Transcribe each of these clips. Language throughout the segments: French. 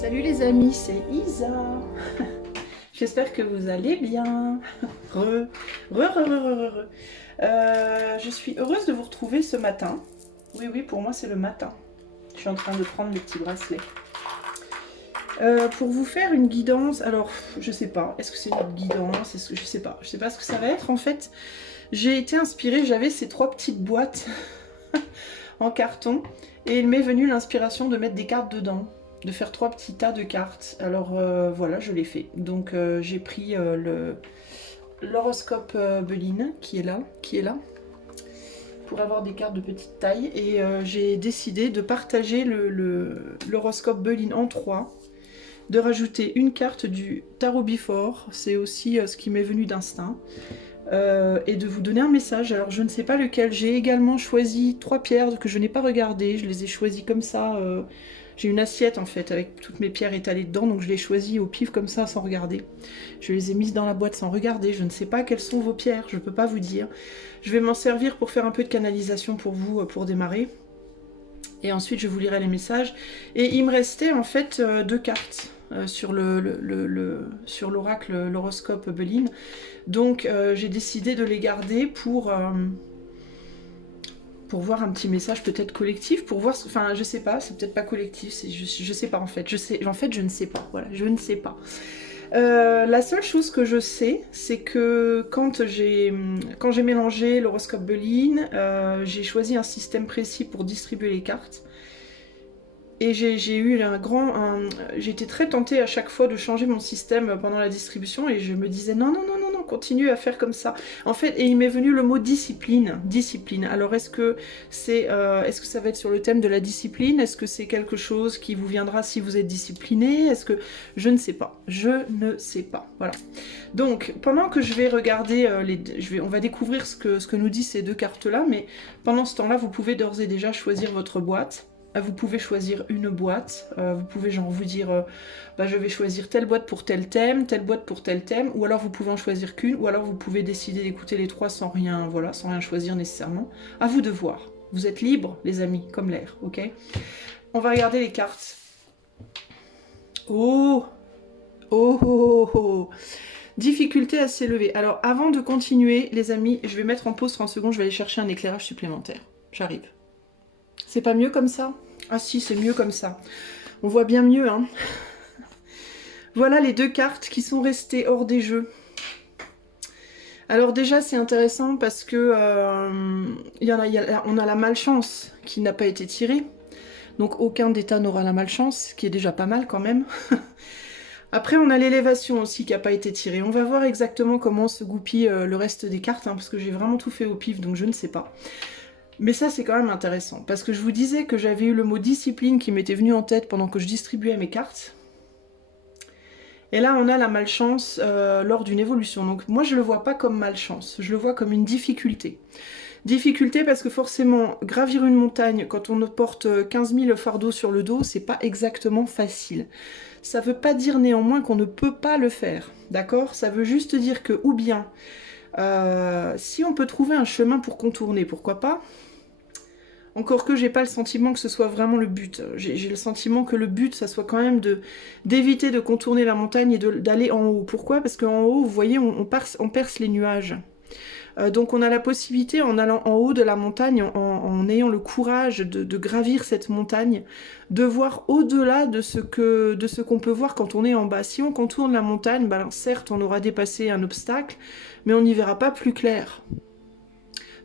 Salut les amis, c'est Isa. J'espère que vous allez bien. Je suis heureuse de vous retrouver ce matin. Oui, oui, pour moi c'est le matin. Je suis en train de prendre mes petits bracelets. Pour vous faire une guidance, alors je sais pas, est-ce que c'est une guidance, je sais pas ce que ça va être en fait. J'ai été inspirée, j'avais ces trois petites boîtes en carton et il m'est venu l'inspiration de mettre des cartes dedans, de faire trois petits tas de cartes. Alors voilà, je l'ai fait. Donc j'ai pris l'horoscope Beline qui est là, pour avoir des cartes de petite taille, et j'ai décidé de partager l'horoscope Beline en trois, de rajouter une carte du tarot Before, c'est aussi ce qui m'est venu d'instinct. Et de vous donner un message. Alors je ne sais pas lequel. J'ai également choisi trois pierres que je n'ai pas regardées. Je les ai choisies comme ça. J'ai une assiette en fait avec toutes mes pierres étalées dedans, donc je les ai choisies au pif comme ça sans regarder. Je les ai mises dans la boîte sans regarder. Je ne sais pas quelles sont vos pierres, je ne peux pas vous dire. Je vais m'en servir pour faire un peu de canalisation pour vous, pour démarrer. Et ensuite je vous lirai les messages. Et il me restait en fait deux cartes sur l'oracle, l'horoscope Beline. Donc j'ai décidé de les garder pour voir un petit message peut-être collectif, pour voir, enfin je sais pas, c'est peut-être pas collectif, je sais pas en fait, je ne sais pas, voilà, je ne sais pas. La seule chose que je sais, c'est que quand j'ai mélangé l'horoscope Beline, j'ai choisi un système précis pour distribuer les cartes. Et j'ai eu j'étais très tentée à chaque fois de changer mon système pendant la distribution, et je me disais non, non, non, non, non, continue à faire comme ça. En fait, et il m'est venu le mot discipline. Discipline. Alors est-ce que ça va être sur le thème de la discipline? Est-ce que c'est quelque chose qui vous viendra si vous êtes discipliné? Est-ce que... Je ne sais pas. Je ne sais pas. Voilà. Donc, pendant que je vais regarder, on va découvrir ce que nous disent ces deux cartes-là, mais pendant ce temps-là, vous pouvez d'ores et déjà choisir votre boîte. Vous pouvez choisir une boîte, vous pouvez genre vous dire je vais choisir telle boîte pour tel thème, telle boîte pour tel thème, ou alors vous pouvez en choisir qu'une, ou alors vous pouvez décider d'écouter les trois sans rien, voilà, sans rien choisir nécessairement. À vous de voir. Vous êtes libres, les amis, comme l'air, ok? On va regarder les cartes. Oh, oh, oh, oh, oh. Difficulté à s'élever. Alors avant de continuer, les amis, je vais mettre en pause 30 secondes, je vais aller chercher un éclairage supplémentaire. J'arrive. C'est pas mieux comme ça? Ah si, c'est mieux comme ça. On voit bien mieux, hein. Voilà les deux cartes qui sont restées hors des jeux. Alors déjà, c'est intéressant parce que on a la malchance qui n'a pas été tirée. Donc aucun d'état n'aura la malchance, ce qui est déjà pas mal quand même. Après, on a l'élévation aussi qui n'a pas été tirée. On va voir exactement comment se goupille le reste des cartes, hein, parce que j'ai vraiment tout fait au pif, donc je ne sais pas. Mais ça, c'est quand même intéressant, parce que je vous disais que j'avais eu le mot discipline qui m'était venu en tête pendant que je distribuais mes cartes. Et là, on a la malchance lors d'une évolution. Donc moi, je le vois pas comme malchance, je le vois comme une difficulté. Difficulté parce que forcément, gravir une montagne quand on porte 15 000 fardeaux sur le dos, c'est pas exactement facile. Ça veut pas dire néanmoins qu'on ne peut pas le faire, d'accord? Ça veut juste dire que, ou bien, si on peut trouver un chemin pour contourner, pourquoi pas? Encore que j'ai pas le sentiment que ce soit vraiment le but. J'ai le sentiment que le but, ça soit quand même d'éviter de contourner la montagne et d'aller en haut. Pourquoi? Parce qu'en haut, vous voyez, on perce les nuages. Donc on a la possibilité, en allant en haut de la montagne, en ayant le courage de gravir cette montagne, de voir au-delà de ce qu'on peut voir quand on est en bas. Si on contourne la montagne, certes, on aura dépassé un obstacle, mais on n'y verra pas plus clair.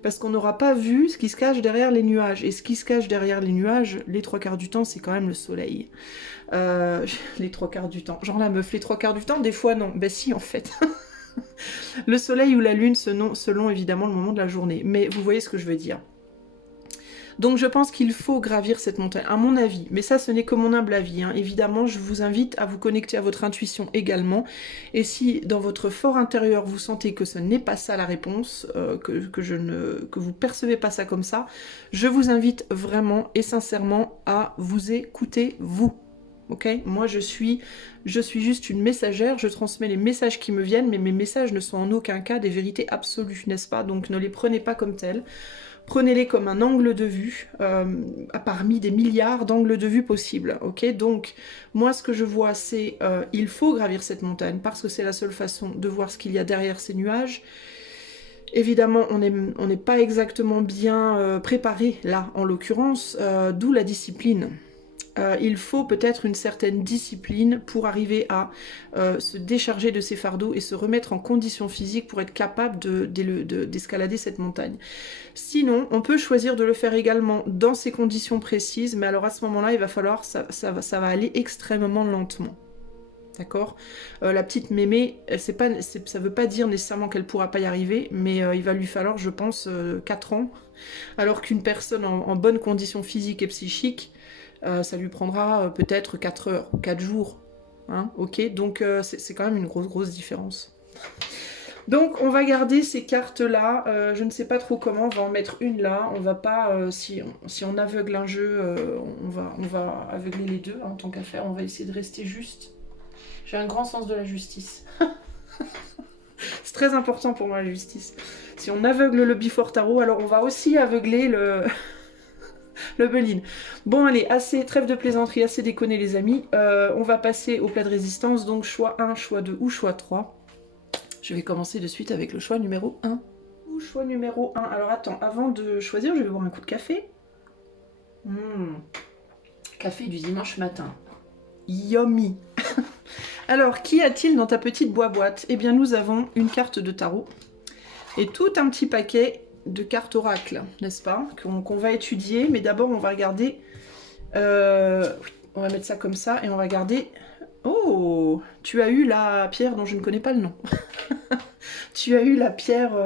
Parce qu'on n'aura pas vu ce qui se cache derrière les nuages. Et ce qui se cache derrière les nuages, les trois quarts du temps, c'est quand même le soleil. Les trois quarts du temps. Genre la meuf, les trois quarts du temps, des fois non. Ben si, en fait. Le soleil ou la lune selon évidemment le moment de la journée. Mais vous voyez ce que je veux dire. Donc je pense qu'il faut gravir cette montagne, à mon avis. Mais ça, ce n'est que mon humble avis, hein. Évidemment, je vous invite à vous connecter à votre intuition également. Et si dans votre fort intérieur, vous sentez que ce n'est pas ça la réponse, que vous percevez pas ça comme ça, je vous invite vraiment et sincèrement à vous écouter, vous. Ok? Moi, je suis juste une messagère, je transmets les messages qui me viennent, mais mes messages ne sont en aucun cas des vérités absolues, n'est-ce pas? Donc ne les prenez pas comme tels. Prenez-les comme un angle de vue, parmi des milliards d'angles de vue possibles, ok? Donc, moi, ce que je vois, c'est il faut gravir cette montagne, parce que c'est la seule façon de voir ce qu'il y a derrière ces nuages. Évidemment, on n'est pas exactement bien préparé, là, en l'occurrence, d'où la discipline. Il faut peut-être une certaine discipline pour arriver à se décharger de ses fardeaux et se remettre en condition physique pour être capable d'escalader cette montagne. Sinon, on peut choisir de le faire également dans ces conditions précises, mais alors à ce moment-là, il va falloir, ça va aller extrêmement lentement. D'accord. La petite mémé, ça veut pas dire nécessairement qu'elle pourra pas y arriver, mais il va lui falloir, je pense, 4 ans, alors qu'une personne en bonne condition physique et psychique, ça lui prendra peut-être 4 heures, 4 jours. Hein, ok, donc c'est quand même une grosse différence. Donc on va garder ces cartes là, je ne sais pas trop comment, on va en mettre une là, on va pas, si on aveugle un jeu, on va aveugler les deux, hein, en tant qu'à faire, on va essayer de rester juste. J'ai un grand sens de la justice. C'est très important pour moi la justice. Si on aveugle le Before Tarot, alors on va aussi aveugler le... le Belin. Bon allez, assez, trêve de plaisanterie, assez déconné les amis. On va passer au plat de résistance, donc choix 1, choix 2 ou choix 3. Je vais commencer de suite avec le choix numéro 1. Choix numéro 1. Alors attends, avant de choisir, je vais boire un coup de café. Café du dimanche matin. Yummy. Alors, qu'y a-t-il dans ta petite boîte? Eh bien, nous avons une carte de tarot et tout un petit paquet de cartes oracle, n'est-ce pas? Qu'on va étudier, mais d'abord, on va regarder... on va mettre ça comme ça et on va regarder... Oh, tu as eu la pierre dont je ne connais pas le nom. Tu as eu la pierre...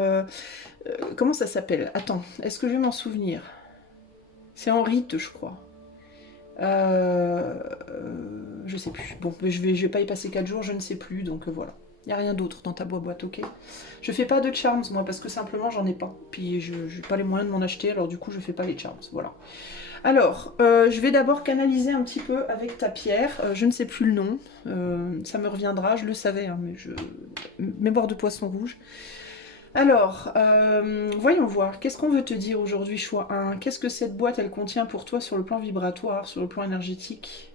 comment ça s'appelle? Attends, est-ce que je vais m'en souvenir? C'est en rite, je crois. Je sais plus. Bon, je vais pas y passer 4 jours, je ne sais plus, donc voilà. Il n'y a rien d'autre dans ta boîte, ok? Je fais pas de charms, moi, parce que simplement, j'en ai pas. Puis, je n'ai pas les moyens de m'en acheter, alors du coup, je fais pas les charms, voilà. Alors, je vais d'abord canaliser un petit peu avec ta pierre. Je ne sais plus le nom. Ça me reviendra, je le savais, hein, mais mémoire de poisson rouge. Alors, voyons voir, qu'est-ce qu'on veut te dire aujourd'hui, choix 1? Qu'est-ce que cette boîte, elle contient pour toi sur le plan vibratoire, sur le plan énergétique?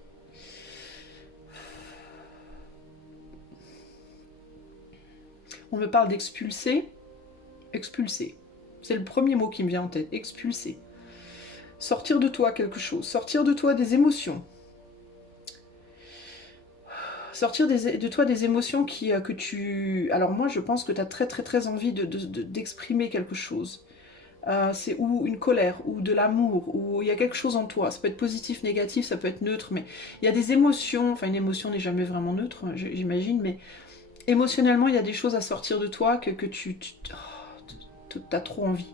On me parle d'expulser. Expulser. C'est le premier mot qui me vient en tête, expulser. Sortir de toi quelque chose, sortir de toi des émotions. Sortir de toi des émotions que tu... Alors moi, je pense que tu as très envie d'exprimer quelque chose. C'est ou une colère, ou de l'amour, ou il y a quelque chose en toi. Ça peut être positif, négatif, ça peut être neutre, mais il y a des émotions. Enfin, une émotion n'est jamais vraiment neutre, j'imagine, mais émotionnellement, il y a des choses à sortir de toi que tu as trop envie.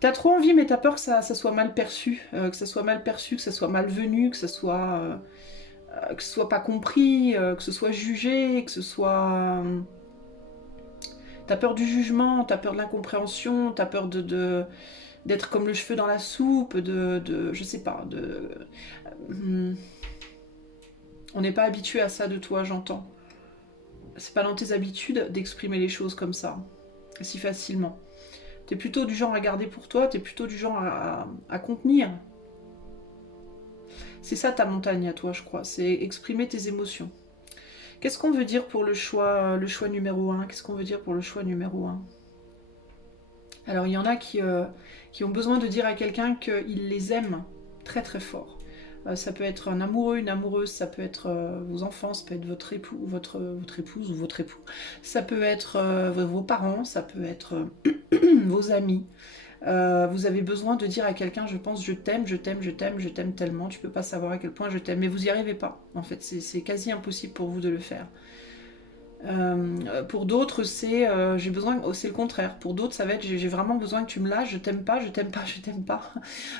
T'as trop envie, mais t'as peur que ça soit mal perçu, que ça soit mal perçu, que ça soit malvenu, que ça soit pas compris, que ce soit jugé, que ce soit... T'as peur du jugement, t'as peur de l'incompréhension, t'as peur d'être comme le cheveu dans la soupe, je sais pas, on n'est pas habitué à ça de toi, j'entends. C'est pas dans tes habitudes d'exprimer les choses comme ça, si facilement. T'es plutôt du genre à garder pour toi, t'es plutôt du genre à contenir. C'est ça ta montagne à toi, je crois, c'est exprimer tes émotions. Qu'est-ce qu'on veut dire pour le choix numéro 1? Qu'est-ce qu'on veut dire pour le choix numéro 1? Alors, il y en a qui ont besoin de dire à quelqu'un qu'il les aime très fort. Ça peut être un amoureux, une amoureuse, ça peut être vos enfants, ça peut être votre époux, votre épouse ou votre époux. Ça peut être vos parents, ça peut être vos amis. Vous avez besoin de dire à quelqu'un, je pense, je t'aime tellement, tu peux pas savoir à quel point je t'aime, mais vous y arrivez pas, en fait, c'est quasi impossible pour vous de le faire. Pour d'autres, c'est j'ai besoin, c'est le contraire. Pour d'autres, ça va être j'ai vraiment besoin que tu me lâches, je t'aime pas.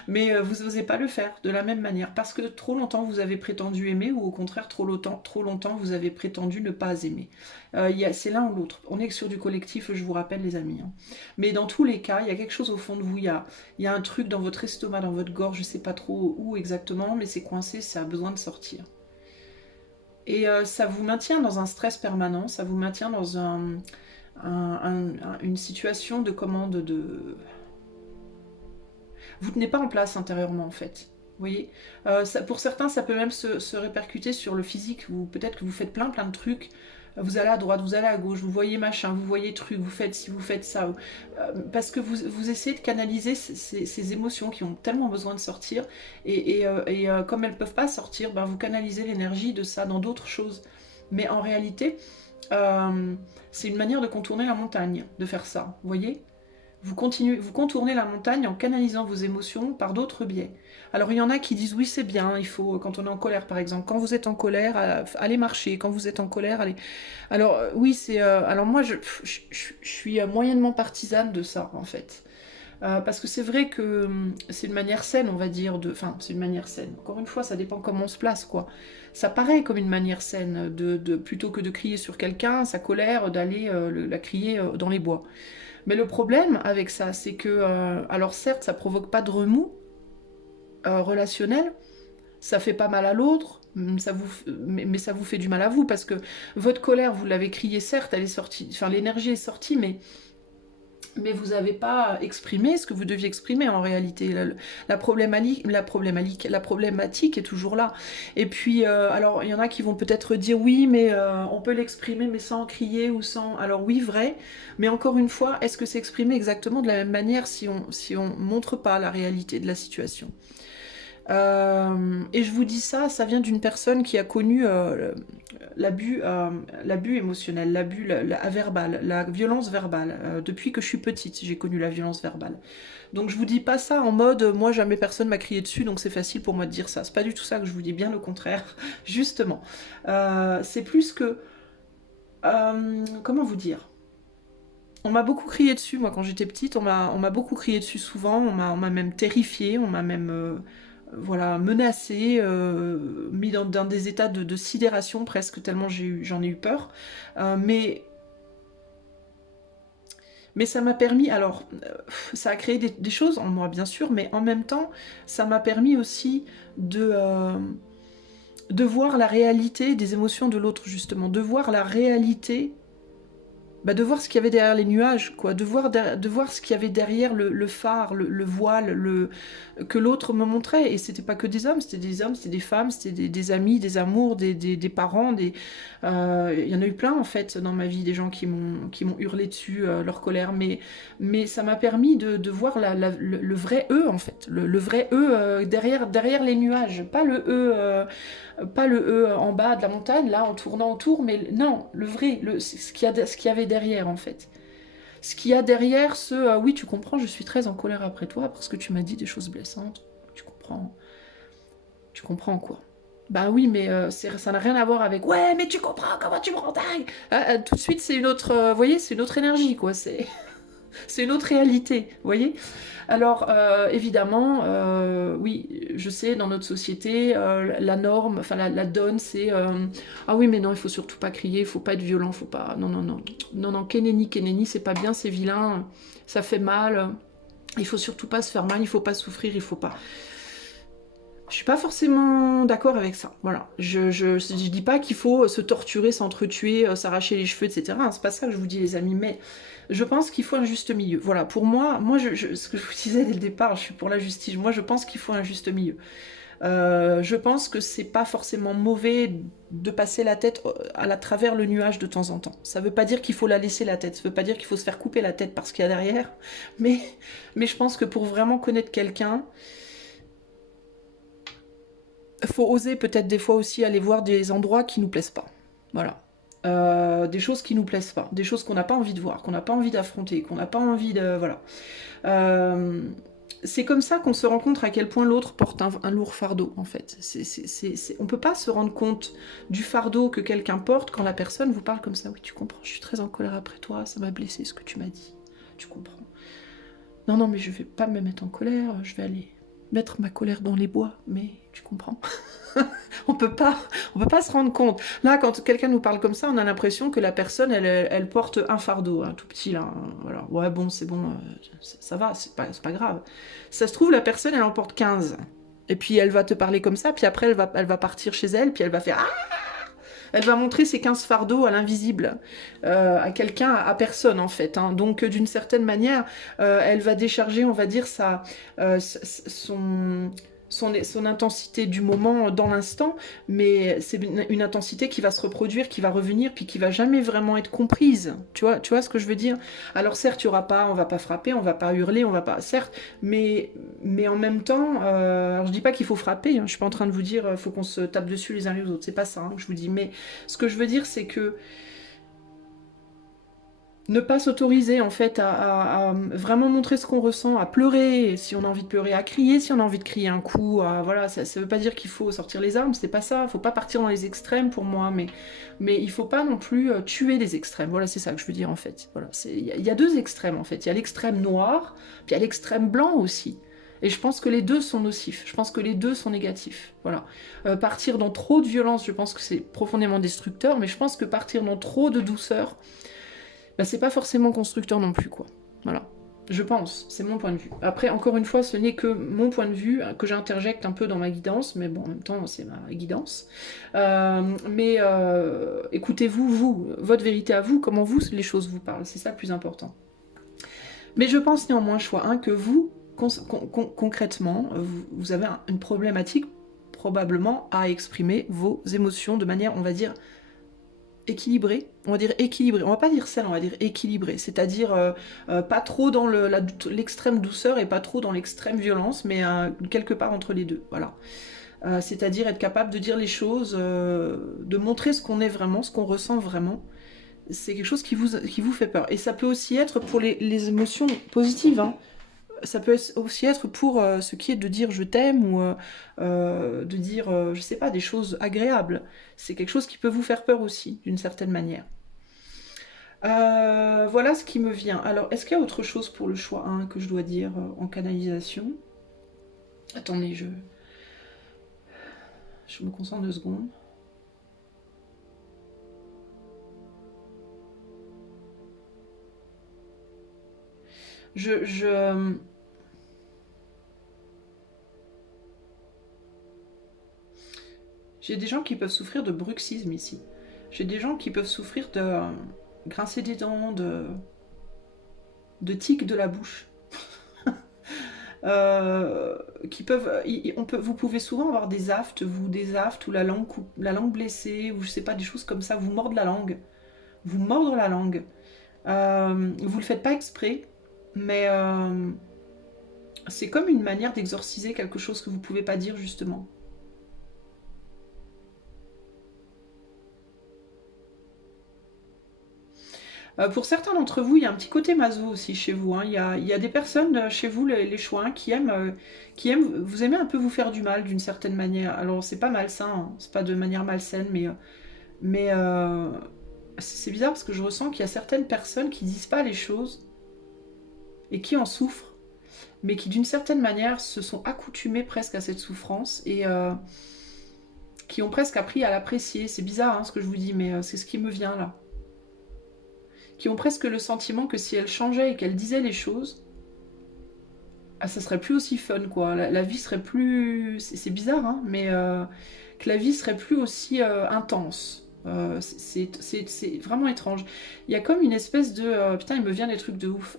Mais vous n'osez pas le faire de la même manière parce que trop longtemps vous avez prétendu aimer ou au contraire trop longtemps vous avez prétendu ne pas aimer. C'est l'un ou l'autre. On est que sur du collectif, je vous rappelle les amis. Hein. Mais dans tous les cas, il y a quelque chose au fond de vous. Il y a un truc dans votre estomac, dans votre gorge, je sais pas trop où exactement, mais c'est coincé, ça a besoin de sortir. Et ça vous maintient dans un stress permanent, ça vous maintient dans une situation de commande de... Vous tenez pas en place intérieurement en fait. Vous voyez, pour certains, ça peut même se répercuter sur le physique. Peut-être que vous faites plein de trucs. Vous allez à droite, vous allez à gauche, vous voyez machin, vous voyez truc, vous faites ci, vous faites ça. Parce que vous essayez de canaliser ces émotions qui ont tellement besoin de sortir. Comme elles ne peuvent pas sortir, ben, vous canalisez l'énergie de ça dans d'autres choses. Mais en réalité, c'est une manière de contourner la montagne, de faire ça. Vous voyez, vous contournez la montagne en canalisant vos émotions par d'autres biais. Alors il y en a qui disent oui c'est bien, il faut, quand on est en colère par exemple, quand vous êtes en colère, allez marcher, quand vous êtes en colère, allez... Alors oui c'est... alors moi je suis moyennement partisane de ça en fait. Parce que c'est vrai que c'est une manière saine, on va dire, de... Enfin, c'est une manière saine. Encore une fois, ça dépend comment on se place, quoi. Ça paraît comme une manière saine, plutôt que de crier sur quelqu'un, sa colère, d'aller la crier dans les bois. Mais le problème avec ça, c'est que, alors certes, ça provoque pas de remous relationnel, ça fait pas mal à l'autre, mais ça vous fait du mal à vous, parce que votre colère, vous l'avez criée, certes, elle est sortie, enfin l'énergie est sortie, mais vous n'avez pas exprimé ce que vous deviez exprimer en réalité. La problématique est toujours là. Et puis, alors, il y en a qui vont peut-être dire oui, mais on peut l'exprimer, mais sans crier ou sans... Alors oui, vrai, mais encore une fois, est-ce que c'est exprimé exactement de la même manière si on montre pas la réalité de la situation? Et je vous dis ça, ça vient d'une personne qui a connu l'abus émotionnel, l'abus verbal, la violence verbale. Depuis que je suis petite, j'ai connu la violence verbale. Donc je vous dis pas ça en mode moi jamais personne m'a crié dessus, donc c'est facile pour moi de dire ça. C'est pas du tout ça que je vous dis, bien au contraire, justement. C'est plus que comment vous dire? On m'a beaucoup crié dessus, moi, quand j'étais petite. On m'a beaucoup crié dessus souvent. On m'a même terrifiée. On m'a même voilà, menacée, mis dans des états de sidération presque, tellement j'en ai eu peur. Euh, mais, mais ça m'a permis... Alors, ça a créé des choses en moi, bien sûr, mais en même temps, ça m'a permis aussi de voir la réalité des émotions de l'autre, justement. De voir la réalité, bah, de voir ce qu'il y avait derrière les nuages, quoi, de voir ce qu'il y avait derrière le phare, le voile, que l'autre me montrait. Et c'était pas que des hommes, c'était des femmes, c'était des amis, des amours, des parents. Il y en a eu plein en fait dans ma vie, des gens qui m'ont hurlé dessus leur colère. Mais ça m'a permis de voir le vrai eux en fait, le vrai eux derrière les nuages, pas le E en bas de la montagne, là, en tournant autour, mais non, le vrai, ce qu'il y avait derrière, en fait. Ce qu'il y a derrière oui, tu comprends, je suis très en colère après toi parce que tu m'as dit des choses blessantes. Tu comprends quoi. Bah oui, mais ça n'a rien à voir avec ouais, mais tu comprends comment tu me rends dingue. Tout de suite, c'est une autre, vous voyez, c'est une autre énergie, quoi. C'est une autre réalité, vous voyez. Alors, évidemment, oui, je sais, dans notre société, la norme, enfin la donne, c'est ah oui, mais non, il faut surtout pas crier, il faut pas être violent, faut pas... Non, non, non. Non, non, Keneni, c'est pas bien, c'est vilain, ça fait mal, il faut surtout pas se faire mal, il faut pas souffrir, il faut pas... Je suis pas forcément d'accord avec ça, voilà. Je dis pas qu'il faut se torturer, s'entretuer, s'arracher les cheveux, etc. C'est pas ça que je vous dis, les amis, mais je pense qu'il faut un juste milieu. Voilà, pour moi, ce que je vous disais dès le départ, je suis pour la justice. Moi, je pense qu'il faut un juste milieu. Je pense que c'est pas forcément mauvais de passer la tête à travers le nuage de temps en temps. Ça veut pas dire qu'il faut la laisser la tête, ça veut pas dire qu'il faut se faire couper la tête parce qu'il y a derrière, mais, mais je pense que pour vraiment connaître quelqu'un, faut oser peut-être des fois aussi aller voir des endroits qui nous plaisent pas. Voilà. Des choses qui nous plaisent pas, des choses qu'on n'a pas envie de voir, qu'on n'a pas envie d'affronter, qu'on n'a pas envie de... Voilà. Euh, c'est comme ça qu'on se rend compte à quel point l'autre porte un lourd fardeau, en fait. On peut pas se rendre compte du fardeau que quelqu'un porte quand la personne vous parle comme ça. Oui, tu comprends, je suis très en colère après toi, ça m'a blessé ce que tu m'as dit. Tu comprends. Non, non, mais je vais pas me mettre en colère, je vais aller mettre ma colère dans les bois, mais tu comprends. on peut pas se rendre compte. Là, quand quelqu'un nous parle comme ça, on a l'impression que la personne, elle porte un fardeau, un tout petit là. Voilà. Ouais, bon, c'est bon, ça va, c'est pas grave. Ça se trouve, la personne, elle en porte 15. Et puis elle va te parler comme ça, puis après elle va partir chez elle, puis elle va faire ah! Elle va montrer ses 15 fardeaux à l'invisible, à quelqu'un, à personne en fait. Hein. Donc d'une certaine manière, elle va décharger, on va dire, son, son intensité du moment dans l'instant, mais c'est une intensité qui va se reproduire, qui va revenir, puis qui va jamais vraiment être comprise. Tu vois ce que je veux dire? Alors certes, il y aura pas, on va pas frapper, on va pas hurler, on va pas, certes, mais en même temps, alors je dis pas qu'il faut frapper, hein, je suis pas en train de vous dire faut qu'on se tape dessus les uns les autres, c'est pas ça hein, que je vous dis, mais ce que je veux dire c'est que ne pas s'autoriser en fait à vraiment montrer ce qu'on ressent, à pleurer, si on a envie de pleurer, à crier, si on a envie de crier un coup, voilà, ça veut pas dire qu'il faut sortir les armes, c'est pas ça, faut pas partir dans les extrêmes pour moi, mais il faut pas non plus tuer les extrêmes, voilà, c'est ça que je veux dire en fait, voilà, il y a deux extrêmes en fait, il y a l'extrême noir, puis il y a l'extrême blanc aussi, et je pense que les deux sont nocifs, je pense que les deux sont négatifs, voilà. Partir dans trop de violence, je pense que c'est profondément destructeur, mais je pense que partir dans trop de douceur, bah, c'est pas forcément constructeur non plus, quoi. Voilà. Je pense, c'est mon point de vue. Après, encore une fois, ce n'est que mon point de vue, que j'interjecte un peu dans ma guidance, mais bon, en même temps, c'est ma guidance. Écoutez-vous, vous, votre vérité à vous, comment vous, les choses vous parlent, c'est ça le plus important. Mais je pense néanmoins, choix 1, que vous, concrètement, vous avez une problématique probablement à exprimer vos émotions de manière, on va dire, équilibré, on va dire équilibré, on va pas dire saine, on va dire équilibré, c'est-à-dire pas trop dans l'extrême douceur et pas trop dans l'extrême violence, mais quelque part entre les deux, voilà. C'est-à-dire être capable de dire les choses, de montrer ce qu'on est vraiment, ce qu'on ressent vraiment, c'est quelque chose qui vous fait peur. Et ça peut aussi être pour les émotions positives, hein. Ça peut aussi être pour ce qui est de dire je t'aime ou de dire, je sais pas, des choses agréables. C'est quelque chose qui peut vous faire peur aussi, d'une certaine manière. Voilà ce qui me vient. Alors, est-ce qu'il y a autre chose pour le choix 1 que je dois dire en canalisation? Attendez, je me concentre 2 secondes. J'ai des gens qui peuvent souffrir de bruxisme ici. J'ai des gens qui peuvent souffrir de grincer des dents, de tics de la bouche. Euh, qui peuvent, vous pouvez souvent avoir des aftes, ou la langue blessée, ou je sais pas, des choses comme ça, vous mordre la langue. Vous le faites pas exprès, mais c'est comme une manière d'exorciser quelque chose que vous pouvez pas dire justement. Pour certains d'entre vous, il y a un petit côté maso aussi chez vous. Hein. Il y a des personnes chez vous, les choix, vous aimez un peu vous faire du mal d'une certaine manière. Alors c'est pas malsain, hein. C'est pas de manière malsaine, mais c'est bizarre parce que je ressens qu'il y a certaines personnes qui disent pas les choses et qui en souffrent, mais qui d'une certaine manière se sont accoutumées presque à cette souffrance et qui ont presque appris à l'apprécier. C'est bizarre hein, ce que je vous dis, mais c'est ce qui me vient là. Qui ont presque le sentiment que si elles changeaient et qu'elles disaient les choses, ah, ça serait plus aussi fun quoi. La vie serait plus. C'est bizarre, hein, mais que la vie serait plus aussi intense. C'est vraiment étrange. Il y a comme une espèce de... putain, il me vient des trucs de ouf.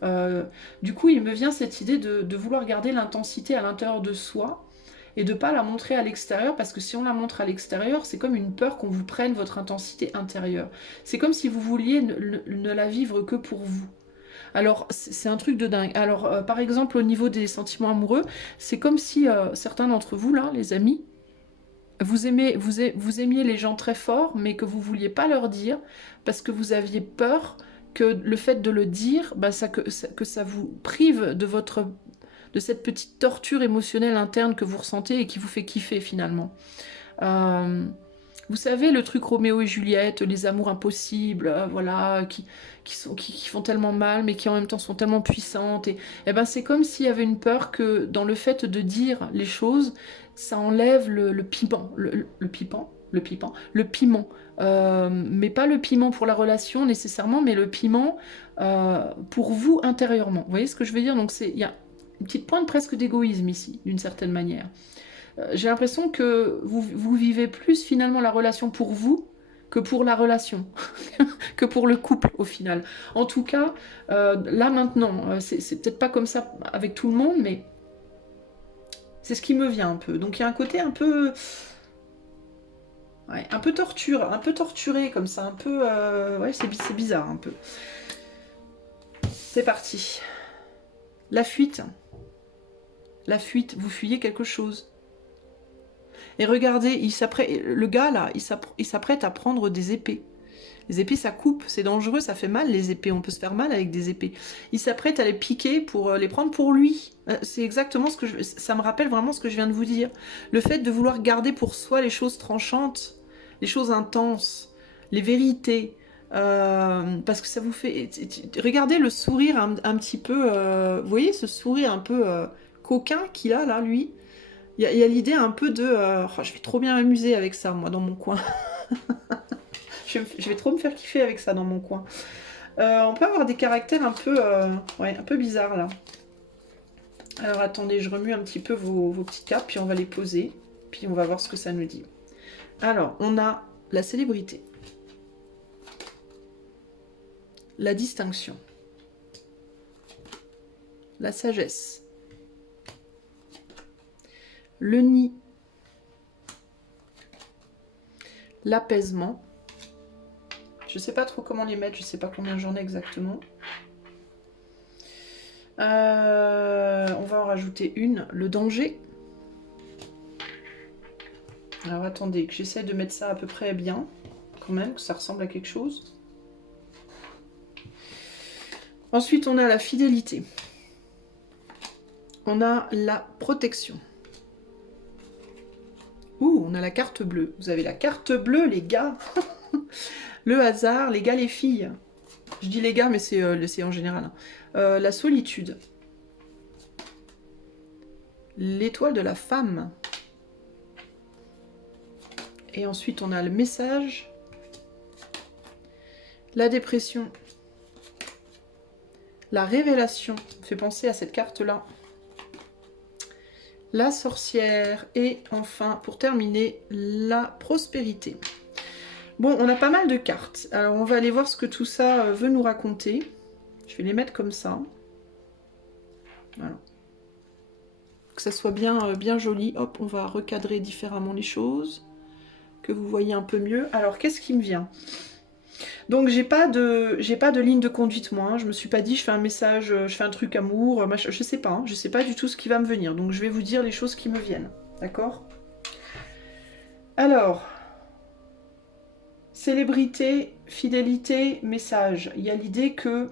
Du coup, il me vient cette idée de vouloir garder l'intensité à l'intérieur de soi et de pas la montrer à l'extérieur parce que si on la montre à l'extérieur, c'est comme une peur qu'on vous prenne votre intensité intérieure. C'est comme si vous vouliez ne la vivre que pour vous. Alors, c'est un truc de dingue. Alors, par exemple, au niveau des sentiments amoureux, c'est comme si certains d'entre vous, là, les amis, vous aimiez les gens très fort, mais que vous vouliez pas leur dire parce que vous aviez peur que le fait de le dire, bah, que ça vous prive de cette petite torture émotionnelle interne que vous ressentez et qui vous fait kiffer finalement. Euh, Vous savez, le truc Roméo et Juliette, les amours impossibles, voilà, qui font tellement mal, mais qui en même temps sont tellement puissantes. Et ben, c'est comme s'il y avait une peur que dans le fait de dire les choses, ça enlève le piment. Le piment. Mais pas le piment pour la relation nécessairement, mais le piment pour vous intérieurement. Vous voyez ce que je veux dire? Donc, il y a une petite pointe presque d'égoïsme ici, d'une certaine manière. J'ai l'impression que vous vivez plus finalement la relation pour vous que pour la relation, que pour le couple au final. En tout cas, là maintenant, c'est peut-être pas comme ça avec tout le monde, mais c'est ce qui me vient un peu. Donc il y a un côté un peu... Ouais, un peu torture, un peu torturé comme ça, un peu... ouais, c'est bizarre un peu. C'est parti. La fuite. La fuite, vous fuyez quelque chose. Et regardez, le gars là, il s'apprête à prendre des épées. Les épées, ça coupe, c'est dangereux, ça fait mal les épées, on peut se faire mal avec des épées. Il s'apprête à les piquer pour les prendre pour lui. C'est exactement ce que ça me rappelle vraiment ce que je viens de vous dire. Le fait de vouloir garder pour soi les choses tranchantes, les choses intenses, les vérités. Parce que ça vous fait... Regardez le sourire un petit peu... vous voyez ce sourire un peu coquin qu'il a là, lui. Il y a l'idée un peu de... oh, je vais trop bien m'amuser avec ça, moi, dans mon coin. Je vais trop me faire kiffer avec ça dans mon coin. On peut avoir des caractères un peu, ouais, un peu bizarres, là. Alors, attendez, je remue un petit peu vos petites cartes, puis on va les poser. Puis on va voir ce que ça nous dit. Alors, on a la célébrité. La distinction. La sagesse. Le nid. L'apaisement. Je sais pas trop comment les mettre, je sais pas combien j'en ai exactement. On va en rajouter une. Le danger. Alors attendez, que j'essaie de mettre ça à peu près bien, quand même, que ça ressemble à quelque chose. Ensuite, on a la fidélité. On a la protection. Ouh, on a la carte bleue. Vous avez la carte bleue, les gars. Le hasard, les gars, les filles. Je dis les gars, mais c'est en général. Hein. La solitude. L'étoile de la femme. Et ensuite, on a le message. La dépression. La révélation. Ça me fait penser à cette carte-là. La sorcière. Et enfin, pour terminer, la prospérité. Bon, on a pas mal de cartes. Alors, on va aller voir ce que tout ça veut nous raconter. Je vais les mettre comme ça. Voilà. Que ça soit bien, bien joli. Hop, on va recadrer différemment les choses. Que vous voyez un peu mieux. Alors, qu'est-ce qui me vient? Donc, j'ai pas de ligne de conduite, moi. Hein. Je me suis pas dit, je fais un message, je fais un truc amour, machin. Je sais pas. Hein. Je sais pas du tout ce qui va me venir. Donc, je vais vous dire les choses qui me viennent. D'accord? Alors... Célébrité, fidélité, message. Il y a l'idée que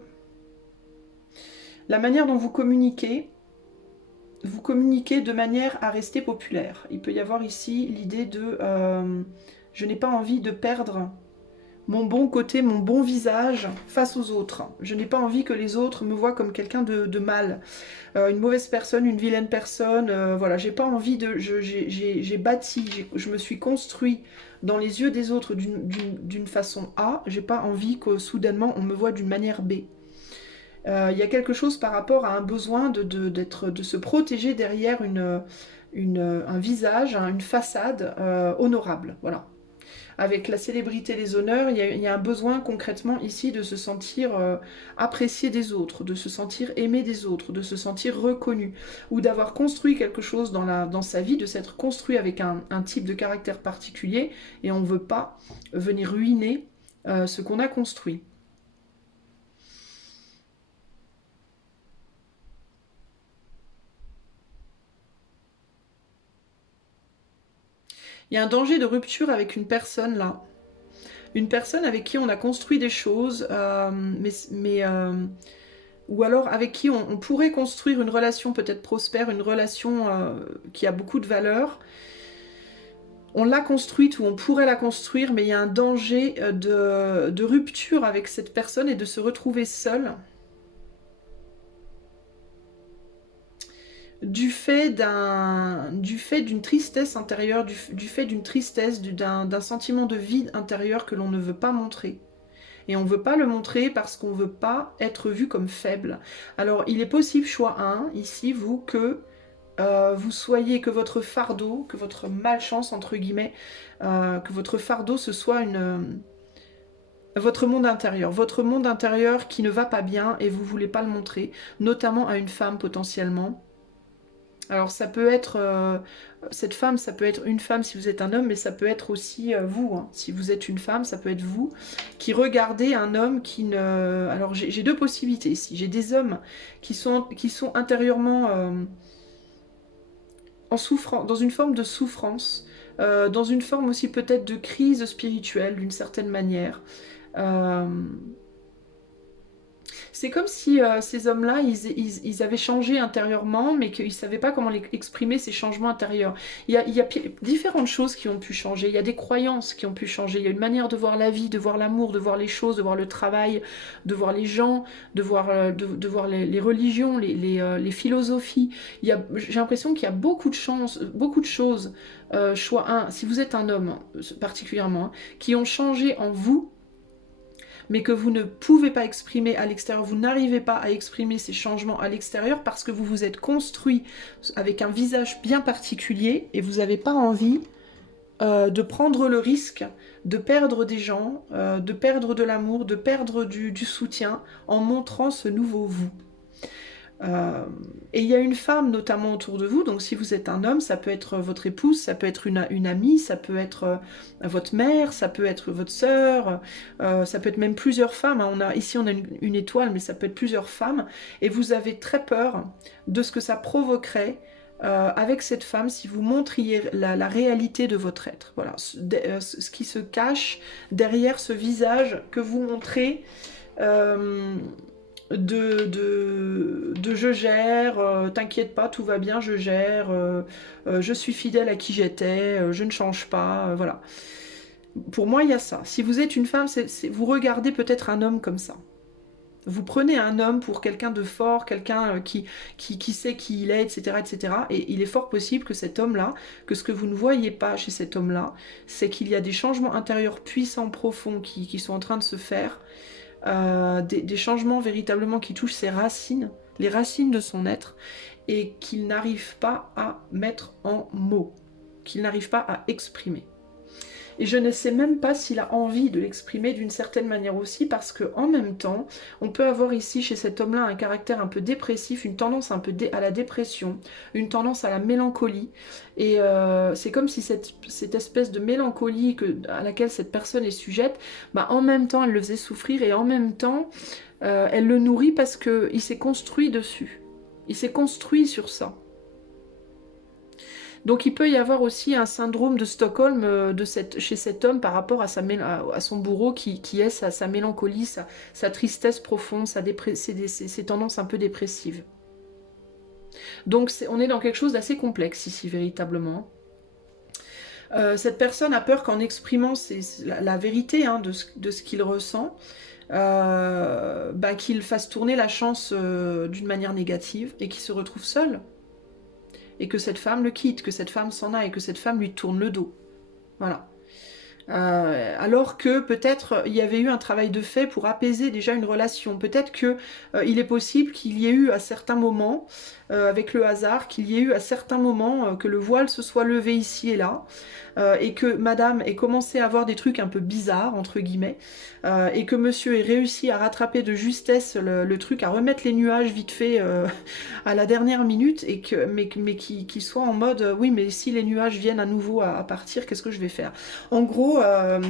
la manière dont vous communiquez de manière à rester populaire. Il peut y avoir ici l'idée de je n'ai pas envie de perdre mon bon côté, mon bon visage face aux autres. Je n'ai pas envie que les autres me voient comme quelqu'un de mal, une mauvaise personne, une vilaine personne. Voilà, j'ai pas envie de... J'ai bâti, je me suis construit dans les yeux des autres d'une façon A. J'ai pas envie que soudainement on me voit d'une manière B. Il y a quelque chose par rapport à un besoin de se protéger derrière un visage, une façade honorable. Voilà. Avec la célébrité des honneurs, il y a un besoin concrètement ici de se sentir apprécié des autres, de se sentir aimé des autres, de se sentir reconnu, ou d'avoir construit quelque chose dans sa vie, de s'être construit avec un type de caractère particulier, et on ne veut pas venir ruiner ce qu'on a construit. Il y a un danger de rupture avec une personne là. Une personne avec qui on a construit des choses, ou alors avec qui on pourrait construire une relation peut-être prospère, une relation qui a beaucoup de valeur. On l'a construite ou on pourrait la construire, mais il y a un danger de rupture avec cette personne et de se retrouver seul. Du fait d'une tristesse intérieure, du fait d'une tristesse, d'un sentiment de vide intérieur que l'on ne veut pas montrer. Et on ne veut pas le montrer parce qu'on ne veut pas être vu comme faible. Alors, il est possible, choix 1, ici, vous, que vous soyez, que votre fardeau, que votre malchance, entre guillemets, que votre fardeau, ce soit votre monde intérieur qui ne va pas bien et vous voulez pas le montrer, notamment à une femme potentiellement. Alors ça peut être, cette femme, ça peut être une femme si vous êtes un homme, mais ça peut être aussi vous, hein. Si vous êtes une femme, ça peut être vous, qui regardez un homme qui ne... Alors j'ai deux possibilités ici. J'ai des hommes qui sont intérieurement en souffrance, dans une forme de souffrance, dans une forme aussi peut-être de crise spirituelle d'une certaine manière. Euh, C'est comme si ces hommes-là, ils avaient changé intérieurement, mais qu'ils ne savaient pas comment exprimer ces changements intérieurs. Il y a différentes choses qui ont pu changer, il y a des croyances qui ont pu changer, il y a une manière de voir la vie, de voir l'amour, de voir les choses, de voir le travail, de voir les gens, de voir les religions, les philosophies. J'ai l'impression qu'il y a beaucoup de choses, si vous êtes un homme particulièrement, qui ont changé en vous, mais que vous ne pouvez pas exprimer à l'extérieur, vous n'arrivez pas à exprimer ces changements à l'extérieur parce que vous vous êtes construit avec un visage bien particulier et vous n'avez pas envie de prendre le risque de perdre des gens, de perdre de l'amour, de perdre du soutien en montrant ce nouveau vous. Et il y a une femme notamment autour de vous, donc si vous êtes un homme, ça peut être votre épouse, ça peut être une amie, ça peut être votre mère, ça peut être votre sœur, ça peut être même plusieurs femmes, hein. Ici on a une étoile, mais ça peut être plusieurs femmes, et vous avez très peur de ce que ça provoquerait avec cette femme si vous montriez la réalité de votre être. Voilà, ce qui se cache derrière ce visage que vous montrez. Euh, de je gère, t'inquiète pas, tout va bien, je gère, je suis fidèle à qui j'étais, je ne change pas, voilà. Pour moi, il y a ça. Si vous êtes une femme, vous regardez peut-être un homme comme ça. Vous prenez un homme pour quelqu'un de fort, quelqu'un qui sait qui il est, etc., etc. Et il est fort possible que cet homme-là, que ce que vous ne voyez pas chez cet homme-là, c'est qu'il y a des changements intérieurs puissants, profonds, qui sont en train de se faire, des changements véritablement qui touchent ses racines, les racines de son être, et qu'il n'arrive pas à mettre en mots, qu'il n'arrive pas à exprimer. Et je ne sais même pas s'il a envie de l'exprimer d'une certaine manière aussi, parce que en même temps, on peut avoir ici chez cet homme-là un caractère un peu dépressif, une tendance un peu à la dépression, une tendance à la mélancolie. Et c'est comme si cette espèce de mélancolie à laquelle cette personne est sujette, bah, en même temps, elle le faisait souffrir et en même temps, elle le nourrit parce qu'il s'est construit dessus. Il s'est construit sur ça. Donc il peut y avoir aussi un syndrome de Stockholm chez cet homme par rapport à son bourreau qui est sa mélancolie, sa tristesse profonde, ses tendances un peu dépressives. Donc on est dans quelque chose d'assez complexe ici véritablement. Cette personne a peur qu'en exprimant la vérité, hein, de ce qu'il ressent, qu'il fasse tourner la chance d'une manière négative et qu'il se retrouve seul. Et que cette femme le quitte, que cette femme s'en aille, que cette femme lui tourne le dos. Voilà. Alors que peut-être il y avait eu un travail de fait pour apaiser déjà une relation. Peut-être que il est possible qu'il y ait eu à certains moments, avec le hasard, qu'il y ait eu à certains moments que le voile se soit levé ici et là, et que madame ait commencé à avoir des trucs un peu bizarres, entre guillemets, et que monsieur ait réussi à rattraper de justesse le truc, à remettre les nuages vite fait à la dernière minute, mais qu'il soit en mode oui, mais si les nuages viennent à nouveau à partir, qu'est-ce que je vais faire? En gros,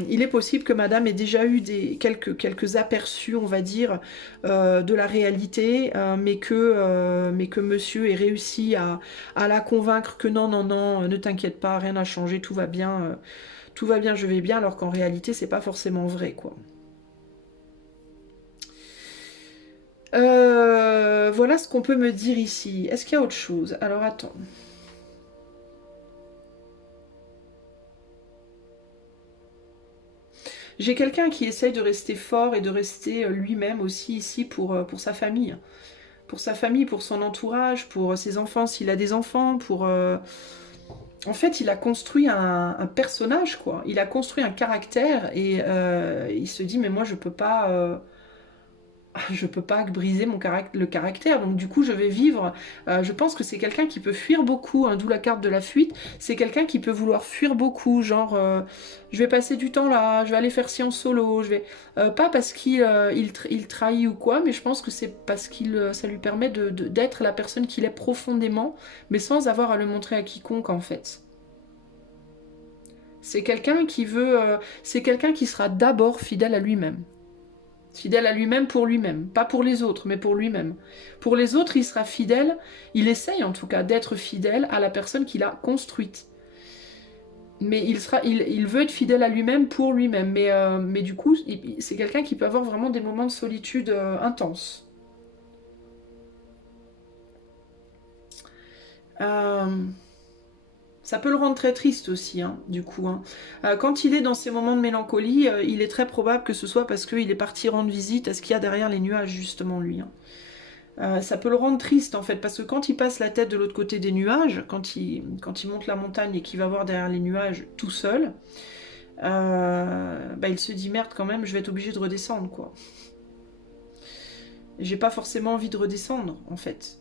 il est possible que madame ait déjà eu quelques aperçus, on va dire, de la réalité, mais que monsieur ait réussi à la convaincre que non, non, non, ne t'inquiète pas, rien n'a changé, tout va bien, je vais bien, alors qu'en réalité, c'est pas forcément vrai, quoi. Voilà ce qu'on peut me dire ici. Est-ce qu'il y a autre chose? Alors attends. J'ai quelqu'un qui essaye de rester fort et de rester lui-même aussi ici pour sa famille. Pour sa famille, pour son entourage, pour ses enfants, s'il a des enfants, En fait, il a construit un personnage, quoi. Il a construit un caractère et il se dit, mais moi, je peux pas... je peux pas briser le caractère, donc du coup je vais vivre, je pense que c'est quelqu'un qui peut fuir beaucoup, hein, d'où la carte de la fuite, c'est quelqu'un qui peut vouloir fuir beaucoup, genre je vais passer du temps là, je vais aller faire ci en solo, pas parce qu'il trahit ou quoi, mais je pense que c'est parce ça lui permet d'être la personne qu'il est profondément, mais sans avoir à le montrer à quiconque en fait. C'est quelqu'un qui c'est quelqu'un qui sera d'abord fidèle à lui-même. Fidèle à lui-même pour lui-même, pas pour les autres, mais pour lui-même. Pour les autres, il sera fidèle, il essaye en tout cas d'être fidèle à la personne qu'il a construite. Mais il veut être fidèle à lui-même pour lui-même. Mais du coup, c'est quelqu'un qui peut avoir vraiment des moments de solitude intenses. Euh, Ça peut le rendre très triste aussi, hein, du coup. Hein. Quand il est dans ces moments de mélancolie, il est très probable que ce soit parce qu'il est parti rendre visite à ce qu'il y a derrière les nuages, justement, lui. Hein. Ça peut le rendre triste, en fait, parce que quand il passe la tête de l'autre côté des nuages, quand il monte la montagne et qu'il va voir derrière les nuages tout seul, bah, il se dit, merde, quand même, je vais être obligé de redescendre, quoi. J'ai pas forcément envie de redescendre, en fait.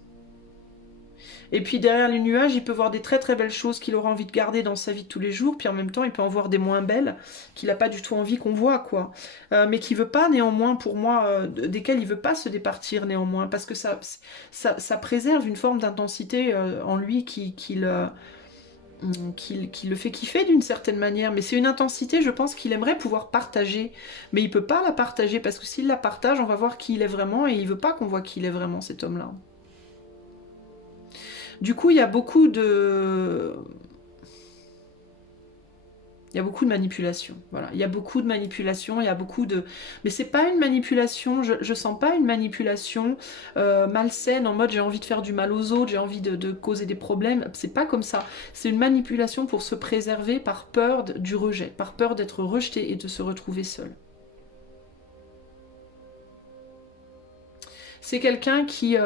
Et puis derrière les nuages, il peut voir des très très belles choses qu'il aura envie de garder dans sa vie de tous les jours, puis en même temps, il peut en voir des moins belles qu'il n'a pas du tout envie qu'on voit, quoi. Mais qui veut pas néanmoins, pour moi, desquelles il veut pas se départir néanmoins, parce que ça préserve une forme d'intensité en lui qui le fait kiffer d'une certaine manière. Mais c'est une intensité, je pense, qu'il aimerait pouvoir partager, mais il peut pas la partager parce que s'il la partage, on va voir qui il est vraiment, et il veut pas qu'on voit qui il est vraiment, cet homme-là. Du coup, il y a beaucoup de manipulation. Voilà, il y a beaucoup de manipulation, il y a beaucoup de. Mais c'est pas une manipulation. Je sens pas une manipulation malsaine en mode j'ai envie de faire du mal aux autres, j'ai envie de causer des problèmes. C'est pas comme ça. C'est une manipulation pour se préserver par peur du rejet, par peur d'être rejeté et de se retrouver seul. C'est quelqu'un qui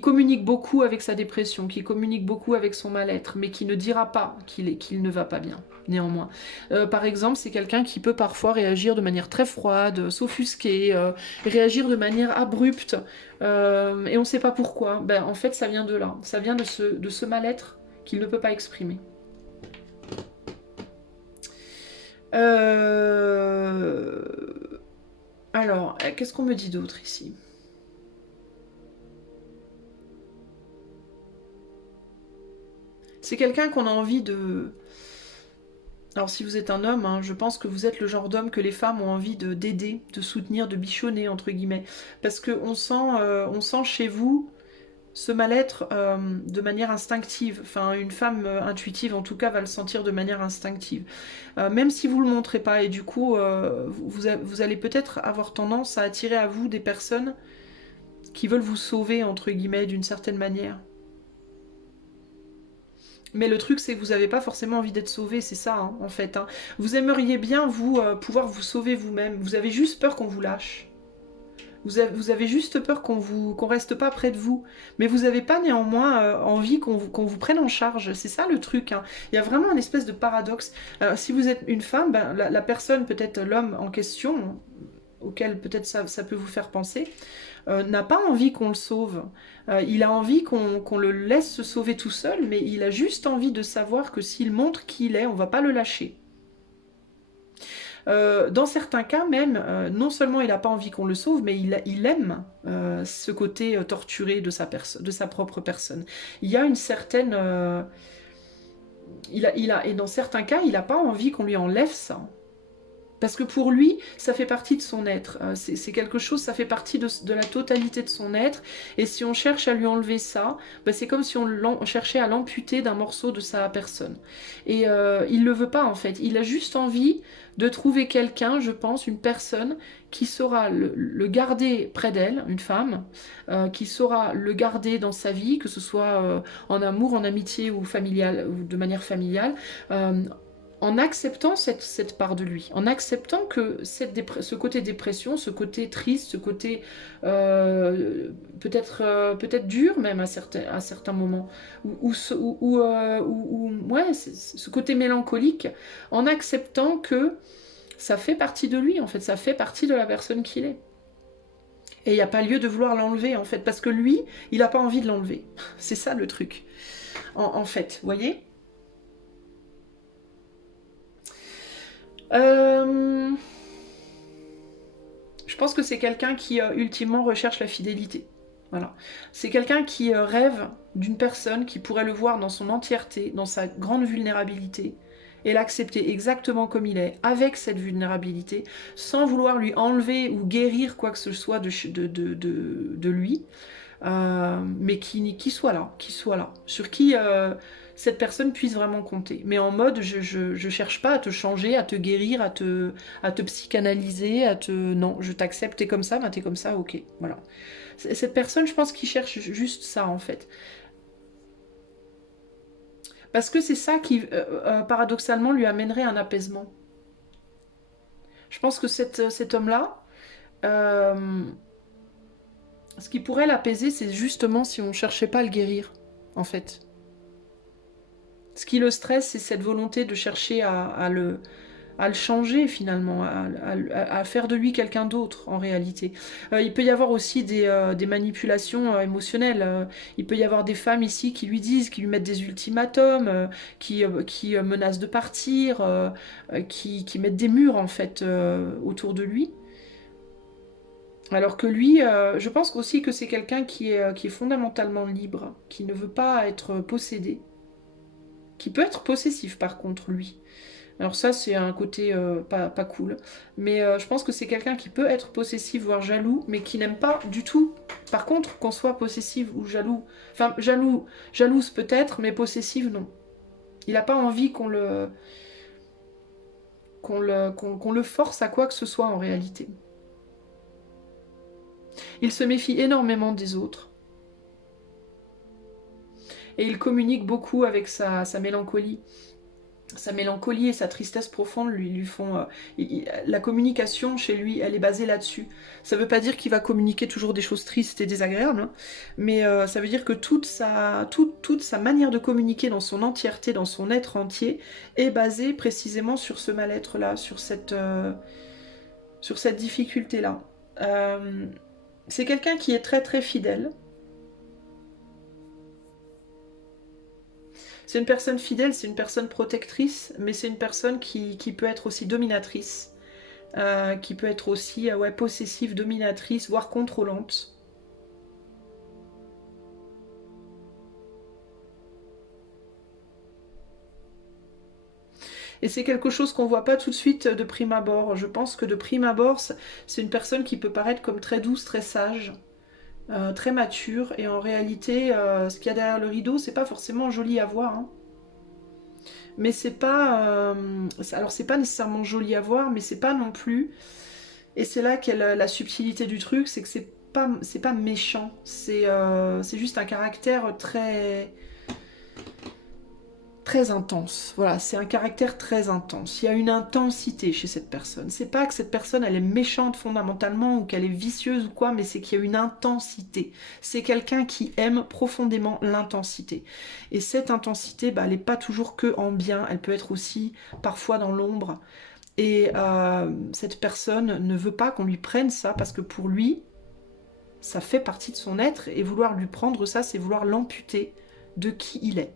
communique beaucoup avec sa dépression, qui communique beaucoup avec son mal-être, mais qui ne dira pas qu'il ne va pas bien, néanmoins. Par exemple, c'est quelqu'un qui peut parfois réagir de manière très froide, s'offusquer, réagir de manière abrupte, et on ne sait pas pourquoi. Ben, en fait, ça vient de là, ça vient de ce mal-être qu'il ne peut pas exprimer. Euh... Alors, qu'est-ce qu'on me dit d'autre ici? C'est quelqu'un qu'on a envie de... Alors si vous êtes un homme, hein, je pense que vous êtes le genre d'homme que les femmes ont envie d'aider, de soutenir, de bichonner, entre guillemets. Parce qu'on on sent chez vous ce mal-être de manière instinctive. Enfin, une femme intuitive, en tout cas, va le sentir de manière instinctive. Même si vous ne le montrez pas. Et du coup, vous allez peut-être avoir tendance à attirer à vous des personnes qui veulent vous sauver, entre guillemets, d'une certaine manière. Mais le truc, c'est que vous n'avez pas forcément envie d'être sauvé, c'est ça, hein, en fait. Hein. Vous aimeriez bien, vous, pouvoir vous sauver vous-même. Vous avez juste peur qu'on vous lâche. Vous avez juste peur qu'on reste pas près de vous. Mais vous n'avez pas néanmoins envie qu'on vous prenne en charge. C'est ça le truc. Hein. Il y a vraiment un espèce de paradoxe. Si vous êtes une femme, ben, la personne, peut-être l'homme en question, auquel peut-être ça peut vous faire penser, n'a pas envie qu'on le sauve. Il a envie qu'on le laisse se sauver tout seul, mais il a juste envie de savoir que s'il montre qui il est, on va pas le lâcher. Dans certains cas même, non seulement il n'a pas envie qu'on le sauve, mais il aime ce côté torturé de sa propre personne. Il y a une certaine... et dans certains cas, il n'a pas envie qu'on lui enlève ça. Parce que pour lui, ça fait partie de son être. C'est quelque chose, ça fait partie de la totalité de son être. Et si on cherche à lui enlever ça, bah c'est comme si on cherchait à l'amputer d'un morceau de sa personne. Et il le veut pas en fait. Il a juste envie de trouver quelqu'un, je pense, une personne qui saura le garder près d'elle, une femme, qui saura le garder dans sa vie, que ce soit en amour, en amitié ou familial, ou de manière familiale. En acceptant cette part de lui, en acceptant que ce côté dépression, ce côté triste, ce côté peut-être dur même à certains moments, ouais, ce côté mélancolique, en acceptant que ça fait partie de lui, en fait, ça fait partie de la personne qu'il est. Et il n'y a pas lieu de vouloir l'enlever, en fait, parce que lui, il n'a pas envie de l'enlever. C'est ça le truc, en fait, vous voyez. Je pense que c'est quelqu'un qui, ultimement, recherche la fidélité. Voilà. C'est quelqu'un qui rêve d'une personne qui pourrait le voir dans son entièreté, dans sa grande vulnérabilité, et l'accepter exactement comme il est, avec cette vulnérabilité, sans vouloir lui enlever ou guérir quoi que ce soit de lui, mais qui soit là, sur qui cette personne puisse vraiment compter. Mais en mode, je cherche pas à te changer, à te guérir, à te psychanalyser, à te... Non, je t'accepte, t'es comme ça, ben t'es comme ça, ok, voilà. Cette personne, je pense qu'il cherche juste ça, en fait. Parce que c'est ça qui, paradoxalement, lui amènerait un apaisement. Je pense que cet homme-là, euh, ce qui pourrait l'apaiser, c'est justement si on ne cherchait pas à le guérir, en fait. Ce qui le stresse, c'est cette volonté de chercher à le changer finalement, à faire de lui quelqu'un d'autre en réalité. Il peut y avoir aussi des manipulations émotionnelles. Il peut y avoir des femmes ici qui lui disent, qui lui mettent des ultimatums, qui menacent de partir, qui mettent des murs en fait autour de lui. Alors que lui, je pense aussi que c'est quelqu'un qui est fondamentalement libre, qui ne veut pas être possédé, qui peut être possessif par contre lui. Alors ça, c'est un côté pas cool. Mais je pense que c'est quelqu'un qui peut être possessif, voire jaloux, mais qui n'aime pas du tout. Par contre, qu'on soit possessive ou jaloux. Enfin, jalouse peut-être, mais possessive, non. Il n'a pas envie qu'on le force à quoi que ce soit en réalité. Il se méfie énormément des autres. Et il communique beaucoup avec sa mélancolie. Sa mélancolie et sa tristesse profonde lui font... la communication chez lui, elle est basée là-dessus. Ça ne veut pas dire qu'il va communiquer toujours des choses tristes et désagréables, hein, mais ça veut dire que toute sa manière de communiquer dans son entièreté, dans son être entier, est basée précisément sur ce mal-être-là, sur cette difficulté-là. C'est quelqu'un qui est très très fidèle. C'est une personne fidèle, c'est une personne protectrice, mais c'est une personne qui peut être aussi dominatrice, qui peut être aussi ouais, possessive, dominatrice, voire contrôlante. Et c'est quelque chose qu'on voit pas tout de suite de prime abord. Je pense que de prime abord, c'est une personne qui peut paraître comme très douce, très sage, très mature, et en réalité, ce qu'il y a derrière le rideau, c'est pas forcément joli à voir, hein. Mais c'est pas, alors c'est pas nécessairement joli à voir, mais c'est pas non plus. Et c'est là qu'est la subtilité du truc, c'est que c'est pas méchant, c'est juste un caractère très très intense. Voilà, c'est un caractère très intense. Il y a une intensité chez cette personne. C'est pas que cette personne elle est méchante fondamentalement ou qu'elle est vicieuse ou quoi, mais c'est qu'il y a une intensité. C'est quelqu'un qui aime profondément l'intensité. Et cette intensité, bah, elle n'est pas toujours que en bien, elle peut être aussi parfois dans l'ombre. Et cette personne ne veut pas qu'on lui prenne ça parce que pour lui, ça fait partie de son être et vouloir lui prendre ça, c'est vouloir l'amputer de qui il est.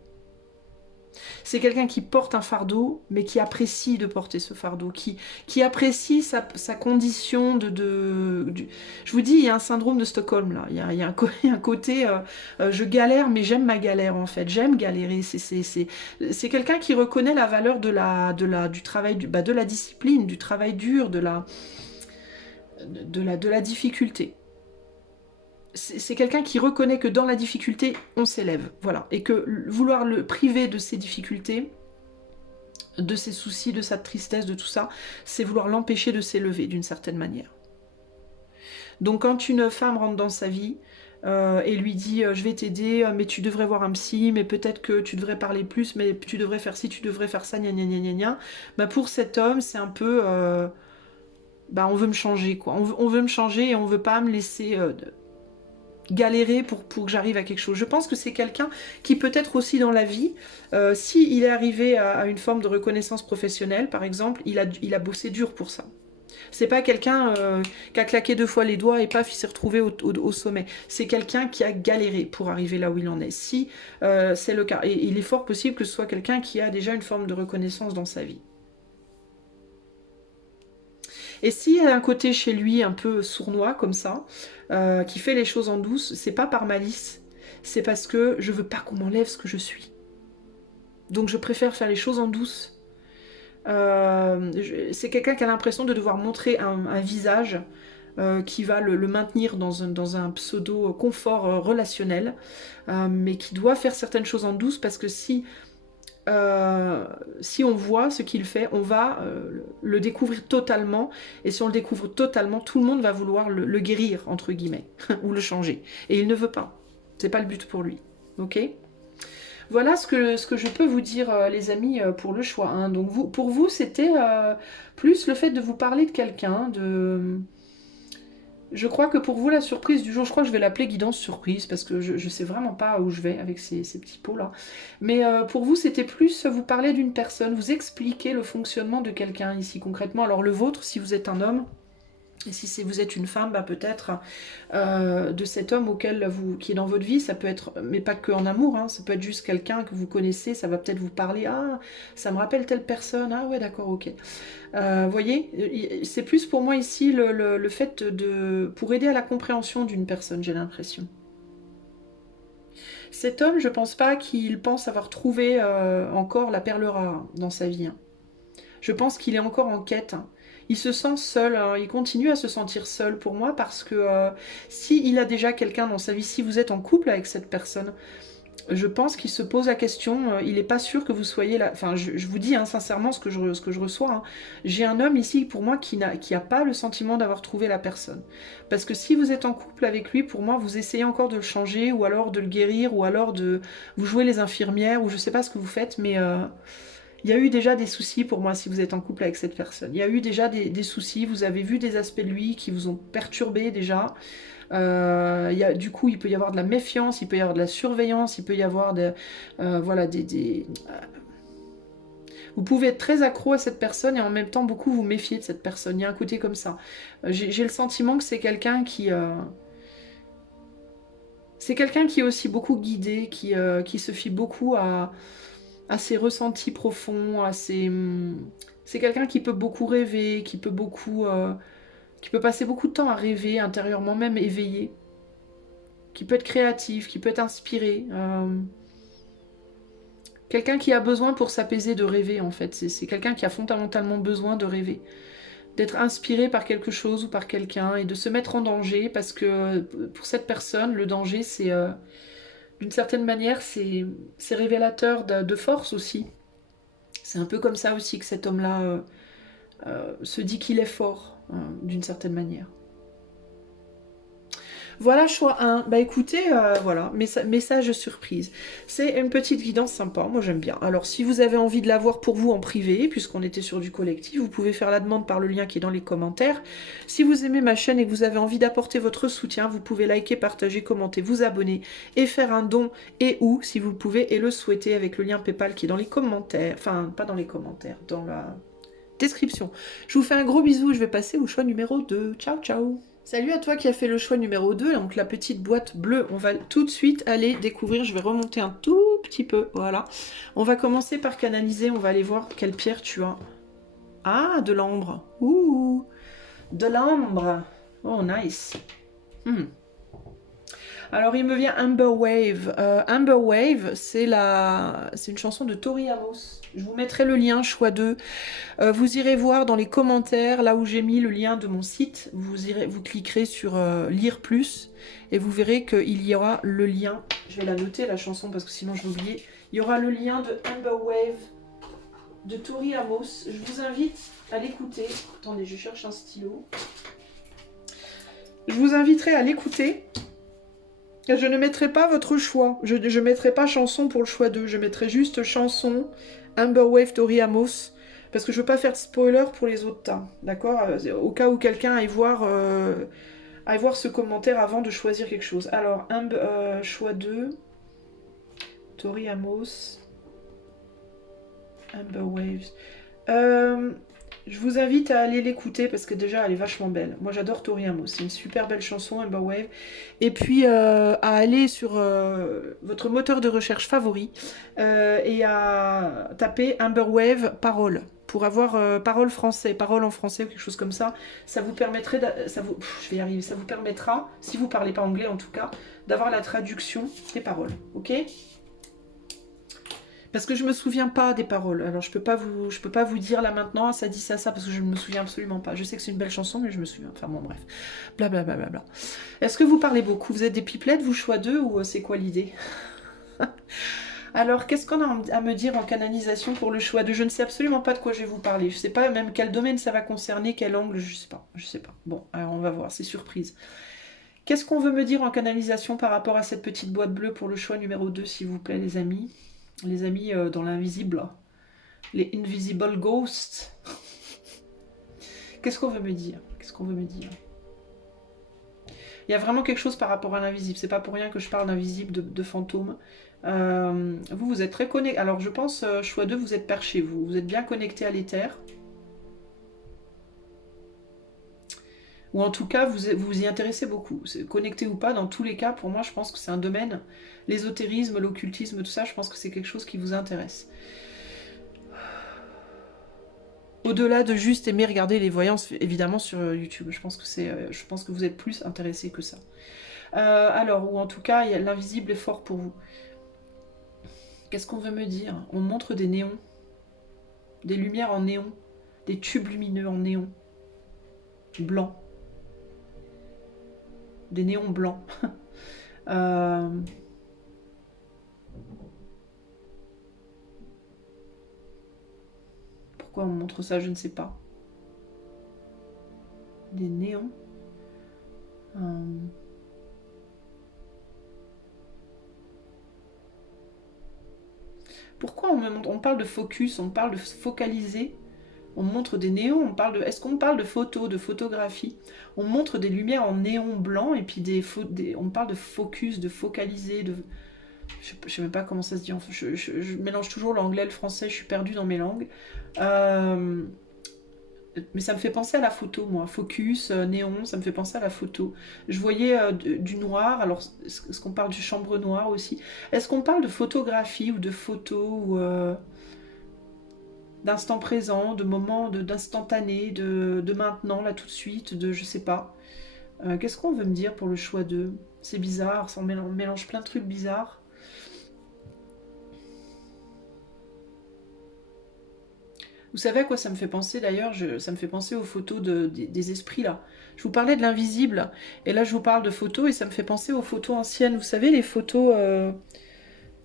C'est quelqu'un qui porte un fardeau, mais qui apprécie de porter ce fardeau, qui apprécie sa condition Je vous dis, il y a un syndrome de Stockholm, là. Il y a un côté, je galère, mais j'aime ma galère, en fait. J'aime galérer. C'est quelqu'un qui reconnaît la valeur du travail, de la discipline, du travail dur, de la difficulté. C'est quelqu'un qui reconnaît que dans la difficulté, on s'élève, voilà, et que vouloir le priver de ses difficultés, de ses soucis, de sa tristesse, de tout ça, c'est vouloir l'empêcher de s'élever d'une certaine manière. Donc quand une femme rentre dans sa vie et lui dit je vais t'aider, mais tu devrais voir un psy, mais peut-être que tu devrais parler plus, mais tu devrais faire ci, tu devrais faire ça, gna gna gna gna gna, bah pour cet homme c'est un peu bah on veut me changer quoi, on veut me changer et on veut pas me laisser galérer pour que j'arrive à quelque chose. Je pense que c'est quelqu'un qui peut-être aussi dans la vie, s'il est arrivé à une forme de reconnaissance professionnelle, par exemple, il a bossé dur pour ça. C'est pas quelqu'un qui a claqué 2 fois les doigts et paf, il s'est retrouvé au sommet. C'est quelqu'un qui a galéré pour arriver là où il en est. Si c'est le cas. Et il est fort possible que ce soit quelqu'un qui a déjà une forme de reconnaissance dans sa vie. Et s'il y a un côté chez lui un peu sournois comme ça, qui fait les choses en douce, c'est pas par malice, c'est parce que je veux pas qu'on m'enlève ce que je suis. Donc je préfère faire les choses en douce. C'est quelqu'un qui a l'impression de devoir montrer un visage qui va le maintenir dans un pseudo confort relationnel, mais qui doit faire certaines choses en douce parce que si on voit ce qu'il fait, on va le découvrir totalement. Et si on le découvre totalement, tout le monde va vouloir le guérir, entre guillemets, ou le changer. Et il ne veut pas. C'est pas le but pour lui. Ok ? Voilà ce que je peux vous dire, les amis, pour le choix. Hein. Donc pour vous, c'était plus le fait de vous parler de quelqu'un, de... Je crois que pour vous, la surprise du jour, je crois que je vais l'appeler guidance surprise, parce que je sais vraiment pas où je vais avec ces petits pots-là. Mais pour vous, c'était plus vous parler d'une personne, vous expliquer le fonctionnement de quelqu'un ici concrètement. Alors le vôtre, si vous êtes un homme, et si vous êtes une femme, bah peut-être de cet homme qui est dans votre vie, ça peut être, mais pas que en amour, hein, ça peut être juste quelqu'un que vous connaissez, ça va peut-être vous parler, ah, ça me rappelle telle personne, ah ouais d'accord, ok. Voyez, c'est plus pour moi ici le fait pour aider à la compréhension d'une personne, j'ai l'impression. Cet homme, je pense pas qu'il pense avoir trouvé encore la perle rare dans sa vie. Hein. Je pense qu'il est encore en quête. Hein. Il se sent seul, hein. Il continue à se sentir seul pour moi parce que s'il a déjà quelqu'un dans sa vie, si vous êtes en couple avec cette personne, je pense qu'il se pose la question, il n'est pas sûr que vous soyez là. Enfin, je vous dis hein, sincèrement ce que je reçois. Hein. J'ai un homme ici pour moi qui a pas le sentiment d'avoir trouvé la personne. Parce que si vous êtes en couple avec lui, pour moi, vous essayez encore de le changer, ou alors de le guérir, ou alors de vous jouer les infirmières, ou je sais pas ce que vous faites, mais il y a eu déjà des soucis pour moi si vous êtes en couple avec cette personne. Il y a eu déjà des soucis, vous avez vu des aspects de lui qui vous ont perturbé déjà. Du coup, il peut y avoir de la méfiance, il peut y avoir de la surveillance, il peut y avoir voilà, vous pouvez être très accro à cette personne et en même temps beaucoup vous méfier de cette personne. Il y a un côté comme ça. J'ai le sentiment que c'est quelqu'un qui... c'est quelqu'un qui est aussi beaucoup guidé, qui se fie beaucoup à ses ressentis profonds, c'est quelqu'un qui peut beaucoup rêver, qui peut passer beaucoup de temps à rêver intérieurement, même éveillé, qui peut être créatif, qui peut être inspiré. Quelqu'un qui a besoin pour s'apaiser de rêver en fait. C'est quelqu'un qui a fondamentalement besoin de rêver. D'être inspiré par quelque chose ou par quelqu'un et de se mettre en danger parce que pour cette personne, le danger c'est d'une certaine manière c'est révélateur de force aussi. C'est un peu comme ça aussi que cet homme-là se dit qu'il est fort d'une certaine manière. Voilà, choix 1. Bah écoutez, voilà, message surprise. C'est une petite guidance sympa, moi j'aime bien. Alors si vous avez envie de l'avoir pour vous en privé, puisqu'on était sur du collectif, vous pouvez faire la demande par le lien qui est dans les commentaires. Si vous aimez ma chaîne et que vous avez envie d'apporter votre soutien, vous pouvez liker, partager, commenter, vous abonner et faire un don et ou, si vous le pouvez, et le souhaiter avec le lien PayPal qui est dans les commentaires. Enfin, pas dans les commentaires, dans la description. Je vous fais un gros bisou, je vais passer au choix numéro 2. Ciao, ciao. Salut à toi qui as fait le choix numéro 2, donc la petite boîte bleue, on va tout de suite aller découvrir, je vais remonter un tout petit peu, voilà. On va commencer par canaliser, on va aller voir quelle pierre tu as. Ah, de l'ambre, ouh, de l'ambre, oh nice. Alors il me vient Amber Wave. Amber Wave, c'est une chanson de Tori Amos. Je vous mettrai le lien, choix 2. Vous irez voir dans les commentaires, là où j'ai mis le lien de mon site, vous cliquerez sur lire plus et vous verrez qu'il y aura le lien. Je vais la noter la chanson parce que sinon je vais oublier. Il y aura le lien de Amber Wave de Tori Amos. Je vous invite à l'écouter. Attendez, je cherche un stylo. Je vous inviterai à l'écouter. Je ne mettrai pas votre choix. Je ne mettrai pas chanson pour le choix 2. Je mettrai juste chanson Amber Wave Tori Amos. Parce que je veux pas faire de spoiler pour les autres tas. D'accord? Au cas où quelqu'un aille voir Allez voir ce commentaire avant de choisir quelque chose. Alors, choix 2. Tori Amos. Amber Waves. Je vous invite à aller l'écouter parce que déjà elle est vachement belle. Moi j'adore Tori Amos, c'est une super belle chanson, Amber Wave. Et puis à aller sur votre moteur de recherche favori et à taper Amber Wave parole pour avoir parole français, parole en français ou quelque chose comme ça. Ça vous permettrait, je vais y arriver, ça vous permettra, si vous parlez pas anglais en tout cas, d'avoir la traduction des paroles, ok? Parce que je me souviens pas des paroles. Alors je peux pas vous dire là maintenant, ça dit ça, parce que je ne me souviens absolument pas. Je sais que c'est une belle chanson, mais je me souviens. Enfin bon, bref. Blablabla. Bla, bla, bla. Est-ce que vous parlez beaucoup? Vous êtes des pipelettes, vous choix 2 ou c'est quoi l'idée? Alors, qu'est-ce qu'on a à me dire en canalisation pour le choix 2? Je ne sais absolument pas de quoi je vais vous parler. Je sais pas même quel domaine ça va concerner, quel angle, je sais pas. Je sais pas. Bon, alors on va voir, c'est surprise. Qu'est-ce qu'on veut me dire en canalisation par rapport à cette petite boîte bleue pour le choix numéro 2, s'il vous plaît, les amis? Les amis dans l'invisible. Les invisible ghosts. Qu'est-ce qu'on veut me dire? Qu'est-ce qu'on veut me dire? Il y a vraiment quelque chose par rapport à l'invisible. C'est pas pour rien que je parle d'invisible, de fantôme. Vous êtes très connecté. Alors je pense, choix 2, vous êtes perché. Vous êtes bien connecté à l'éther. Ou en tout cas, vous y intéressez beaucoup. Connecté ou pas, dans tous les cas, pour moi, je pense que c'est un domaine. L'ésotérisme, l'occultisme, tout ça, je pense que c'est quelque chose qui vous intéresse. Au-delà de juste aimer regarder les voyances, évidemment, sur YouTube. Je pense que vous êtes plus intéressé que ça. Alors, ou en tout cas, l'invisible est fort pour vous. Qu'est-ce qu'on veut me dire? On montre des néons. Des lumières en néon. Des tubes lumineux en néon. Blanc. Des néons blancs. Pourquoi on montre ça? Je ne sais pas. Des néons. Pourquoi on parle de focus, on parle de focaliser, on montre des néons, est-ce qu'on parle de photos, de photographie? On montre des lumières en néon blanc et puis on parle de focus, de focaliser, je sais même pas comment ça se dit, je mélange toujours l'anglais et le français, je suis perdue dans mes langues. Mais ça me fait penser à la photo, moi. Focus, néon, ça me fait penser à la photo. Je voyais du noir, alors est-ce qu'on parle du chambre noire aussi? Est-ce qu'on parle de photographie ou de photos ou d'instant présent, de moment, d'instantané, de maintenant, là tout de suite, de je sais pas. Qu'est-ce qu'on veut me dire pour le choix de? C'est bizarre, ça mélange plein de trucs bizarres. Vous savez à quoi ça me fait penser d'ailleurs? Ça me fait penser aux photos des esprits là. Je vous parlais de l'invisible, et là je vous parle de photos, et ça me fait penser aux photos anciennes. Vous savez, les photos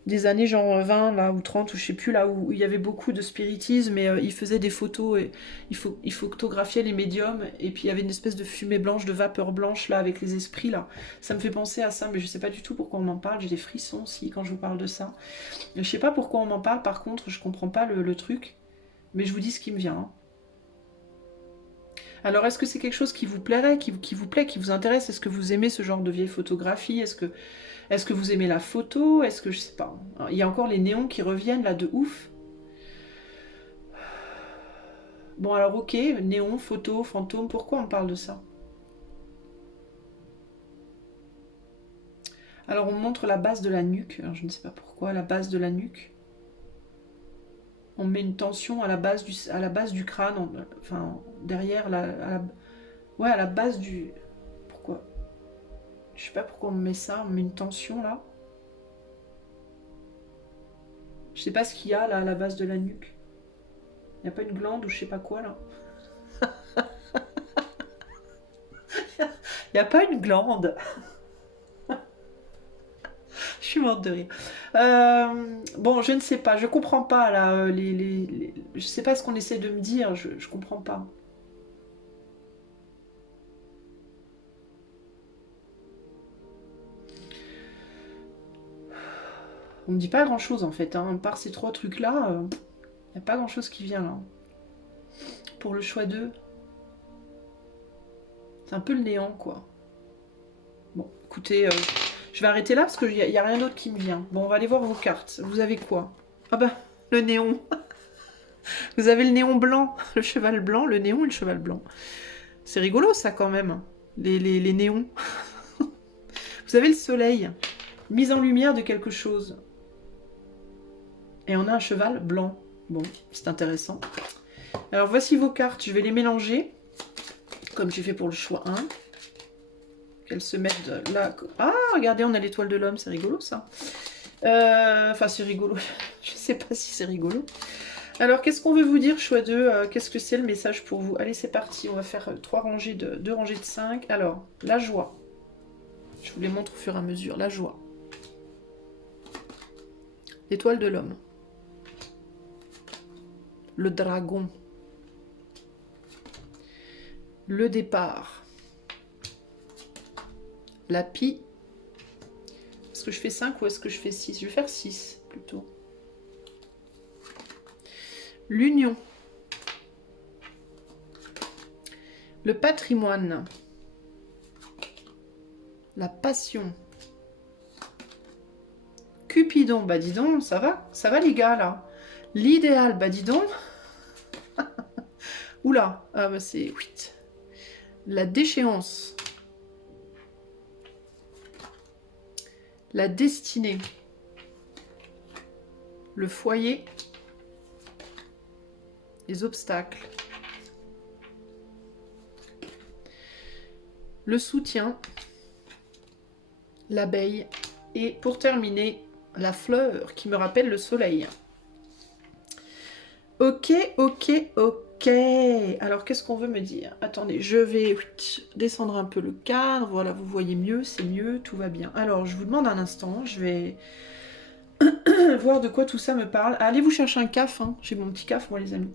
des années genre 20 là, ou 30, ou je sais plus, là où il y avait beaucoup de spiritisme, et ils faisaient des photos, et ils photographiaient les médiums, et puis il y avait une espèce de fumée blanche, de vapeur blanche là, avec les esprits là. Ça me fait penser à ça, mais je sais pas du tout pourquoi on m'en parle. J'ai des frissons aussi quand je vous parle de ça. Je sais pas pourquoi on m'en parle, par contre, je comprends pas le truc. Mais je vous dis ce qui me vient. Alors, est-ce que c'est quelque chose qui vous plairait, qui vous plaît, qui vous intéresse? Est-ce que vous aimez ce genre de vieille photographie? Est-ce que vous aimez la photo? Est-ce que, je sais pas. Il y a encore les néons qui reviennent là de ouf. Bon, alors ok, néon, photo, fantôme, pourquoi on parle de ça? Alors, on montre la base de la nuque. Alors, je ne sais pas pourquoi, la base de la nuque. On met une tension à la base du crâne, enfin, derrière, ouais, à la base du... Pourquoi? Je sais pas pourquoi on met ça, on met une tension là. Je sais pas ce qu'il y a là à la base de la nuque. Il n'y a pas une glande ou je sais pas quoi là. Il n'y a pas une glande. Je suis morte de rire. Bon, je ne sais pas, je comprends pas là. Je sais pas ce qu'on essaie de me dire, je comprends pas. On me dit pas grand chose en fait, hein. Par ces trois trucs là, il n'y a pas grand chose qui vient là. Pour le choix 2, c'est un peu le néant quoi. Bon, écoutez, je vais arrêter là parce qu'il n'y a rien d'autre qui me vient. Bon, on va aller voir vos cartes. Vous avez quoi? Ah bah, le néon. Vous avez le néon blanc, le cheval blanc, le néon et le cheval blanc. C'est rigolo ça quand même, les néons. Vous avez le soleil, mise en lumière de quelque chose. Et on a un cheval blanc. Bon, c'est intéressant. Alors voici vos cartes, je vais les mélanger, comme j'ai fait pour le choix 1. Qu'elles se mettent là. Ah, regardez, on a l'étoile de l'homme, c'est rigolo ça. Enfin, c'est rigolo. Je sais pas si c'est rigolo. Alors, qu'est-ce qu'on veut vous dire, choix 2? Qu'est-ce que c'est le message pour vous? Allez, c'est parti. On va faire 2 rangées de 5. Alors, la joie. Je vous les montre au fur et à mesure. La joie. L'étoile de l'homme. Le dragon. Le départ. La pie. Est-ce que je fais 5 ou est-ce que je fais 6? Je vais faire 6 plutôt. L'union. Le patrimoine. La passion. Cupidon, bah dis donc, ça va les gars là. L'idéal, bah dis donc. Oula, ah bah c'est 8. La déchéance. La destinée. Le foyer. Les obstacles. Le soutien. L'abeille. Et pour terminer, la fleur qui me rappelle le soleil. Ok, ok, ok. Alors, qu'est-ce qu'on veut me dire? Attendez, je vais descendre un peu le cadre. Voilà, vous voyez mieux, c'est mieux, tout va bien. Alors, je vous demande un instant, je vais voir de quoi tout ça me parle. Allez vous chercher un caf, hein. J'ai mon petit caf, moi, les amis.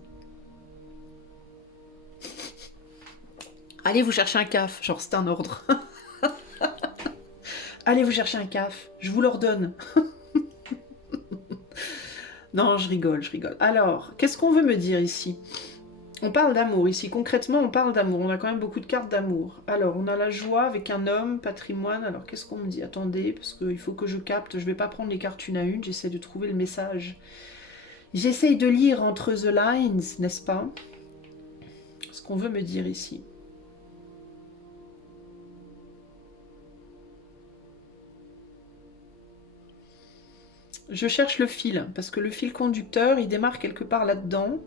Allez vous chercher un caf, genre c'est un ordre. Allez vous chercher un caf, je vous l'ordonne. Non, je rigole, je rigole. Alors, qu'est-ce qu'on veut me dire ici? On parle d'amour ici, concrètement on parle d'amour, on a quand même beaucoup de cartes d'amour. Alors on a la joie avec un homme, patrimoine, alors qu'est-ce qu'on me dit? Attendez, parce qu'il faut que je capte, je vais pas prendre les cartes une à une, j'essaie de trouver le message. J'essaye de lire entre the lines, n'est-ce pas? Ce qu'on veut me dire ici. Je cherche le fil, parce que le fil conducteur, il démarre quelque part là-dedans.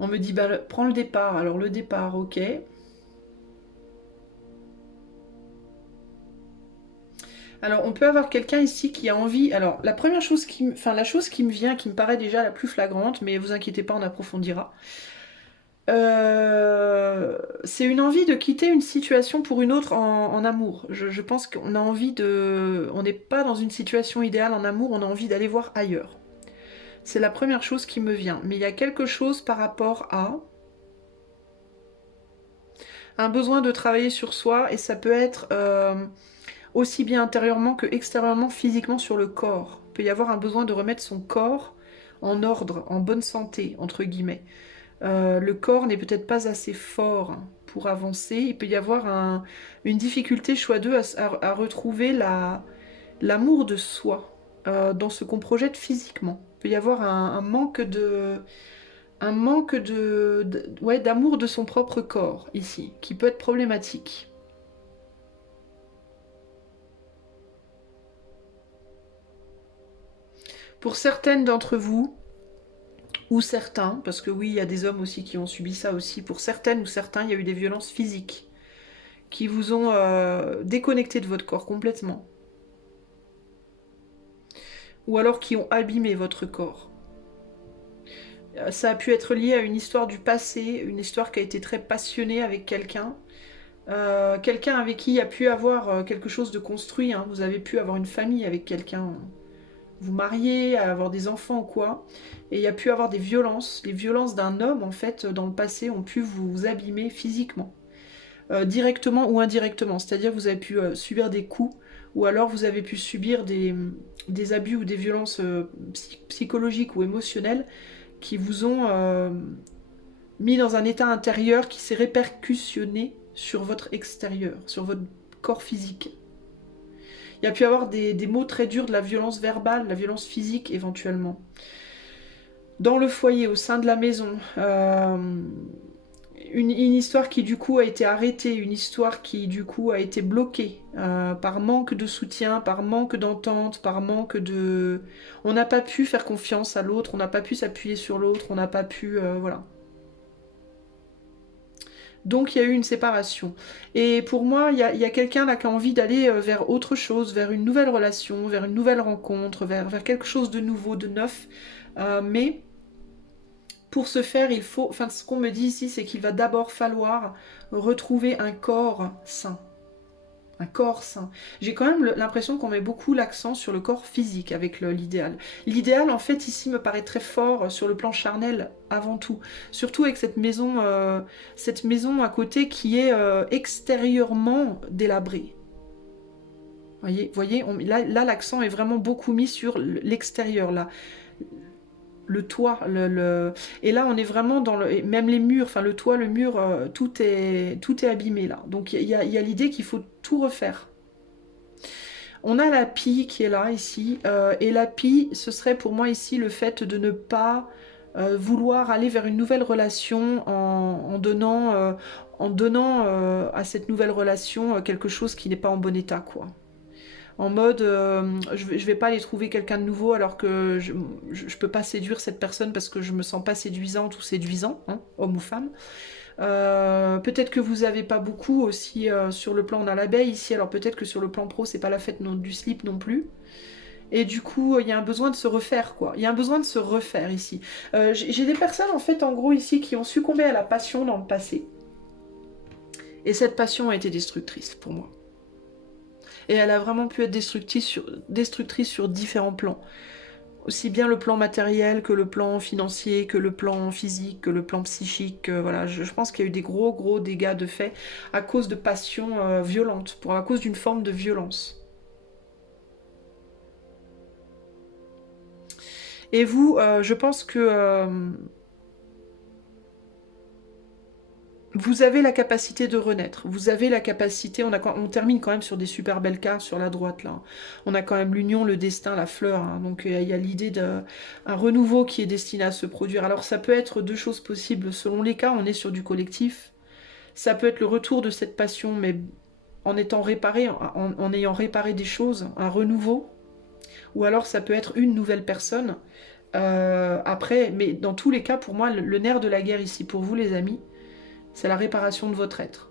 On me dit, bah, prends le départ. Alors le départ, ok. Alors on peut avoir quelqu'un ici qui a envie... Alors la première chose qui... Enfin la chose qui me vient, qui me paraît déjà la plus flagrante, mais vous inquiétez pas, on approfondira. C'est une envie de quitter une situation pour une autre en amour. Je pense qu'on a envie de... On n'est pas dans une situation idéale en amour, on a envie d'aller voir ailleurs. C'est la première chose qui me vient. Mais il y a quelque chose par rapport à un besoin de travailler sur soi, et ça peut être aussi bien intérieurement que extérieurement, physiquement sur le corps. Il peut y avoir un besoin de remettre son corps en ordre, en bonne santé, entre guillemets. Le corps n'est peut-être pas assez fort pour avancer. Il peut y avoir une difficulté, choix 2, à retrouver l'amour de soi dans ce qu'on projette physiquement. Il peut y avoir un manque ouais, d'amour de son propre corps ici, qui peut être problématique. Pour certaines d'entre vous, ou certains, parce que oui, il y a des hommes aussi qui ont subi ça aussi, pour certaines ou certains, il y a eu des violences physiques qui vous ont déconnecté de votre corps complètement. Ou alors qui ont abîmé votre corps. Ça a pu être lié à une histoire du passé, une histoire qui a été très passionnée avec quelqu'un. Quelqu'un avec qui il y a pu avoir quelque chose de construit. Hein. Vous avez pu avoir une famille avec quelqu'un, vous marier, avoir des enfants ou quoi. Et il y a pu avoir des violences. Les violences d'un homme, en fait, dans le passé, ont pu vous abîmer physiquement. Directement ou indirectement. C'est-à-dire que vous avez pu subir des coups, ou alors vous avez pu subir des abus ou des violences psychologiques ou émotionnelles qui vous ont mis dans un état intérieur qui s'est répercussionné sur votre extérieur, sur votre corps physique. Il y a pu y avoir des mots très durs, de la violence verbale, de la violence physique éventuellement. Dans le foyer, au sein de la maison, une histoire qui du coup a été arrêtée, une histoire qui du coup a été bloquée par manque de soutien, par manque d'entente, par manque de... On n'a pas pu faire confiance à l'autre, on n'a pas pu s'appuyer sur l'autre, on n'a pas pu... voilà. Donc il y a eu une séparation. Et pour moi, il y a quelqu'un là qui a envie d'aller vers autre chose, vers une nouvelle relation, vers une nouvelle rencontre, vers quelque chose de nouveau, de neuf. Mais pour ce faire, il faut... Enfin, ce qu'on me dit ici, c'est qu'il va d'abord falloir retrouver un corps sain. Un corps sain. J'ai quand même l'impression qu'on met beaucoup l'accent sur le corps physique avec l'idéal. L'idéal, en fait, ici me paraît très fort sur le plan charnel avant tout. Surtout avec cette maison à côté qui est extérieurement délabrée. Voyez, là l'accent est vraiment beaucoup mis sur l'extérieur, là. Le toit, et là on est vraiment dans même les murs, enfin le toit, le mur, tout est abîmé là. Donc il y a l'idée qu'il faut tout refaire. On a la pie qui est là ici, et la pie, ce serait pour moi ici le fait de ne pas vouloir aller vers une nouvelle relation en donnant, à cette nouvelle relation quelque chose qui n'est pas en bon état, quoi. En mode, je vais pas aller trouver quelqu'un de nouveau alors que je peux pas séduire cette personne parce que je me sens pas séduisante ou séduisant, hein, homme ou femme. Peut-être que vous avez pas beaucoup aussi sur le plan, on a l'abeille ici, alors peut-être que sur le plan pro c'est pas la fête du slip non plus. Et du coup, il y a un besoin de se refaire, quoi. Il y a un besoin de se refaire ici. J'ai des personnes, en fait, en gros, ici, qui ont succombé à la passion dans le passé. Et cette passion a été destructrice pour moi. Et elle a vraiment pu être destructrice sur différents plans. Aussi bien le plan matériel que le plan financier, que le plan physique, que le plan psychique. Voilà, je pense qu'il y a eu des gros dégâts de fait à cause de passions violentes, à cause d'une forme de violence. Et vous, je pense que vous avez la capacité de renaître. Vous avez la capacité, on termine quand même sur des super belles cartes sur la droite là. On a quand même l'union, le destin, la fleur. Hein. Donc il y a l'idée d'un renouveau qui est destiné à se produire. Alors ça peut être deux choses possibles. Selon les cas, on est sur du collectif. Ça peut être le retour de cette passion, mais en étant réparé, en ayant réparé des choses, un renouveau. Ou alors ça peut être une nouvelle personne. Après, mais dans tous les cas, pour moi, le nerf de la guerre ici, pour vous les amis, c'est la réparation de votre être.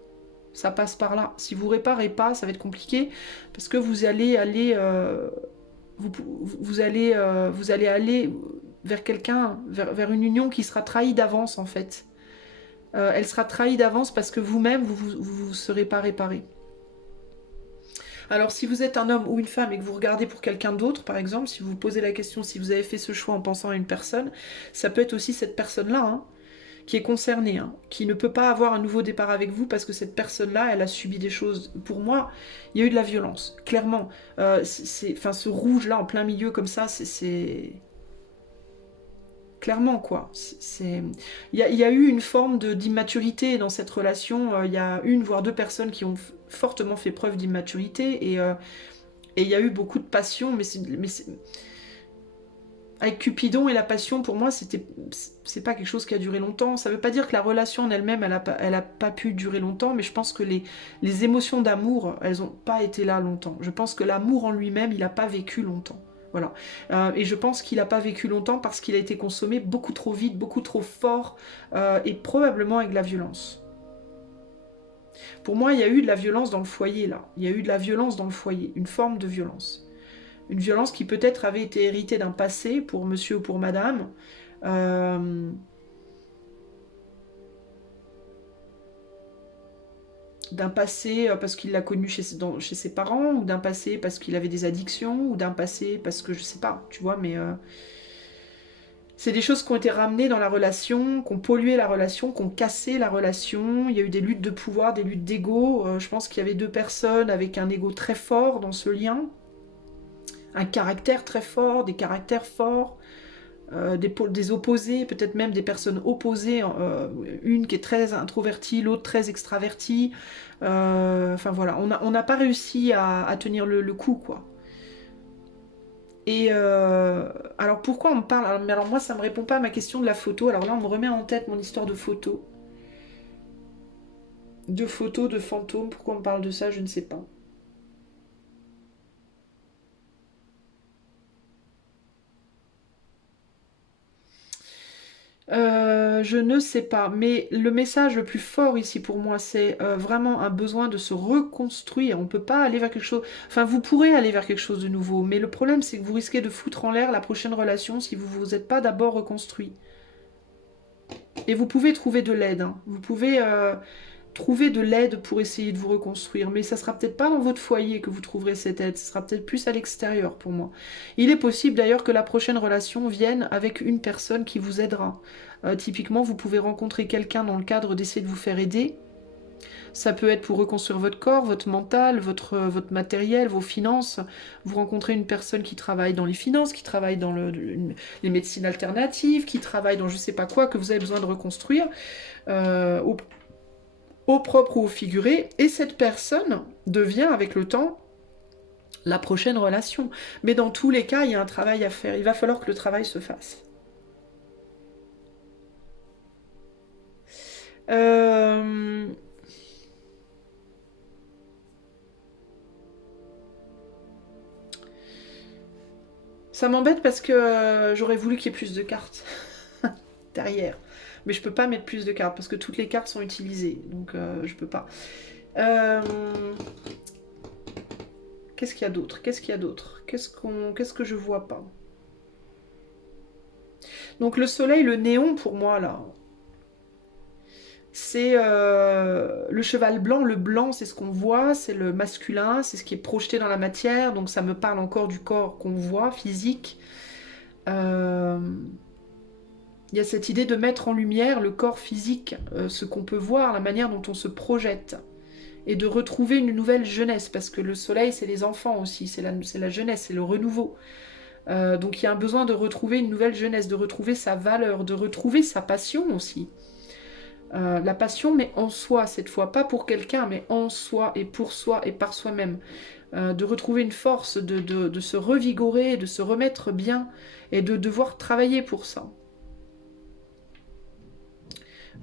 Ça passe par là. Si vous réparez pas, ça va être compliqué parce que vous allez aller, vous allez aller vers quelqu'un, vers une union qui sera trahie d'avance en fait. Elle sera trahie d'avance parce que vous-même vous serez pas réparé. Alors si vous êtes un homme ou une femme et que vous regardez pour quelqu'un d'autre, par exemple, si vous vous posez la question si vous avez fait ce choix en pensant à une personne, ça peut être aussi cette personne-là. Hein, qui est concerné, hein, qui ne peut pas avoir un nouveau départ avec vous parce que cette personne-là, elle a subi des choses. Pour moi, il y a eu de la violence, clairement. Enfin, ce rouge-là en plein milieu comme ça, c'est clairement quoi. Il y a eu une forme d'immaturité dans cette relation. Il y a une voire deux personnes qui ont fortement fait preuve d'immaturité et il y a eu beaucoup de passion, mais avec Cupidon et la passion, pour moi, c'est pas quelque chose qui a duré longtemps. Ça veut pas dire que la relation en elle-même, elle a pas pu durer longtemps, mais je pense que les émotions d'amour, elles ont pas été là longtemps. Je pense que l'amour en lui-même, il a pas vécu longtemps. Voilà. Et je pense qu'il a pas vécu longtemps parce qu'il a été consommé beaucoup trop vite, beaucoup trop fort, et probablement avec de la violence. Pour moi, il y a eu de la violence dans le foyer, là. Il y a eu de la violence dans le foyer, une forme de violence. Une violence qui peut-être avait été héritée d'un passé pour monsieur ou pour madame. D'un passé parce qu'il l'a connu chez ses parents, ou d'un passé parce qu'il avait des addictions, ou d'un passé parce que je sais pas, tu vois, mais c'est des choses qui ont été ramenées dans la relation, qui ont pollué la relation, qui ont cassé la relation. Il y a eu des luttes de pouvoir, des luttes d'ego. Je pense qu'il y avait deux personnes avec un ego très fort dans ce lien, un caractère très fort, des caractères forts. des opposés, peut-être même des personnes opposées, une qui est très introvertie, l'autre très extravertie. Enfin voilà, on n'a pas réussi à tenir le coup, quoi. Et alors pourquoi on me parle, mais alors moi ça me répond pas à ma question de la photo. Alors là on me remet en tête mon histoire de photo. De photos, de fantômes, pourquoi on me parle de ça, je ne sais pas. Je ne sais pas, mais le message le plus fort ici pour moi, c'est vraiment un besoin de se reconstruire. On ne peut pas aller vers quelque chose. Enfin, vous pourrez aller vers quelque chose de nouveau, mais le problème, c'est que vous risquez de foutre en l'air la prochaine relation si vous ne vous êtes pas d'abord reconstruit. Et vous pouvez trouver de l'aide, hein. Vous pouvez trouver de l'aide pour essayer de vous reconstruire, mais ça sera peut-être pas dans votre foyer que vous trouverez cette aide, ce sera peut-être plus à l'extérieur pour moi. Il est possible d'ailleurs que la prochaine relation vienne avec une personne qui vous aidera. Typiquement, vous pouvez rencontrer quelqu'un dans le cadre d'essayer de vous faire aider. Ça peut être pour reconstruire votre corps, votre mental, votre matériel, vos finances. Vous rencontrez une personne qui travaille dans les finances, qui travaille dans les médecines alternatives, qui travaille dans je sais pas quoi, que vous avez besoin de reconstruire. Au propre ou au figuré, et cette personne devient avec le temps la prochaine relation. Mais dans tous les cas, il y a un travail à faire. Il va falloir que le travail se fasse. Euh... Ça m'embête parce que j'aurais voulu qu'il y ait plus de cartes derrière. Mais je peux pas mettre plus de cartes parce que toutes les cartes sont utilisées. Donc je peux pas. Euh... Qu'est-ce qu'il y a d'autre? Qu'est-ce qu'il y a d'autre? Qu'est-ce que je vois pas? Donc le soleil, le néon pour moi là, c'est le cheval blanc. Le blanc, c'est ce qu'on voit, c'est le masculin, c'est ce qui est projeté dans la matière. Donc ça me parle encore du corps qu'on voit, physique. Euh, Il y a cette idée de mettre en lumière le corps physique, ce qu'on peut voir, la manière dont on se projette. Et de retrouver une nouvelle jeunesse, parce que le soleil, c'est les enfants aussi, c'est la jeunesse, c'est le renouveau. Donc il y a un besoin de retrouver une nouvelle jeunesse, de retrouver sa valeur, de retrouver sa passion aussi. La passion, mais en soi cette fois, pas pour quelqu'un, mais en soi et pour soi et par soi-même. De retrouver une force, de se revigorer, de se remettre bien et de devoir travailler pour ça.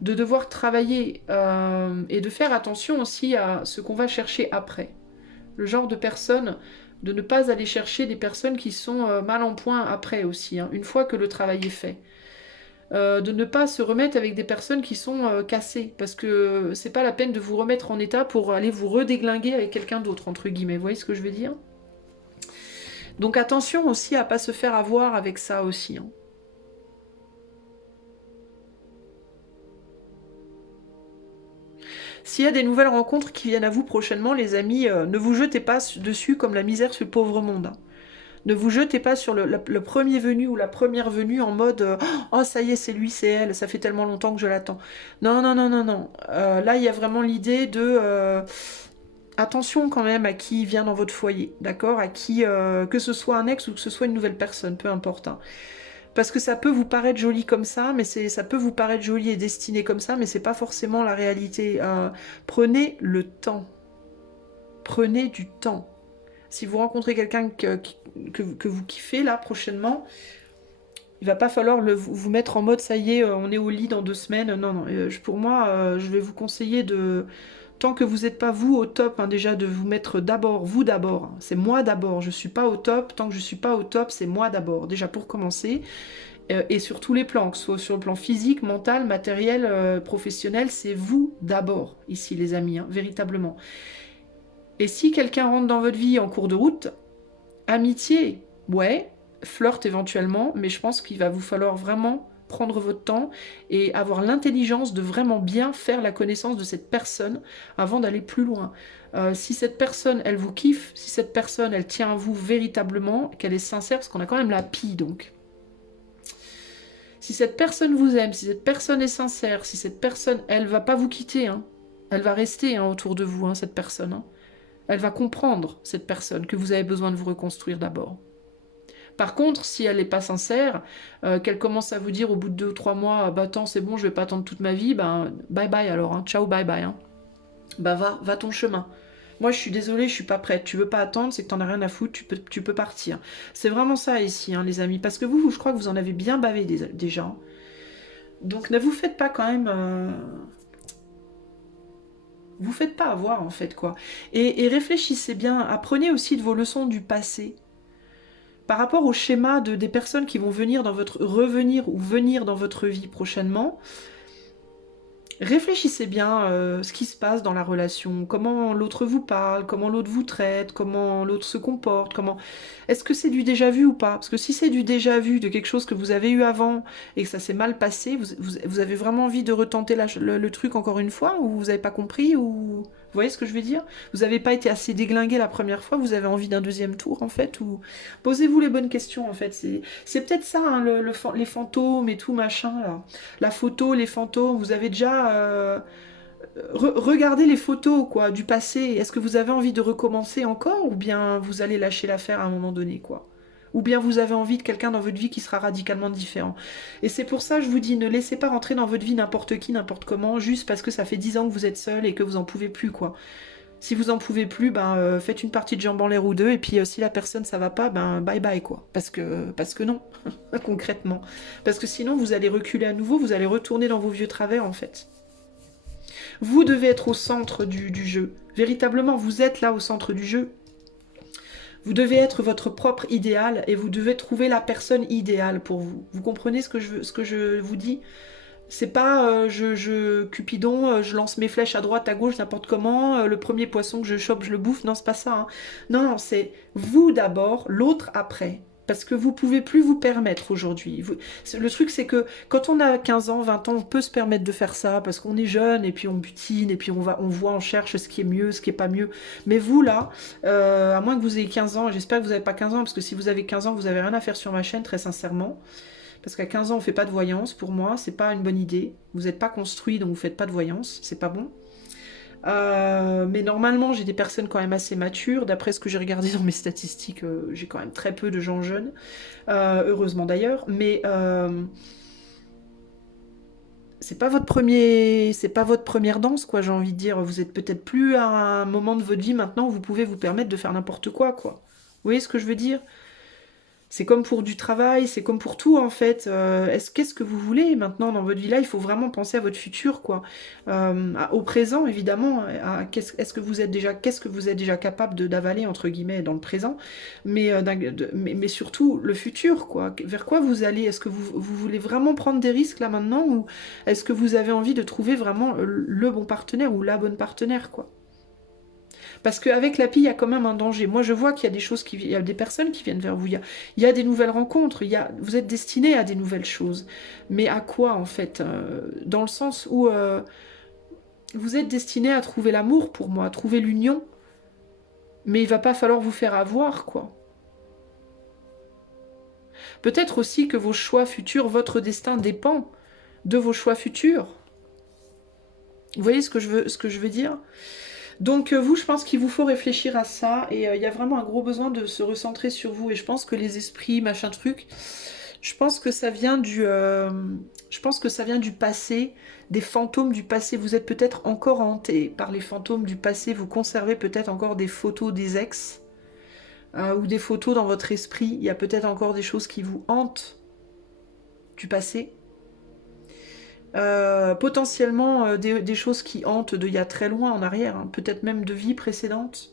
De devoir travailler et de faire attention aussi à ce qu'on va chercher après. Le genre de personnes, de ne pas aller chercher des personnes qui sont mal en point après aussi, hein, une fois que le travail est fait. De ne pas se remettre avec des personnes qui sont cassées, parce que c'est pas la peine de vous remettre en état pour aller vous redéglinguer avec quelqu'un d'autre, entre guillemets. Vous voyez ce que je veux dire? Donc attention aussi à pas se faire avoir avec ça aussi, hein. S'il y a des nouvelles rencontres qui viennent à vous prochainement, les amis, ne vous jetez pas dessus comme la misère sur le pauvre monde, hein. Ne vous jetez pas sur le premier venu ou la première venue en mode oh ça y est c'est lui c'est elle ça fait tellement longtemps que je l'attends. Non non non non non. Là il y a vraiment l'idée de attention quand même à qui vient dans votre foyer, d'accord? À qui que ce soit un ex ou que ce soit une nouvelle personne, peu importe, hein. Parce que ça peut vous paraître joli comme ça, mais ça peut vous paraître joli et destiné comme ça, mais c'est pas forcément la réalité. Prenez le temps. Prenez du temps. Si vous rencontrez quelqu'un que vous kiffez là prochainement, il va pas falloir vous mettre en mode ça y est, on est au lit dans 2 semaines. Non, non. Pour moi, je vais vous conseiller de, tant que vous n'êtes pas vous au top, hein, déjà de vous mettre d'abord, vous d'abord. Hein. C'est moi d'abord. Je suis pas au top. Tant que je suis pas au top, c'est moi d'abord. Déjà pour commencer. Et sur tous les plans, que ce soit sur le plan physique, mental, matériel, professionnel, c'est vous d'abord ici, les amis, hein, véritablement. Et si quelqu'un rentre dans votre vie en cours de route, amitié, ouais, flirt éventuellement, mais je pense qu'il va vous falloir vraiment prendre votre temps et avoir l'intelligence de vraiment bien faire la connaissance de cette personne avant d'aller plus loin. Si cette personne, elle vous kiffe, si cette personne, elle tient à vous véritablement, qu'elle est sincère, parce qu'on a quand même la pie, donc. Si cette personne vous aime, si cette personne est sincère, si cette personne, elle va pas vous quitter, hein. Elle va rester hein, autour de vous, hein, cette personne. Hein. Elle va comprendre, cette personne, que vous avez besoin de vous reconstruire d'abord. Par contre, si elle n'est pas sincère, qu'elle commence à vous dire au bout de 2 ou 3 mois, ah bah attends, c'est bon, je vais pas attendre toute ma vie, ben bye bye alors, hein. Ciao, bye bye. Hein. Bah va ton chemin. Moi je suis désolée, je suis pas prête. Tu veux pas attendre, c'est que t'en as rien à foutre, tu peux partir. C'est vraiment ça ici, hein, les amis. Parce que je crois que vous en avez bien bavé déjà. Hein. Donc ne vous faites pas quand même... Vous faites pas avoir en fait quoi. Et réfléchissez bien, apprenez aussi de vos leçons du passé. Par rapport au schéma des personnes qui vont revenir ou venir dans votre vie prochainement, réfléchissez bien ce qui se passe dans la relation, comment l'autre vous parle, comment l'autre vous traite, comment l'autre se comporte, comment... Est-ce que c'est du déjà vu ou pas? Parce que si c'est du déjà vu, de quelque chose que vous avez eu avant et que ça s'est mal passé, vous avez vraiment envie de retenter le truc encore une fois ou vous n'avez pas compris ou... Vous voyez ce que je veux dire? Vous n'avez pas été assez déglingué la première fois, vous avez envie d'un deuxième tour en fait ou... Posez-vous les bonnes questions en fait. C'est peut-être ça, hein, les fantômes et tout machin là. La photo, les fantômes, vous avez déjà regardé les photos quoi du passé. Est-ce que vous avez envie de recommencer encore ou bien vous allez lâcher l'affaire à un moment donné quoi? Ou bien vous avez envie de quelqu'un dans votre vie qui sera radicalement différent. Et c'est pour ça que je vous dis, ne laissez pas rentrer dans votre vie n'importe qui, n'importe comment, juste parce que ça fait 10 ans que vous êtes seul et que vous en pouvez plus quoi. Si vous en pouvez plus, ben faites une partie de jambes en l'air ou deux, et puis si la personne ça va pas, ben bye bye quoi. Parce que non, concrètement. Parce que sinon vous allez reculer à nouveau, vous allez retourner dans vos vieux travers en fait. Vous devez être au centre du jeu. Véritablement, vous êtes là au centre du jeu. Vous devez être votre propre idéal et vous devez trouver la personne idéale pour vous. Vous comprenez ce que je vous dis? C'est pas Cupidon, je lance mes flèches à droite, à gauche, n'importe comment, le premier poisson que je chope, je le bouffe. Non, c'est pas ça. Hein. Non, non, c'est vous d'abord, l'autre après. Parce que vous pouvez plus vous permettre aujourd'hui. Le truc, c'est que quand on a 15 ans, 20 ans, on peut se permettre de faire ça parce qu'on est jeune et puis on butine et puis on voit, on cherche ce qui est mieux, ce qui est pas mieux. Mais vous, là, à moins que vous ayez 15 ans, j'espère que vous n'avez pas 15 ans parce que si vous avez 15 ans, vous avez rien à faire sur ma chaîne, très sincèrement. Parce qu'à 15 ans, on ne fait pas de voyance. Pour moi, c'est pas une bonne idée. Vous n'êtes pas construit, donc vous faites pas de voyance. C'est pas bon. Mais normalement, j'ai des personnes quand même assez matures. D'après ce que j'ai regardé dans mes statistiques, j'ai quand même très peu de gens jeunes. Heureusement d'ailleurs. Mais c'est pas votre première danse, quoi. J'ai envie de dire. Vous êtes peut-être plus à un moment de votre vie maintenant où vous pouvez vous permettre de faire n'importe quoi, quoi. Vous voyez ce que je veux dire? C'est comme pour du travail, c'est comme pour tout en fait. Qu'est-ce que vous voulez maintenant dans votre vie là? Il faut vraiment penser à votre futur, quoi. Au présent, évidemment. Qu'est-ce que vous êtes déjà capable d'avaler entre guillemets dans le présent, mais surtout le futur, quoi. Vers quoi vous allez? Est-ce que vous voulez vraiment prendre des risques là maintenant, ou est-ce que vous avez envie de trouver vraiment le bon partenaire ou la bonne partenaire, quoi? Parce qu'avec l'appli, il y a quand même un danger. Moi, je vois qu'il y a il y a des personnes qui viennent vers vous. Il y a des nouvelles rencontres. Vous êtes destiné à des nouvelles choses. Mais à quoi, en fait? Dans le sens où vous êtes destiné à trouver l'amour pour moi, à trouver l'union. Mais il va pas falloir vous faire avoir, quoi. Peut-être aussi que vos choix futurs, votre destin dépend de vos choix futurs. Vous voyez ce que je veux dire? Donc vous, je pense qu'il vous faut réfléchir à ça et il y a vraiment un gros besoin de se recentrer sur vous et je pense que les esprits, machin truc, je pense que ça vient je pense que ça vient du passé, des fantômes du passé. Vous êtes peut-être encore hanté par les fantômes du passé, vous conservez peut-être encore des photos des ex ou des photos dans votre esprit. Il y a peut-être encore des choses qui vous hantent du passé. Potentiellement des choses qui hantent d'il y a très loin en arrière, hein, peut-être même de vies précédentes.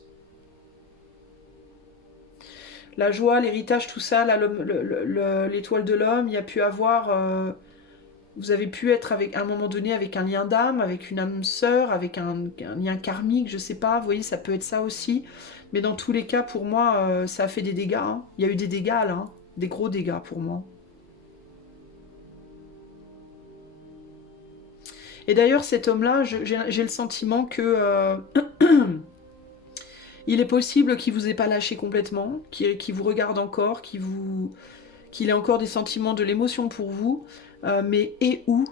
La joie, l'héritage, tout ça, l'étoile de l'homme, il y a pu avoir... vous avez pu être avec, à un moment donné avec un lien d'âme, avec une âme sœur, avec un lien karmique, je sais pas, vous voyez, ça peut être ça aussi. Mais dans tous les cas, pour moi, ça a fait des dégâts. Hein. Il y a eu des dégâts là, hein, des gros dégâts pour moi. Et d'ailleurs, cet homme-là, j'ai le sentiment que... il est possible qu'il vous ait pas lâché complètement, qu'il vous regarde encore, qu'il ait encore des sentiments de l'émotion pour vous, mais et où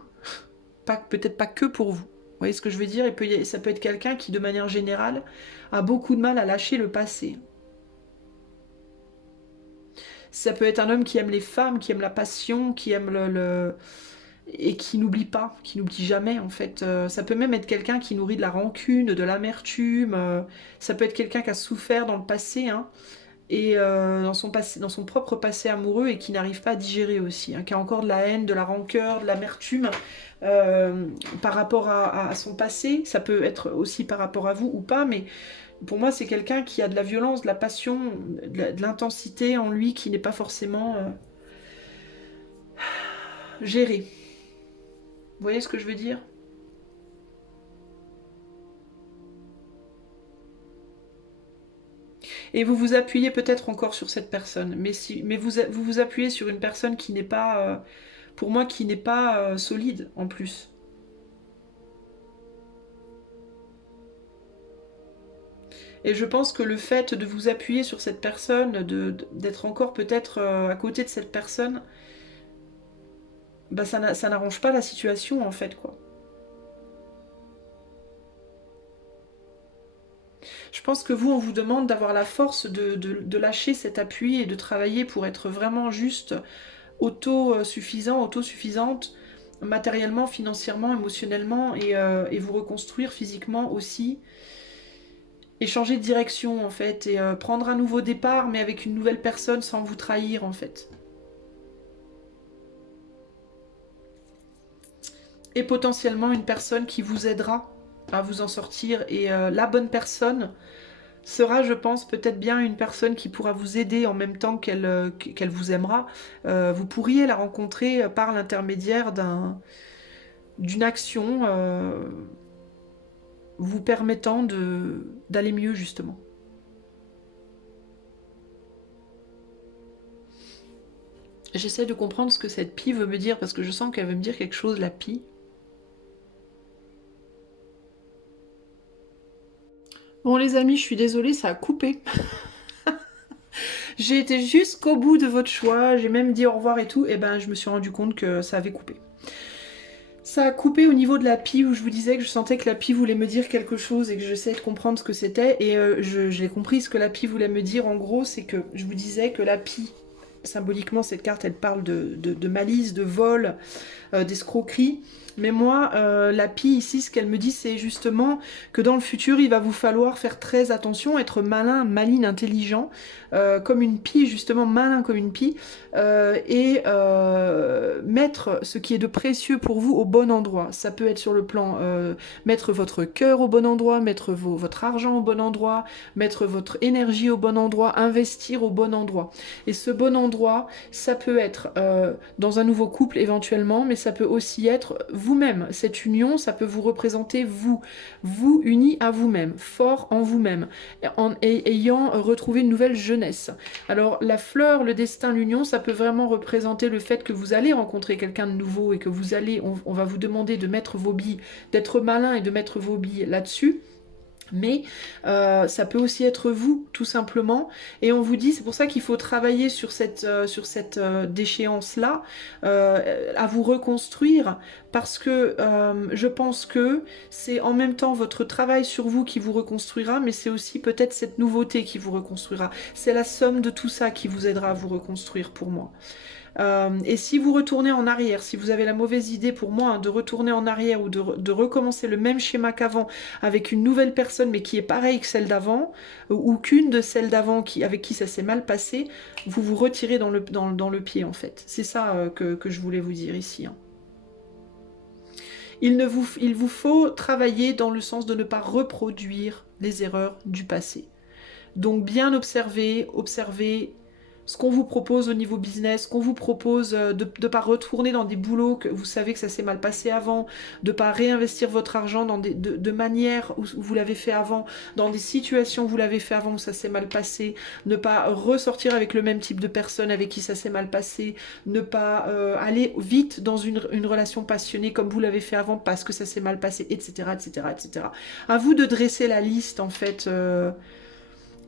peut-être pas que pour vous. Vous voyez ce que je veux dire? Ça peut être quelqu'un qui, de manière générale, a beaucoup de mal à lâcher le passé. Ça peut être un homme qui aime les femmes, qui aime la passion, qui aime et qui n'oublie pas, qui n'oublie jamais en fait. Ça peut même être quelqu'un qui nourrit de la rancune, de l'amertume. Ça peut être quelqu'un qui a souffert dans le passé, hein, et dans son propre passé amoureux et qui n'arrive pas à digérer aussi, hein, qui a encore de la haine, de la rancœur, de l'amertume par rapport à son passé. Ça peut être aussi par rapport à vous ou pas, mais pour moi c'est quelqu'un qui a de la violence, de la passion, de l'intensité en lui qui n'est pas forcément gérée. Vous voyez ce que je veux dire? Et vous vous appuyez peut-être encore sur cette personne, mais vous vous appuyez sur une personne qui n'est pas, pour moi, qui n'est pas solide en plus. Et je pense que le fait de vous appuyer sur cette personne, d'être encore peut-être à côté de cette personne, bah ça n'arrange pas la situation en fait, quoi. Je pense que vous, on vous demande d'avoir la force de lâcher cet appui et de travailler pour être vraiment juste autosuffisant, autosuffisante, matériellement, financièrement, émotionnellement, et vous reconstruire physiquement aussi, et changer de direction en fait, et prendre un nouveau départ, mais avec une nouvelle personne sans vous trahir en fait. Et potentiellement une personne qui vous aidera à vous en sortir, et la bonne personne sera, je pense, peut-être bien une personne qui pourra vous aider en même temps qu'elle vous aimera. Vous pourriez la rencontrer par l'intermédiaire d'une action vous permettant d'aller mieux, justement. J'essaie de comprendre ce que cette pie veut me dire, parce que je sens qu'elle veut me dire quelque chose, la pie. Bon les amis, je suis désolée, ça a coupé. J'ai été jusqu'au bout de votre choix, j'ai même dit au revoir et tout, et ben je me suis rendu compte que ça avait coupé. Ça a coupé au niveau de la pie où je vous disais que je sentais que la pie voulait me dire quelque chose et que j'essayais de comprendre ce que c'était, et j'ai compris ce que la pie voulait me dire. En gros, c'est que je vous disais que la pie, symboliquement, cette carte, elle parle de malice, de vol, d'escroquerie. Mais moi, la pie ici, ce qu'elle me dit, c'est justement que dans le futur, il va vous falloir faire très attention, être malin, maligne, intelligent, comme une pie, justement, malin comme une pie, et mettre ce qui est de précieux pour vous au bon endroit. Ça peut être sur le plan mettre votre cœur au bon endroit, mettre votre argent au bon endroit, mettre votre énergie au bon endroit, investir au bon endroit. Et ce bon endroit, ça peut être dans un nouveau couple éventuellement, mais ça peut aussi être vous-même. Cette union, ça peut vous représenter vous, vous unis à vous-même, fort en vous-même, ayant retrouvé une nouvelle jeunesse. Alors la fleur, le destin, l'union, ça peut vraiment représenter le fait que vous allez rencontrer quelqu'un de nouveau et que vous allez, on va vous demander de mettre vos billes, d'être malin et de mettre vos billes là-dessus. Mais ça peut aussi être vous, tout simplement. Et on vous dit, c'est pour ça qu'il faut travailler sur cette déchéance-là, à vous reconstruire, parce que je pense que c'est en même temps votre travail sur vous qui vous reconstruira, mais c'est aussi peut-être cette nouveauté qui vous reconstruira. C'est la somme de tout ça qui vous aidera à vous reconstruire pour moi. Et si vous retournez en arrière, si vous avez la mauvaise idée pour moi hein, de retourner en arrière ou de recommencer le même schéma qu'avant avec une nouvelle personne mais qui est pareille que celle d'avant, ou qu'une de celles d'avant avec qui ça s'est mal passé, vous vous retirez dans le pied en fait. C'est ça que je voulais vous dire ici. Hein. Il vous faut travailler dans le sens de ne pas reproduire les erreurs du passé. Donc bien observer ce qu'on vous propose au niveau business, qu'on vous propose de ne pas retourner dans des boulots que vous savez que ça s'est mal passé avant, de ne pas réinvestir votre argent de manière où vous l'avez fait avant, dans des situations où vous l'avez fait avant où ça s'est mal passé, ne pas ressortir avec le même type de personne avec qui ça s'est mal passé, ne pas aller vite dans une relation passionnée comme vous l'avez fait avant parce que ça s'est mal passé, etc., etc., etc. À vous de dresser la liste en fait.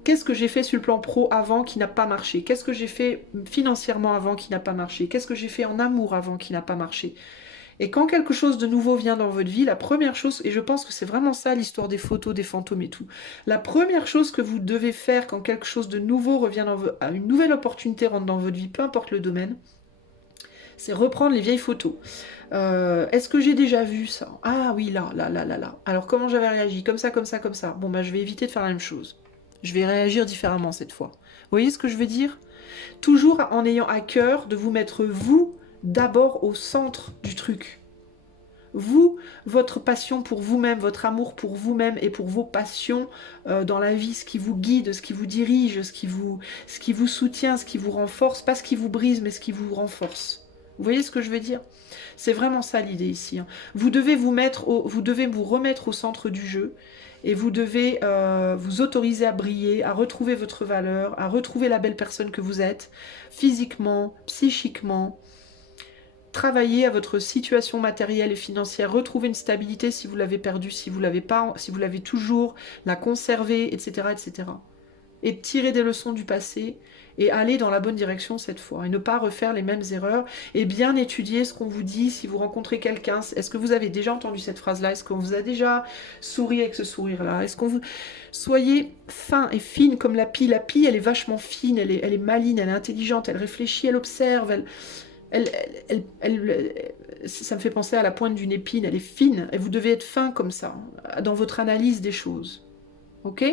Qu'est-ce que j'ai fait sur le plan pro avant qui n'a pas marché? Qu'est-ce que j'ai fait financièrement avant qui n'a pas marché? Qu'est-ce que j'ai fait en amour avant qui n'a pas marché? Et quand quelque chose de nouveau vient dans votre vie, la première chose, et je pense que c'est vraiment ça l'histoire des photos, des fantômes et tout, la première chose que vous devez faire quand quelque chose de nouveau revient une nouvelle opportunité rentre dans votre vie, peu importe le domaine, c'est reprendre les vieilles photos. Est-ce que j'ai déjà vu ça? Ah oui, là, là, là, là, là. Alors comment j'avais réagi? Comme ça, comme ça, comme ça. Bon, bah je vais éviter de faire la même chose. Je vais réagir différemment cette fois. Vous voyez ce que je veux dire? Toujours en ayant à cœur de vous mettre vous d'abord au centre du truc. Vous, votre passion pour vous-même, votre amour pour vous-même et pour vos passions dans la vie, ce qui vous guide, ce qui vous dirige, ce qui vous soutient, ce qui vous renforce, pas ce qui vous brise, mais ce qui vous renforce. Vous voyez ce que je veux dire? C'est vraiment ça l'idée ici. Hein. Vous devez vous devez vous remettre au centre du jeu et vous devez vous autoriser à briller, à retrouver votre valeur, à retrouver la belle personne que vous êtes, physiquement, psychiquement, travailler à votre situation matérielle et financière, retrouver une stabilité si vous l'avez perdue, si vous l'avez pas, si vous l'avez toujours, la conserver, etc., etc. Et tirer des leçons du passé et aller dans la bonne direction cette fois et ne pas refaire les mêmes erreurs et bien étudier ce qu'on vous dit si vous rencontrez quelqu'un. Est-ce que vous avez déjà entendu cette phrase-là? Est-ce qu'on vous a déjà souri avec ce sourire-là? Est-ce qu'on vous... Soyez fin et fine comme la pie. La pie, elle est vachement fine, elle est maligne, elle est intelligente, elle réfléchit, elle observe, elle, ça me fait penser à la pointe d'une épine, elle est fine, et vous devez être fin comme ça, dans votre analyse des choses. Ok?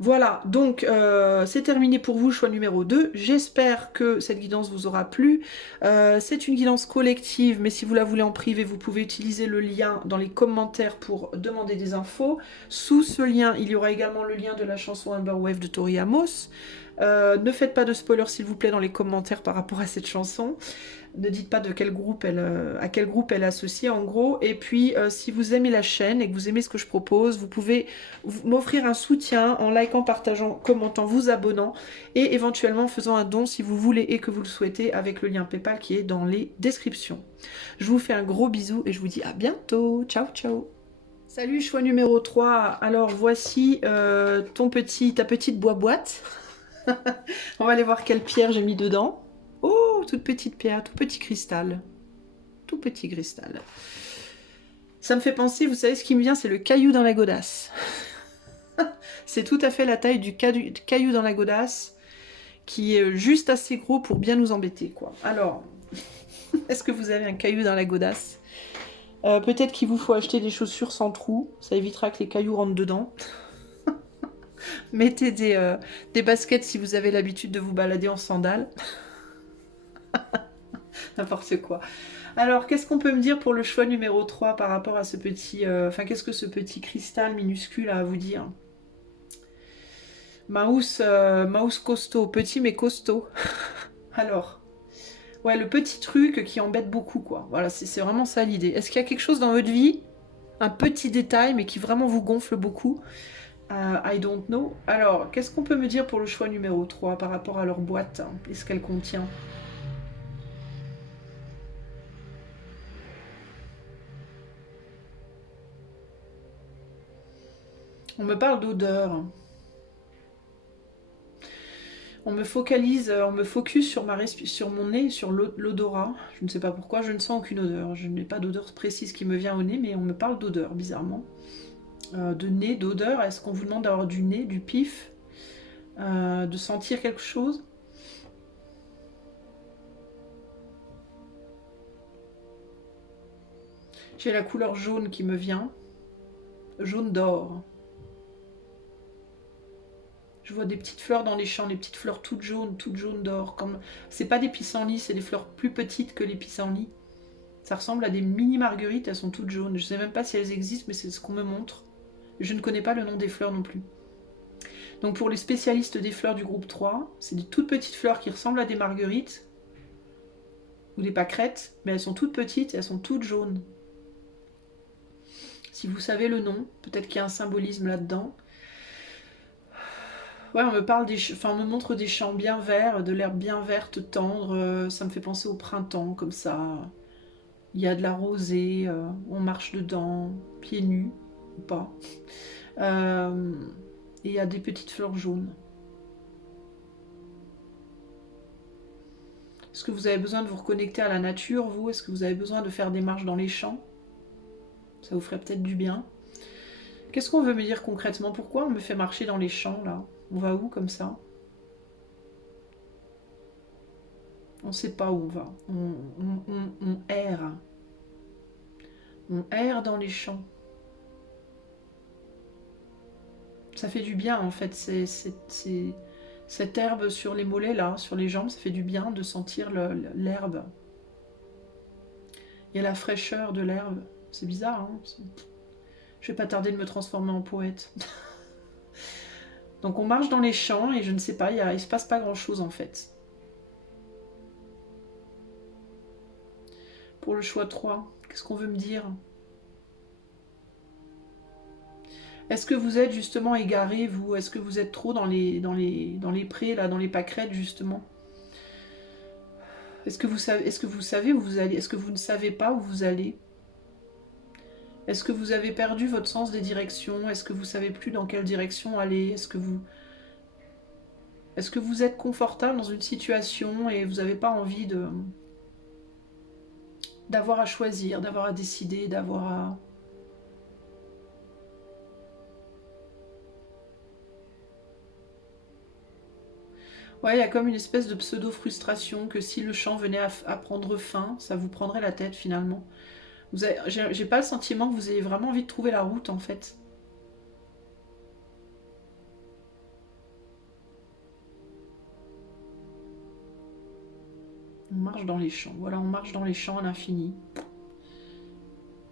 Voilà, donc c'est terminé pour vous, choix numéro 2. J'espère que cette guidance vous aura plu. C'est une guidance collective, mais si vous la voulez en privé, vous pouvez utiliser le lien dans les commentaires pour demander des infos. Sous ce lien, il y aura également le lien de la chanson Amber Wave de Tori Amos. Ne faites pas de spoilers s'il vous plaît dans les commentaires par rapport à cette chanson. Ne dites pas de quel groupe à quel groupe elle est associée en gros. Et puis si vous aimez la chaîne et que vous aimez ce que je propose, vous pouvez m'offrir un soutien en likant, partageant, commentant, vous abonnant et éventuellement faisant un don si vous voulez et que vous le souhaitez avec le lien PayPal qui est dans les descriptions. Je vous fais un gros bisou et je vous dis à bientôt. Ciao ciao. Salut choix numéro 3. Alors voici ta petite boîte. On va aller voir quelle pierre j'ai mis dedans. Oh, toute petite pierre, tout petit cristal. Tout petit cristal. Ça me fait penser, vous savez ce qui me vient, c'est le caillou dans la godasse. C'est tout à fait la taille du caillou dans la godasse, qui est juste assez gros pour bien nous embêter, quoi. Alors, est-ce que vous avez un caillou dans la godasse? Peut-être qu'il vous faut acheter des chaussures sans trous, ça évitera que les cailloux rentrent dedans. Mettez des baskets si vous avez l'habitude de vous balader en sandales. N'importe quoi. Alors, qu'est-ce qu'on peut me dire pour le choix numéro 3 par rapport à ce petit... qu'est-ce que ce petit cristal minuscule a à vous dire? Mouse costaud, petit mais costaud. Alors, ouais, le petit truc qui embête beaucoup, quoi. Voilà, c'est vraiment ça l'idée. Est-ce qu'il y a quelque chose dans votre vie, un petit détail, mais qui vraiment vous gonfle beaucoup? I don't know. Alors, qu'est-ce qu'on peut me dire pour le choix numéro 3 par rapport à leur boîte et ce qu'elle contient? On me parle d'odeur. On me focus sur mon nez, sur l'odorat. Je ne sais pas pourquoi, je ne sens aucune odeur. Je n'ai pas d'odeur précise qui me vient au nez, mais on me parle d'odeur, bizarrement. De nez, d'odeur. Est-ce qu'on vous demande d'avoir du nez, du pif, de sentir quelque chose? J'ai la couleur jaune qui me vient. Jaune d'or. Je vois des petites fleurs dans les champs, des petites fleurs toutes jaunes d'or. C'est pas des pissenlits, c'est des fleurs plus petites que les pissenlits. Ça ressemble à des mini marguerites, elles sont toutes jaunes. Je sais même pas si elles existent, mais c'est ce qu'on me montre. Je ne connais pas le nom des fleurs non plus. Donc pour les spécialistes des fleurs du groupe 3, c'est des toutes petites fleurs qui ressemblent à des marguerites ou des pâquerettes, mais elles sont toutes petites et elles sont toutes jaunes. Si vous savez le nom, peut-être qu'il y a un symbolisme là-dedans. Ouais, on me montre des champs bien verts, de l'herbe bien verte, tendre. Ça me fait penser au printemps, comme ça. Il y a de la rosée, on marche dedans, pieds nus, ou pas. Et il y a des petites fleurs jaunes. Est-ce que vous avez besoin de vous reconnecter à la nature, vous? Est-ce que vous avez besoin de faire des marches dans les champs? Ça vous ferait peut-être du bien. Qu'est-ce qu'on veut me dire concrètement? Pourquoi on me fait marcher dans les champs, là? On va où, comme ça? On ne sait pas où on va. On erre. On erre dans les champs. Ça fait du bien, en fait. Cette herbe sur les mollets, là, sur les jambes, ça fait du bien de sentir l'herbe. Il y a la fraîcheur de l'herbe. C'est bizarre, hein? Je vais pas tarder de me transformer en poète. Donc on marche dans les champs et je ne sais pas, il se passe pas grand-chose, en fait. Pour le choix 3, qu'est-ce qu'on veut me dire? Est-ce que vous êtes justement égaré, vous? Est-ce que vous êtes trop dans les prés, là, dans les pâquerettes, justement? Est-ce que vous savez où vous allez? Est-ce que vous ne savez pas où vous allez? Est-ce que vous avez perdu votre sens des directions? Est-ce que vous savez plus dans quelle direction aller? Est-ce que vous êtes confortable dans une situation et vous n'avez pas envie d'avoir à choisir, d'avoir à décider, d'avoir à... Ouais, il y a comme une espèce de pseudo-frustration que si le champ venait à prendre fin, ça vous prendrait la tête finalement. J'ai pas le sentiment que vous ayez vraiment envie de trouver la route en fait. On marche dans les champs. Voilà, on marche dans les champs à l'infini.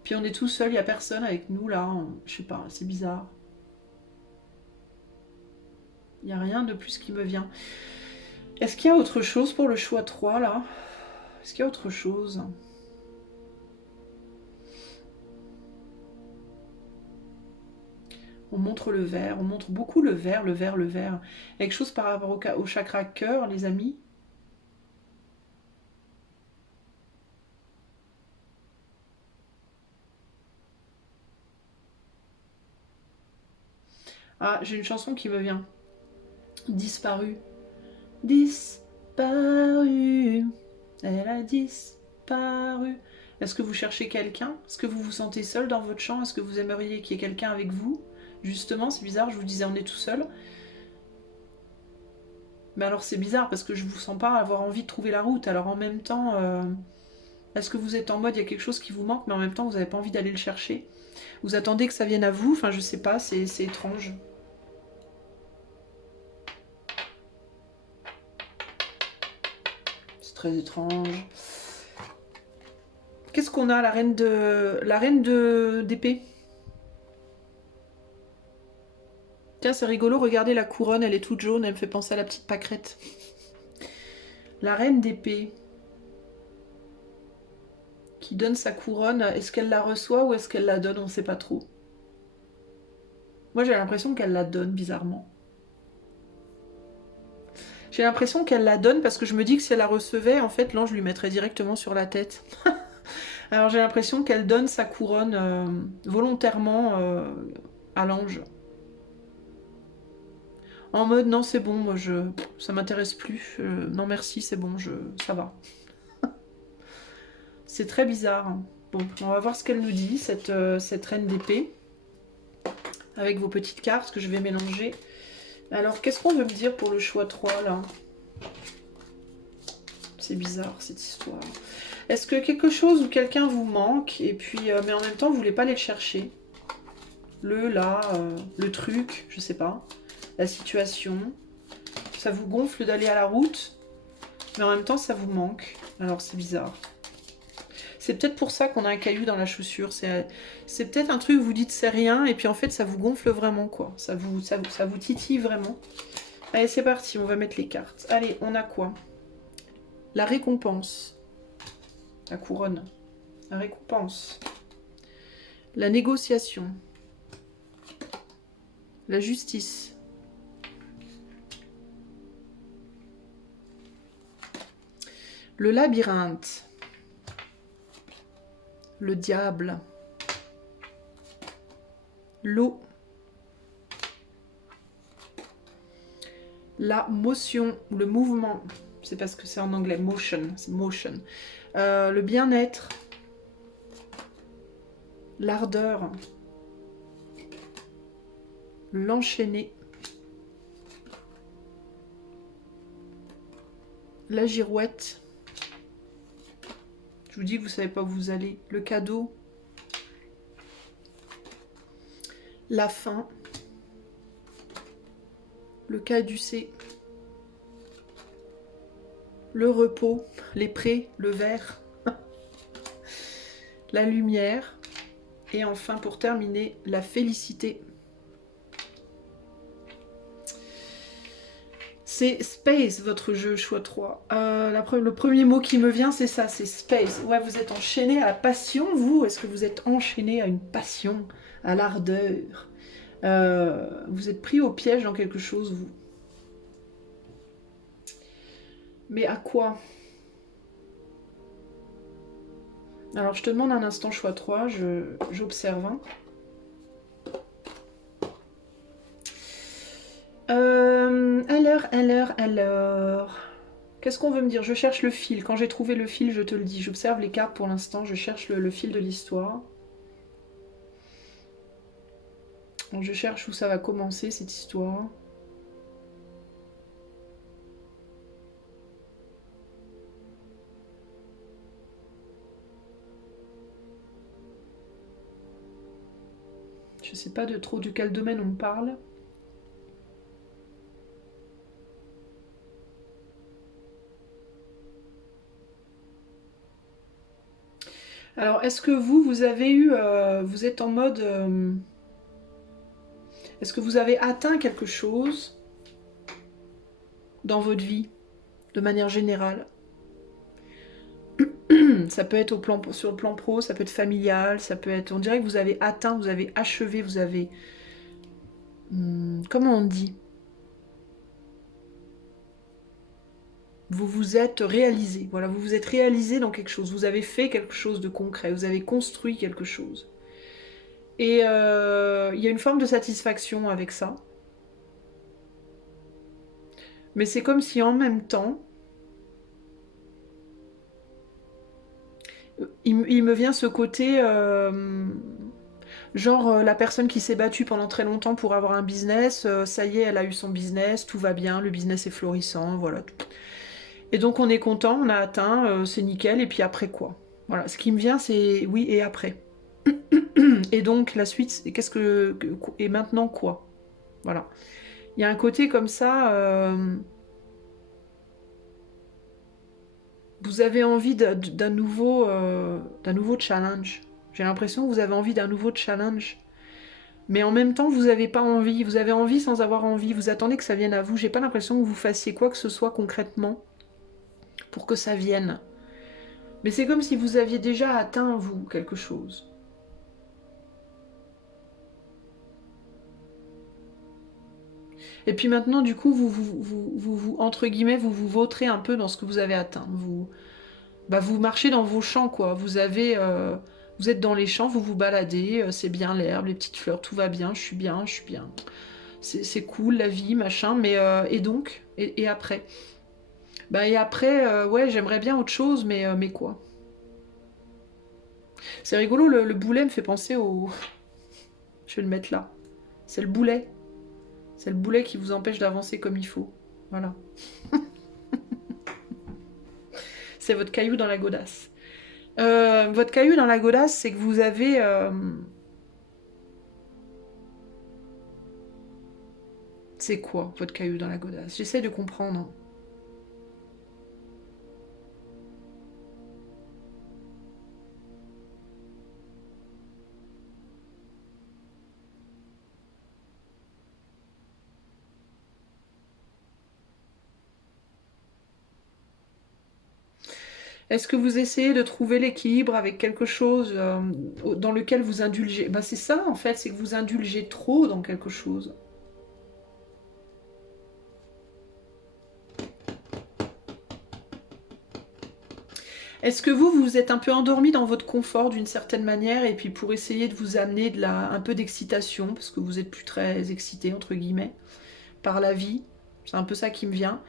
Puis on est tout seul, il n'y a personne avec nous là. Je sais pas, c'est bizarre. Il n'y a rien de plus qui me vient. Est-ce qu'il y a autre chose pour le choix 3 là? Est-ce qu'il y a autre chose? On montre le verre, on montre beaucoup le verre, le verre, le verre. Quelque chose par rapport au chakra cœur, les amis? Ah, j'ai une chanson qui me vient. Disparu. Disparu. Elle a disparu. Est-ce que vous cherchez quelqu'un? Est-ce que vous vous sentez seul dans votre champ? Est-ce que vous aimeriez qu'il y ait quelqu'un avec vous? Justement, c'est bizarre, je vous disais on est tout seul. Mais alors c'est bizarre parce que je vous sens pas avoir envie de trouver la route. Alors en même temps, est-ce que vous êtes en mode il y a quelque chose qui vous manque mais en même temps vous n'avez pas envie d'aller le chercher? Vous attendez que ça vienne à vous? Enfin je sais pas, c'est étrange. C'est très étrange. Qu'est-ce qu'on a? La reine d'épée. Tiens, c'est rigolo, regardez la couronne, elle est toute jaune, elle me fait penser à la petite pâquerette. La reine d'épée. Qui donne sa couronne, est-ce qu'elle la reçoit ou est-ce qu'elle la donne? On ne sait pas trop. Moi j'ai l'impression qu'elle la donne, bizarrement. J'ai l'impression qu'elle la donne parce que je me dis que si elle la recevait, en fait, l'ange lui mettrait directement sur la tête. Alors j'ai l'impression qu'elle donne sa couronne volontairement à l'ange. En mode non c'est bon, moi ça m'intéresse plus. Non merci, c'est bon, ça va. C'est très bizarre. Bon, on va voir ce qu'elle nous dit, cette reine d'épée. Avec vos petites cartes que je vais mélanger. Alors qu'est-ce qu'on veut me dire pour le choix 3 là? C'est bizarre cette histoire. Est-ce que quelque chose ou quelqu'un vous manque et puis mais en même temps vous voulez pas aller le chercher? Le truc, je sais pas. La situation. Ça vous gonfle d'aller à la route, mais en même temps ça vous manque. Alors c'est bizarre. C'est peut-être pour ça qu'on a un caillou dans la chaussure. C'est peut-être un truc où vous dites c'est rien et puis en fait ça vous gonfle vraiment quoi. Ça vous titille vraiment. Allez c'est parti, on va mettre les cartes. Allez, on a quoi? La récompense. La couronne. La récompense. La négociation. La justice. Le labyrinthe. Le diable. L'eau. La motion, le mouvement. C'est parce que c'est en anglais. Motion. C'est motion. Le bien-être. L'ardeur. L'enchaîner. La girouette. Je vous dis que vous savez pas où vous allez. Le cadeau. La faim. Le caducée. Le repos. Les prés. Le vert. La lumière. Et enfin, pour terminer, la félicité. C'est Space, votre jeu, choix 3. Le premier mot qui me vient, c'est ça, c'est Space. Ouais, vous êtes enchaîné à la passion, vous? Est-ce que vous êtes enchaîné à une passion, à l'ardeur? Vous êtes pris au piège dans quelque chose, vous? Mais à quoi? Alors, je te demande un instant, choix 3, j'observe. Hein. Alors. Qu'est-ce qu'on veut me dire? Je cherche le fil. Quand j'ai trouvé le fil, je te le dis. J'observe les cartes pour l'instant. Je cherche le fil de l'histoire. Je cherche où ça va commencer, cette histoire. Je sais pas de trop de quel domaine on me parle. Alors, est-ce que vous avez eu... vous êtes en mode... est-ce que vous avez atteint quelque chose dans votre vie, de manière générale? Ça peut être sur le plan pro, ça peut être familial, ça peut être... On dirait que vous avez atteint, vous avez achevé, vous avez... comment on dit? Vous vous êtes réalisé. Voilà, vous vous êtes réalisé dans quelque chose. Vous avez fait quelque chose de concret. Vous avez construit quelque chose. Et il y a une forme de satisfaction avec ça. Mais c'est comme si en même temps, il me vient ce côté, genre la personne qui s'est battue pendant très longtemps pour avoir un business, ça y est, elle a eu son business, tout va bien, le business est florissant, voilà. Et donc on est content, on a atteint, c'est nickel, et puis après quoi? Voilà, ce qui me vient c'est oui et après. Et donc la suite, et maintenant quoi? Voilà. Il y a un côté comme ça, vous avez envie d'un nouveau challenge. J'ai l'impression que vous avez envie d'un nouveau challenge. Mais en même temps, vous n'avez pas envie. Vous avez envie sans avoir envie. Vous attendez que ça vienne à vous. J'ai pas l'impression que vous fassiez quoi que ce soit concrètement pour que ça vienne. Mais c'est comme si vous aviez déjà atteint, vous, quelque chose. Et puis maintenant, du coup, entre guillemets, vous vautrez un peu dans ce que vous avez atteint. Vous marchez dans vos champs, quoi. Vous êtes dans les champs, vous vous baladez, c'est bien l'herbe, les petites fleurs, tout va bien, je suis bien, je suis bien. C'est cool, la vie, machin, mais et donc et après? Et après, ouais, j'aimerais bien autre chose, mais quoi? C'est rigolo, le boulet me fait penser au... Je vais le mettre là. C'est le boulet. C'est le boulet qui vous empêche d'avancer comme il faut. Voilà. C'est votre caillou dans la godasse. Votre caillou dans la godasse, c'est que vous avez... C'est quoi, votre caillou dans la godasse? J'essaie de comprendre. Est-ce que vous essayez de trouver l'équilibre avec quelque chose dans lequel vous indulgez? C'est ça, en fait, c'est que vous indulgez trop dans quelque chose. Est-ce que vous êtes un peu endormi dans votre confort d'une certaine manière et puis pour essayer de vous amener un peu d'excitation, parce que vous êtes plus très excité, entre guillemets, par la vie, c'est un peu ça qui me vient.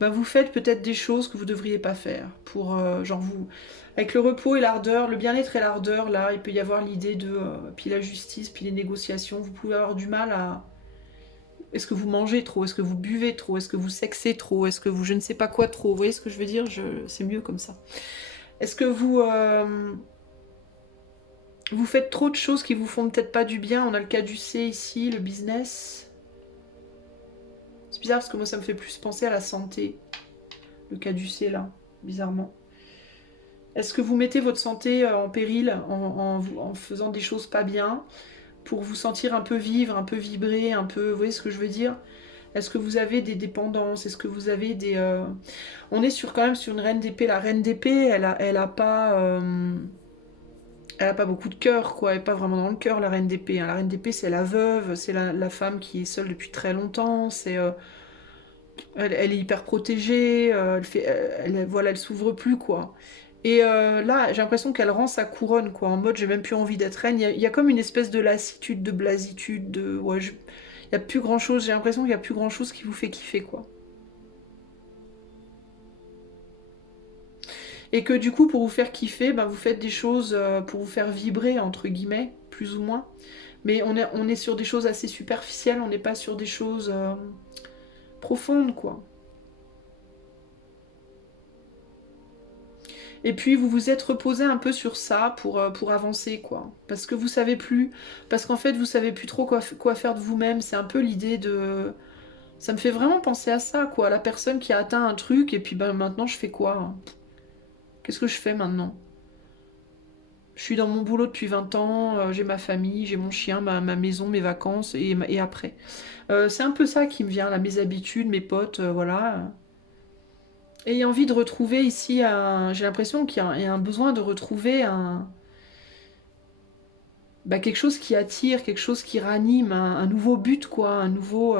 bah vous faites peut-être des choses que vous devriez pas faire. Pour, genre vous... Avec le repos et l'ardeur, le bien-être et l'ardeur, là, il peut y avoir l'idée de... puis la justice, puis les négociations, vous pouvez avoir du mal à... Est-ce que vous mangez trop? Est-ce que vous buvez trop? Est-ce que vous sexez trop? Est-ce que vous je ne sais pas quoi trop? Vous voyez ce que je veux dire? C'est mieux comme ça. Est-ce que vous faites trop de choses qui vous font peut-être pas du bien? On a le cas du C ici, le business. C'est bizarre parce que moi ça me fait plus penser à la santé. Le cas du C là, bizarrement. Est-ce que vous mettez votre santé en péril en faisant des choses pas bien pour vous sentir un peu vivre, un peu vibrer, un peu... Vous voyez ce que je veux dire? Est-ce que vous avez des dépendances? Est-ce que vous avez des... On est quand même sur une reine d'épée. La reine d'épée, elle a pas... elle a pas beaucoup de cœur, quoi. Elle est pas vraiment dans le cœur, la reine d'épée, hein. La reine d'épée, c'est la veuve, c'est la femme qui est seule depuis très longtemps. Elle est hyper protégée. Voilà, elle s'ouvre plus, quoi. Et là, j'ai l'impression qu'elle rend sa couronne, quoi. En mode, j'ai même plus envie d'être reine. Il y a comme une espèce de lassitude, de blasitude, de... Ouais, il y a plus grand-chose. J'ai l'impression qu'il y a plus grand-chose qui vous fait kiffer, quoi. Et que du coup, pour vous faire kiffer, ben, vous faites des choses pour vous faire vibrer, entre guillemets, plus ou moins. Mais on est sur des choses assez superficielles, on n'est pas sur des choses profondes, quoi. Et puis vous vous êtes reposé un peu sur ça pour avancer, quoi. Parce que vous savez plus, parce qu'en fait vous savez plus trop quoi faire de vous-même. C'est un peu l'idée de... Ça me fait vraiment penser à ça, quoi. La personne qui a atteint un truc et puis ben maintenant je fais quoi, hein? Qu'est-ce que je fais maintenant? Je suis dans mon boulot depuis 20 ans, j'ai ma famille, j'ai mon chien, ma maison, mes vacances et après. C'est un peu ça qui me vient, là, mes habitudes, mes potes, voilà. Et envie de retrouver ici, j'ai l'impression qu'il y a un besoin de retrouver bah, quelque chose qui attire, quelque chose qui ranime, un nouveau but, quoi, un nouveau...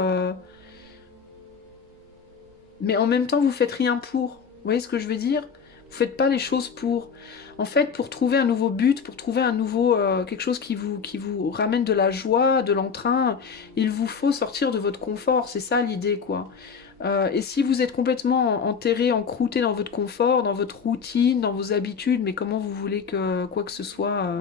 Mais en même temps, vous faites rien pour. Vous voyez ce que je veux dire? Vous faites pas les choses pour. En fait, pour trouver un nouveau but, pour trouver un nouveau quelque chose qui vous ramène de la joie, de l'entrain, il vous faut sortir de votre confort. C'est ça l'idée, quoi. Et si vous êtes complètement enterré, encrouté dans votre confort, dans votre routine, dans vos habitudes, mais comment vous voulez que quoi que ce soit...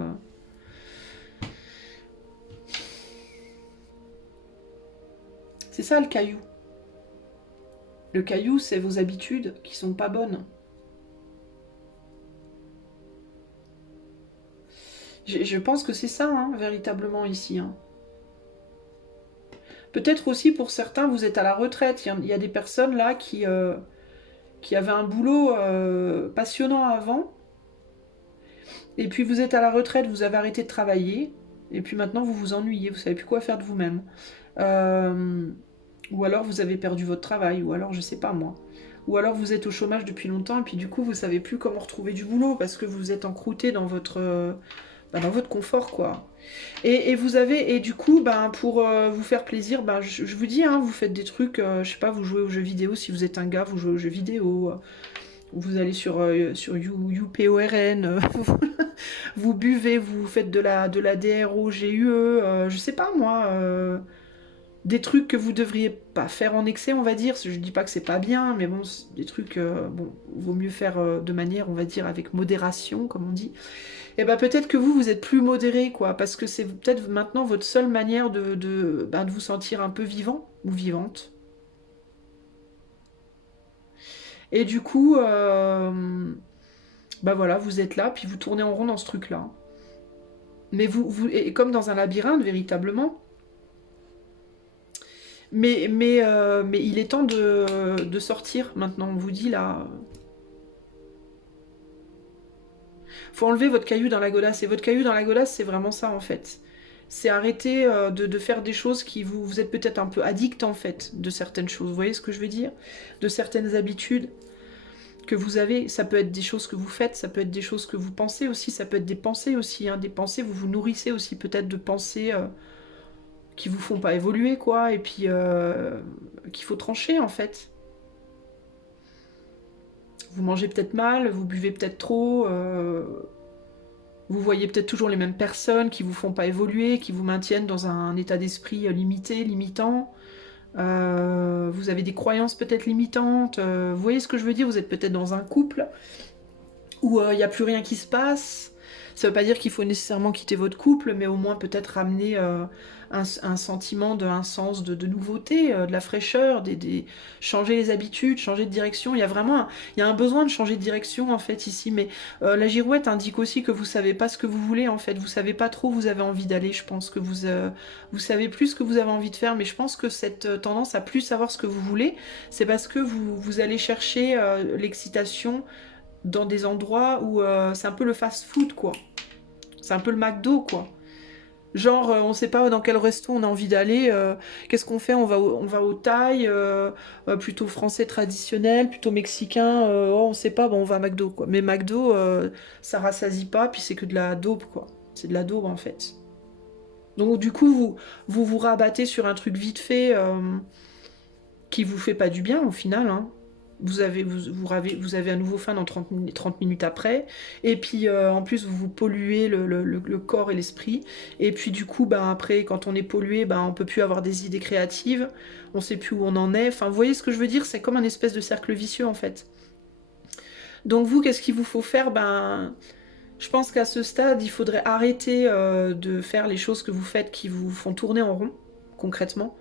C'est ça le caillou. Le caillou, c'est vos habitudes qui sont pas bonnes. Je pense que c'est ça, hein, véritablement, ici, hein. Peut-être aussi pour certains, vous êtes à la retraite. Il y a des personnes là qui avaient un boulot passionnant avant, et puis vous êtes à la retraite, vous avez arrêté de travailler, et puis maintenant vous vous ennuyez, vous savez plus quoi faire de vous-même. Euh, ou alors vous avez perdu votre travail, ou alors je sais pas moi. Ou alors vous êtes au chômage depuis longtemps, et puis du coup vous savez plus comment retrouver du boulot parce que vous êtes encrouté dans votre confort, quoi. Et vous avez, et du coup, ben, pour vous faire plaisir, ben, je vous dis, hein, vous faites des trucs, je sais pas, vous jouez aux jeux vidéo, si vous êtes un gars, vous jouez aux jeux vidéo, vous allez sur YouPorn, vous buvez, vous faites de la DROGUE, je sais pas moi, des trucs que vous devriez pas faire en excès, on va dire. Je dis pas que c'est pas bien, mais bon, des trucs, bon, vaut mieux faire de manière, on va dire, avec modération, comme on dit. Et ben peut-être que vous êtes plus modéré, quoi, parce que c'est peut-être maintenant votre seule manière de vous sentir un peu vivant ou vivante. Et du coup, bah voilà, vous êtes là, puis vous tournez en rond dans ce truc-là. Mais et comme dans un labyrinthe, véritablement. Mais il est temps de sortir maintenant, on vous dit là. Faut enlever votre caillou dans la godasse. Et votre caillou dans la godasse, c'est vraiment ça en fait. C'est arrêter de faire des choses qui vous êtes peut-être un peu addict en fait de certaines choses. Vous voyez ce que je veux dire? De certaines habitudes que vous avez. Ça peut être des choses que vous faites, ça peut être des choses que vous pensez aussi, ça peut être des pensées aussi, hein. Des pensées, vous vous nourrissez aussi peut-être de pensées qui vous font pas évoluer, quoi. Et puis qu'il faut trancher en fait. Vous mangez peut-être mal, vous buvez peut-être trop. Vous voyez peut-être toujours les mêmes personnes qui vous font pas évoluer, qui vous maintiennent dans un état d'esprit limité, limitant. vous avez des croyances peut-être limitantes, vous voyez ce que je veux dire, vous êtes peut-être dans un couple où il n'y a plus rien qui se passe. Ça ne veut pas dire qu'il faut nécessairement quitter votre couple, mais au moins peut-être ramener un sentiment, un sens de nouveauté, de la fraîcheur, changer les habitudes, changer de direction. Il y a vraiment il y a un besoin de changer de direction en fait ici, mais la girouette indique aussi que vous savez pas ce que vous voulez en fait, vous savez pas trop où vous avez envie d'aller. Je pense que vous savez plus ce que vous avez envie de faire, mais je pense que cette tendance à plus savoir ce que vous voulez, c'est parce que vous allez chercher l'excitation dans des endroits où c'est un peu le fast-food, quoi. C'est un peu le McDo, quoi. Genre, on sait pas dans quel resto on a envie d'aller. Qu'est-ce qu'on fait? On va au Thaï, plutôt français traditionnel, plutôt mexicain. On sait pas, bon, on va à McDo, quoi. Mais McDo, ça rassasie pas, puis c'est que de la daube, quoi. C'est de la daube, en fait. Donc, du coup, vous rabattez sur un truc vite fait qui vous fait pas du bien, au final, hein. Vous avez à nouveau faim dans 30 minutes après. Et puis en plus, vous polluez le corps et l'esprit. Et puis du coup, bah, après, quand on est pollué, bah, on peut plus avoir des idées créatives. On sait plus où on en est. Enfin, vous voyez ce que je veux dire? C'est comme un espèce de cercle vicieux en fait. Donc vous, qu'est-ce qu'il vous faut faire? Ben, je pense qu'à ce stade, il faudrait arrêter de faire les choses que vous faites qui vous font tourner en rond, concrètement.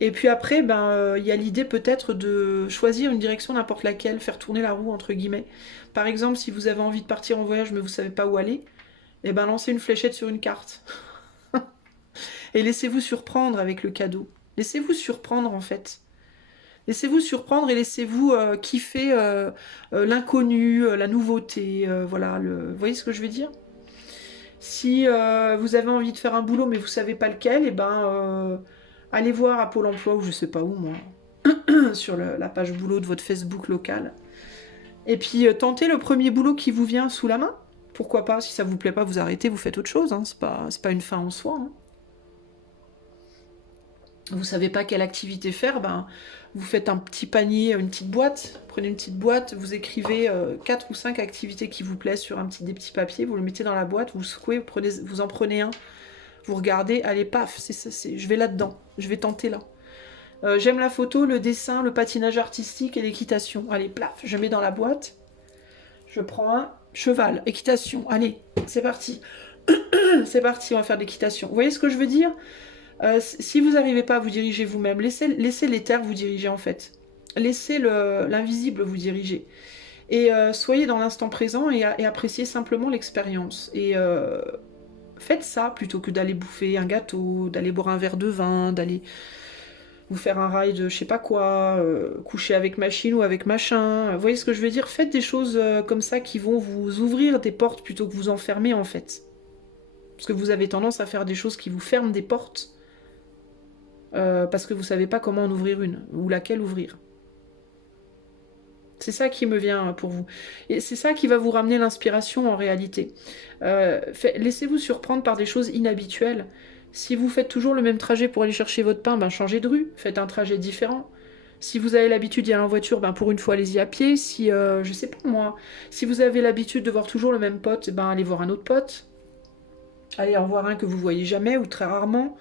Et puis après, ben, y a l'idée peut-être de choisir une direction n'importe laquelle, faire tourner la roue, entre guillemets. Par exemple, si vous avez envie de partir en voyage mais vous savez pas où aller, eh ben lancez une fléchette sur une carte. Et laissez-vous surprendre avec le cadeau. Laissez-vous surprendre en fait. Laissez-vous surprendre et laissez-vous kiffer l'inconnu, la nouveauté, voilà. Vous voyez ce que je veux dire? Si vous avez envie de faire un boulot mais vous savez pas lequel, eh ben allez voir à Pôle emploi ou je sais pas où moi. Sur la page boulot de votre Facebook local. Et puis tentez le premier boulot qui vous vient sous la main. Pourquoi pas, si ça vous plaît pas, vous arrêtez, vous faites autre chose. Hein. C'est pas une fin en soi. Hein. Vous savez pas quelle activité faire, ben vous faites un petit panier, une petite boîte. Prenez une petite boîte, vous écrivez 4 ou 5 activités qui vous plaisent sur des petits papiers, vous le mettez dans la boîte, vous secouez, vous en prenez un, vous regardez, allez paf, je vais là-dedans, je vais tenter là. J'aime la photo, le dessin, le patinage artistique et l'équitation. Allez, plaf, je mets dans la boîte. Je prends un cheval, équitation. Allez, c'est parti. C'est parti, on va faire de l'équitation. Vous voyez ce que je veux dire? Si vous n'arrivez pas à vous diriger vous-même, laissez l'éther vous diriger en fait. Laissez l'invisible vous diriger. Et soyez dans l'instant présent et appréciez simplement l'expérience. Et faites ça plutôt que d'aller bouffer un gâteau, d'aller boire un verre de vin, d'aller vous faire un ride, je sais pas quoi, coucher avec machine ou avec machin. Vous voyez ce que je veux dire? Faites des choses comme ça qui vont vous ouvrir des portes plutôt que vous enfermer en fait. Parce que vous avez tendance à faire des choses qui vous ferment des portes parce que vous savez pas comment en ouvrir une ou laquelle ouvrir. C'est ça qui me vient pour vous. Et c'est ça qui va vous ramener l'inspiration en réalité. Laissez-vous surprendre par des choses inhabituelles. Si vous faites toujours le même trajet pour aller chercher votre pain, ben changez de rue, faites un trajet différent. Si vous avez l'habitude d'y aller en voiture, ben pour une fois allez-y à pied. Si, je sais pas moi, si vous avez l'habitude de voir toujours le même pote, ben allez voir un autre pote. Allez en voir un que vous voyez jamais ou très rarement.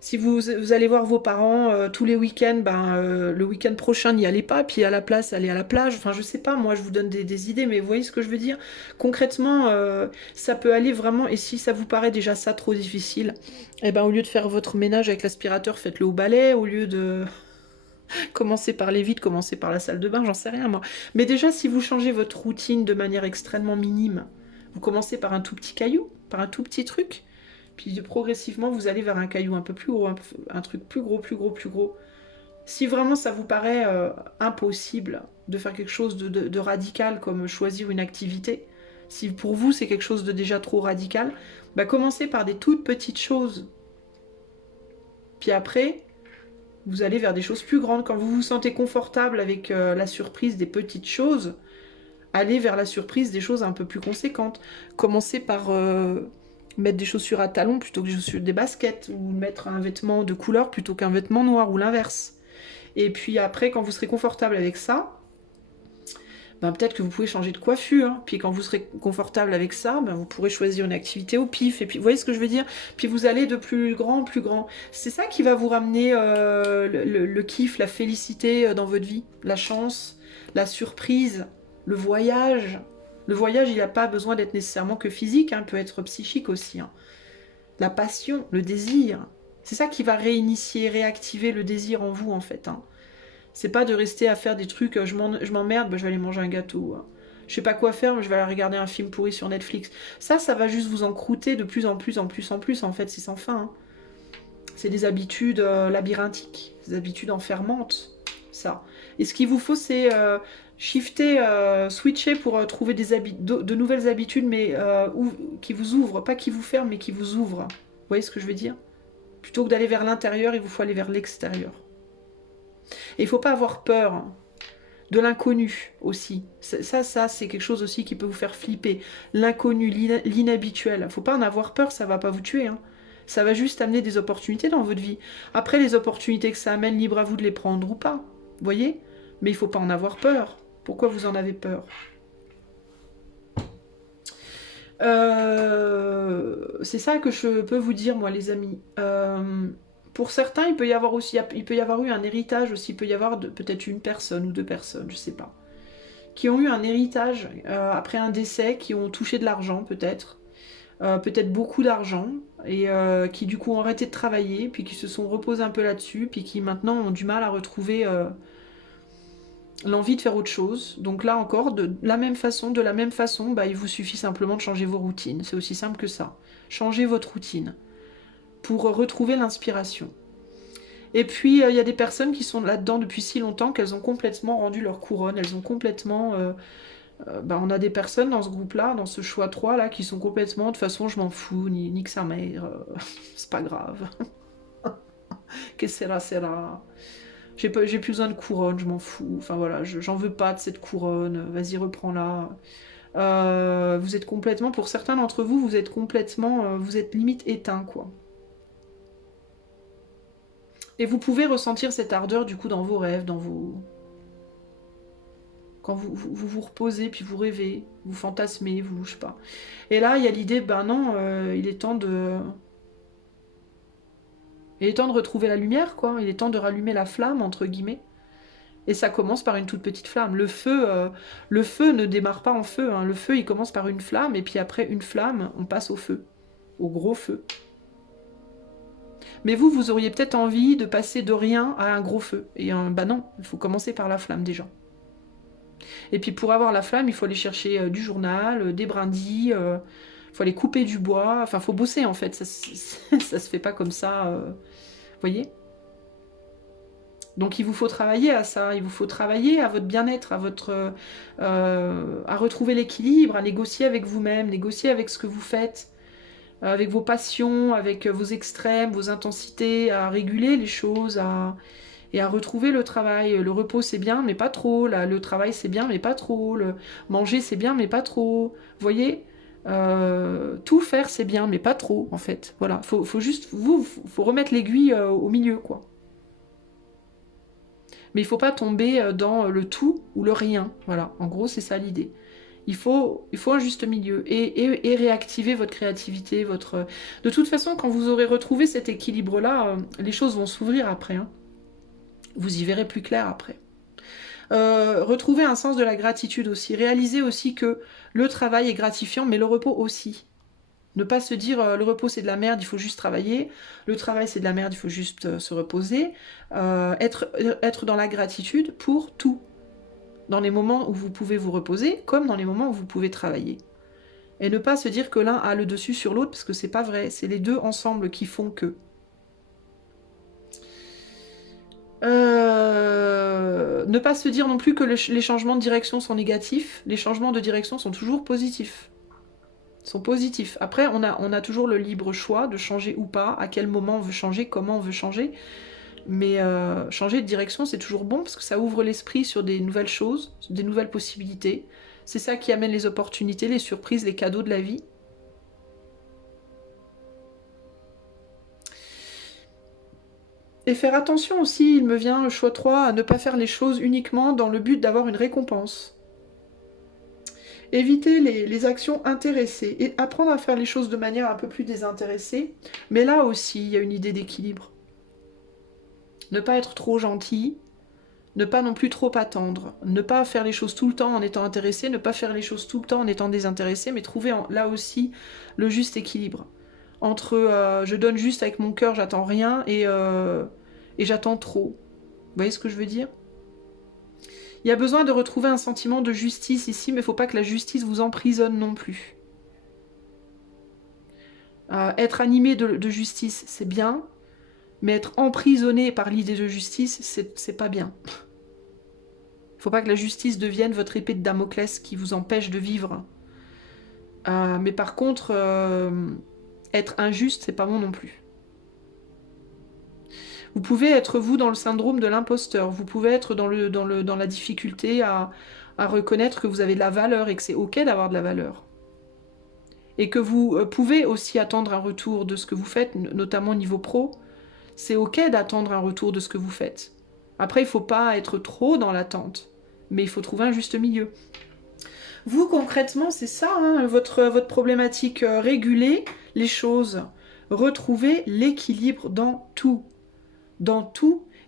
Si vous allez voir vos parents tous les week-ends, ben, le week-end prochain, n'y allez pas, puis à la place, allez à la plage. Enfin, je sais pas, moi, je vous donne des idées, mais vous voyez ce que je veux dire? Concrètement, ça peut aller vraiment, et si ça vous paraît déjà ça trop difficile, eh ben, au lieu de faire votre ménage avec l'aspirateur, faites-le au balai, au lieu de commencer par les vides, commencer par la salle de bain, j'en sais rien, moi. Mais déjà, si vous changez votre routine de manière extrêmement minime, vous commencez par un tout petit caillou, par un tout petit truc, puis progressivement, vous allez vers un caillou un peu plus gros, un truc plus gros, plus gros, plus gros. Si vraiment ça vous paraît impossible de faire quelque chose de radical comme choisir une activité, si pour vous c'est quelque chose de déjà trop radical, bah commencez par des toutes petites choses. Puis après, vous allez vers des choses plus grandes. Quand vous vous sentez confortable avec la surprise des petites choses, allez vers la surprise des choses un peu plus conséquentes. Commencez par mettre des chaussures à talons plutôt que des baskets, ou mettre un vêtement de couleur plutôt qu'un vêtement noir, ou l'inverse. Et puis après, quand vous serez confortable avec ça, ben, peut-être que vous pouvez changer de coiffure. Hein. Puis quand vous serez confortable avec ça, ben, vous pourrez choisir une activité au pif. Et puis, vous voyez ce que je veux dire? Puis vous allez de plus grand en plus grand. C'est ça qui va vous ramener le kiff, la félicité dans votre vie. La chance, la surprise, le voyage. Le voyage, il n'a pas besoin d'être nécessairement que physique, hein, peut être psychique aussi. Hein. La passion, le désir. C'est ça qui va réinitier, réactiver le désir en vous, en fait. Hein. C'est pas de rester à faire des trucs, je m'emmerde, bah, je vais aller manger un gâteau. Hein. Je sais pas quoi faire, mais je vais aller regarder un film pourri sur Netflix. Ça va juste vous encrouter de plus en plus, en fait, c'est sans fin. Hein. C'est des habitudes labyrinthiques, des habitudes enfermantes, ça. Et ce qu'il vous faut, c'est shifter, switcher pour trouver de nouvelles habitudes, mais qui vous ouvrent, pas qui vous ferment, mais qui vous ouvrent. Vous voyez ce que je veux dire? Plutôt que d'aller vers l'intérieur, il vous faut aller vers l'extérieur. Et il ne faut pas avoir peur hein, de l'inconnu aussi. Ça c'est quelque chose aussi qui peut vous faire flipper. L'inconnu, l'inhabituel. Il ne faut pas en avoir peur, ça ne va pas vous tuer. Hein. Ça va juste amener des opportunités dans votre vie. Après, les opportunités que ça amène, libre à vous de les prendre ou pas. Vous voyez? Mais il ne faut pas en avoir peur. Pourquoi vous en avez peur? C'est ça que je peux vous dire, moi, les amis. Pour certains, il peut y avoir aussi, il peut y avoir eu un héritage aussi, il peut y avoir peut-être une personne ou deux personnes, je sais pas, qui ont eu un héritage après un décès, qui ont touché de l'argent peut-être, peut-être beaucoup d'argent, et qui du coup ont arrêté de travailler, puis qui se sont reposés un peu là-dessus, puis qui maintenant ont du mal à retrouver l'envie de faire autre chose. Donc là encore, de la même façon, bah, il vous suffit simplement de changer vos routines. C'est aussi simple que ça. Changez votre routine pour retrouver l'inspiration. Et puis, il y a des personnes qui sont là-dedans depuis si longtemps qu'elles ont complètement rendu leur couronne. Elles ont complètement... bah, on a des personnes dans ce groupe-là, dans ce choix 3 là, qui sont complètement... De toute façon, je m'en fous, ni que sa mère. C'est pas grave. Qu'est-ce que c'est là j'ai plus besoin de couronne, je m'en fous. Enfin voilà, j'en veux pas de cette couronne. Vas-y, reprends-la. Vous êtes complètement... Pour certains d'entre vous, vous êtes complètement... vous êtes limite éteint, quoi. Et vous pouvez ressentir cette ardeur du coup dans vos rêves, dans vos... Quand vous reposez, puis vous rêvez, vous fantasmez, vous... je sais pas. Et là, il y a l'idée, ben non, il est temps de... Il est temps de retrouver la lumière, quoi. Il est temps de rallumer la flamme, entre guillemets. Et ça commence par une toute petite flamme. Le feu ne démarre pas en feu. Hein. Le feu, il commence par une flamme, et puis après une flamme, on passe au feu. Au gros feu. Mais vous auriez peut-être envie de passer de rien à un gros feu. Et bah non, il faut commencer par la flamme déjà. Et puis pour avoir la flamme, il faut aller chercher du journal, des brindilles, il faut aller couper du bois. Enfin, il faut bosser en fait. Ça se fait pas comme ça. Vous voyez? Donc il vous faut travailler à ça, il vous faut travailler à votre bien-être, à retrouver l'équilibre, à négocier avec vous-même, négocier avec ce que vous faites, avec vos passions, avec vos extrêmes, vos intensités, à réguler les choses, et à retrouver le travail. Le repos c'est bien, mais pas trop. Le travail c'est bien, mais pas trop. Manger c'est bien, mais pas trop. Vous voyez, tout faire c'est bien, mais pas trop en fait. Voilà, faut juste faut remettre l'aiguille au milieu quoi. Mais il ne faut pas tomber dans le tout ou le rien. Voilà, en gros, c'est ça l'idée. Il faut un juste milieu et réactiver votre créativité. De toute façon, quand vous aurez retrouvé cet équilibre-là, les choses vont s'ouvrir après. Hein. Vous y verrez plus clair après. Retrouver un sens de la gratitude aussi. Réaliser aussi que le travail est gratifiant, mais le repos aussi. Ne pas se dire le repos c'est de la merde, il faut juste travailler. Le travail c'est de la merde, il faut juste se reposer. Être dans la gratitude pour tout. Dans les moments où vous pouvez vous reposer, comme dans les moments où vous pouvez travailler. Et ne pas se dire que l'un a le dessus sur l'autre, parce que c'est pas vrai. C'est les deux ensemble qui font que. Ne pas se dire non plus que les changements de direction sont négatifs. Les changements de direction sont toujours positifs. Sont positifs. Après, on a toujours le libre choix de changer ou pas, à quel moment on veut changer, comment on veut changer. Mais changer de direction, c'est toujours bon parce que ça ouvre l'esprit sur des nouvelles choses, des nouvelles possibilités. C'est ça qui amène les opportunités, les surprises, les cadeaux de la vie. Et faire attention aussi, il me vient le choix 3, à ne pas faire les choses uniquement dans le but d'avoir une récompense. Éviter les actions intéressées et apprendre à faire les choses de manière un peu plus désintéressée. Mais là aussi, il y a une idée d'équilibre. Ne pas être trop gentil, ne pas non plus trop attendre, ne pas faire les choses tout le temps en étant intéressé, ne pas faire les choses tout le temps en étant désintéressé, mais trouver là aussi le juste équilibre. Entre je donne juste avec mon cœur, j'attends rien, et j'attends trop. Vous voyez ce que je veux dire? Il y a besoin de retrouver un sentiment de justice ici, mais il ne faut pas que la justice vous emprisonne non plus. Être animé de justice, c'est bien, mais être emprisonné par l'idée de justice, c'est pas bien. Il ne faut pas que la justice devienne votre épée de Damoclès qui vous empêche de vivre. Mais par contre, être injuste, c'est pas bon non plus. Vous pouvez être vous dans le syndrome de l'imposteur. Vous pouvez être dans la difficulté à reconnaître que vous avez de la valeur et que c'est ok d'avoir de la valeur. Et que vous pouvez aussi attendre un retour de ce que vous faites, notamment au niveau pro. C'est ok d'attendre un retour de ce que vous faites. Après, il ne faut pas être trop dans l'attente, mais il faut trouver un juste milieu. Vous, concrètement, c'est ça, hein, votre problématique. Réguler les choses, retrouver l'équilibre dans tout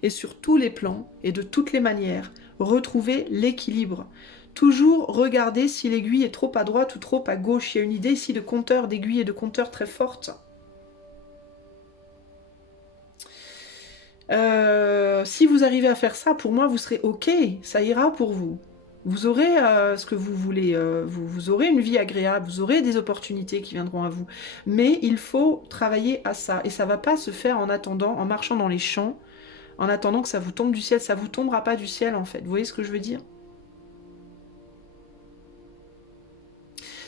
et sur tous les plans et de toutes les manières. Retrouver l'équilibre. Toujours regarder si l'aiguille est trop à droite ou trop à gauche. Il y a une idée ici de compteur d'aiguille et de compteur très forte. Si vous arrivez à faire ça, pour moi, vous serez ok, ça ira pour vous. Vous aurez ce que vous voulez, vous aurez une vie agréable, vous aurez des opportunités qui viendront à vous. Mais il faut travailler à ça, et ça ne va pas se faire en attendant, en marchant dans les champs, en attendant que ça vous tombe du ciel. Ça vous tombera pas du ciel, en fait. Vous voyez ce que je veux dire?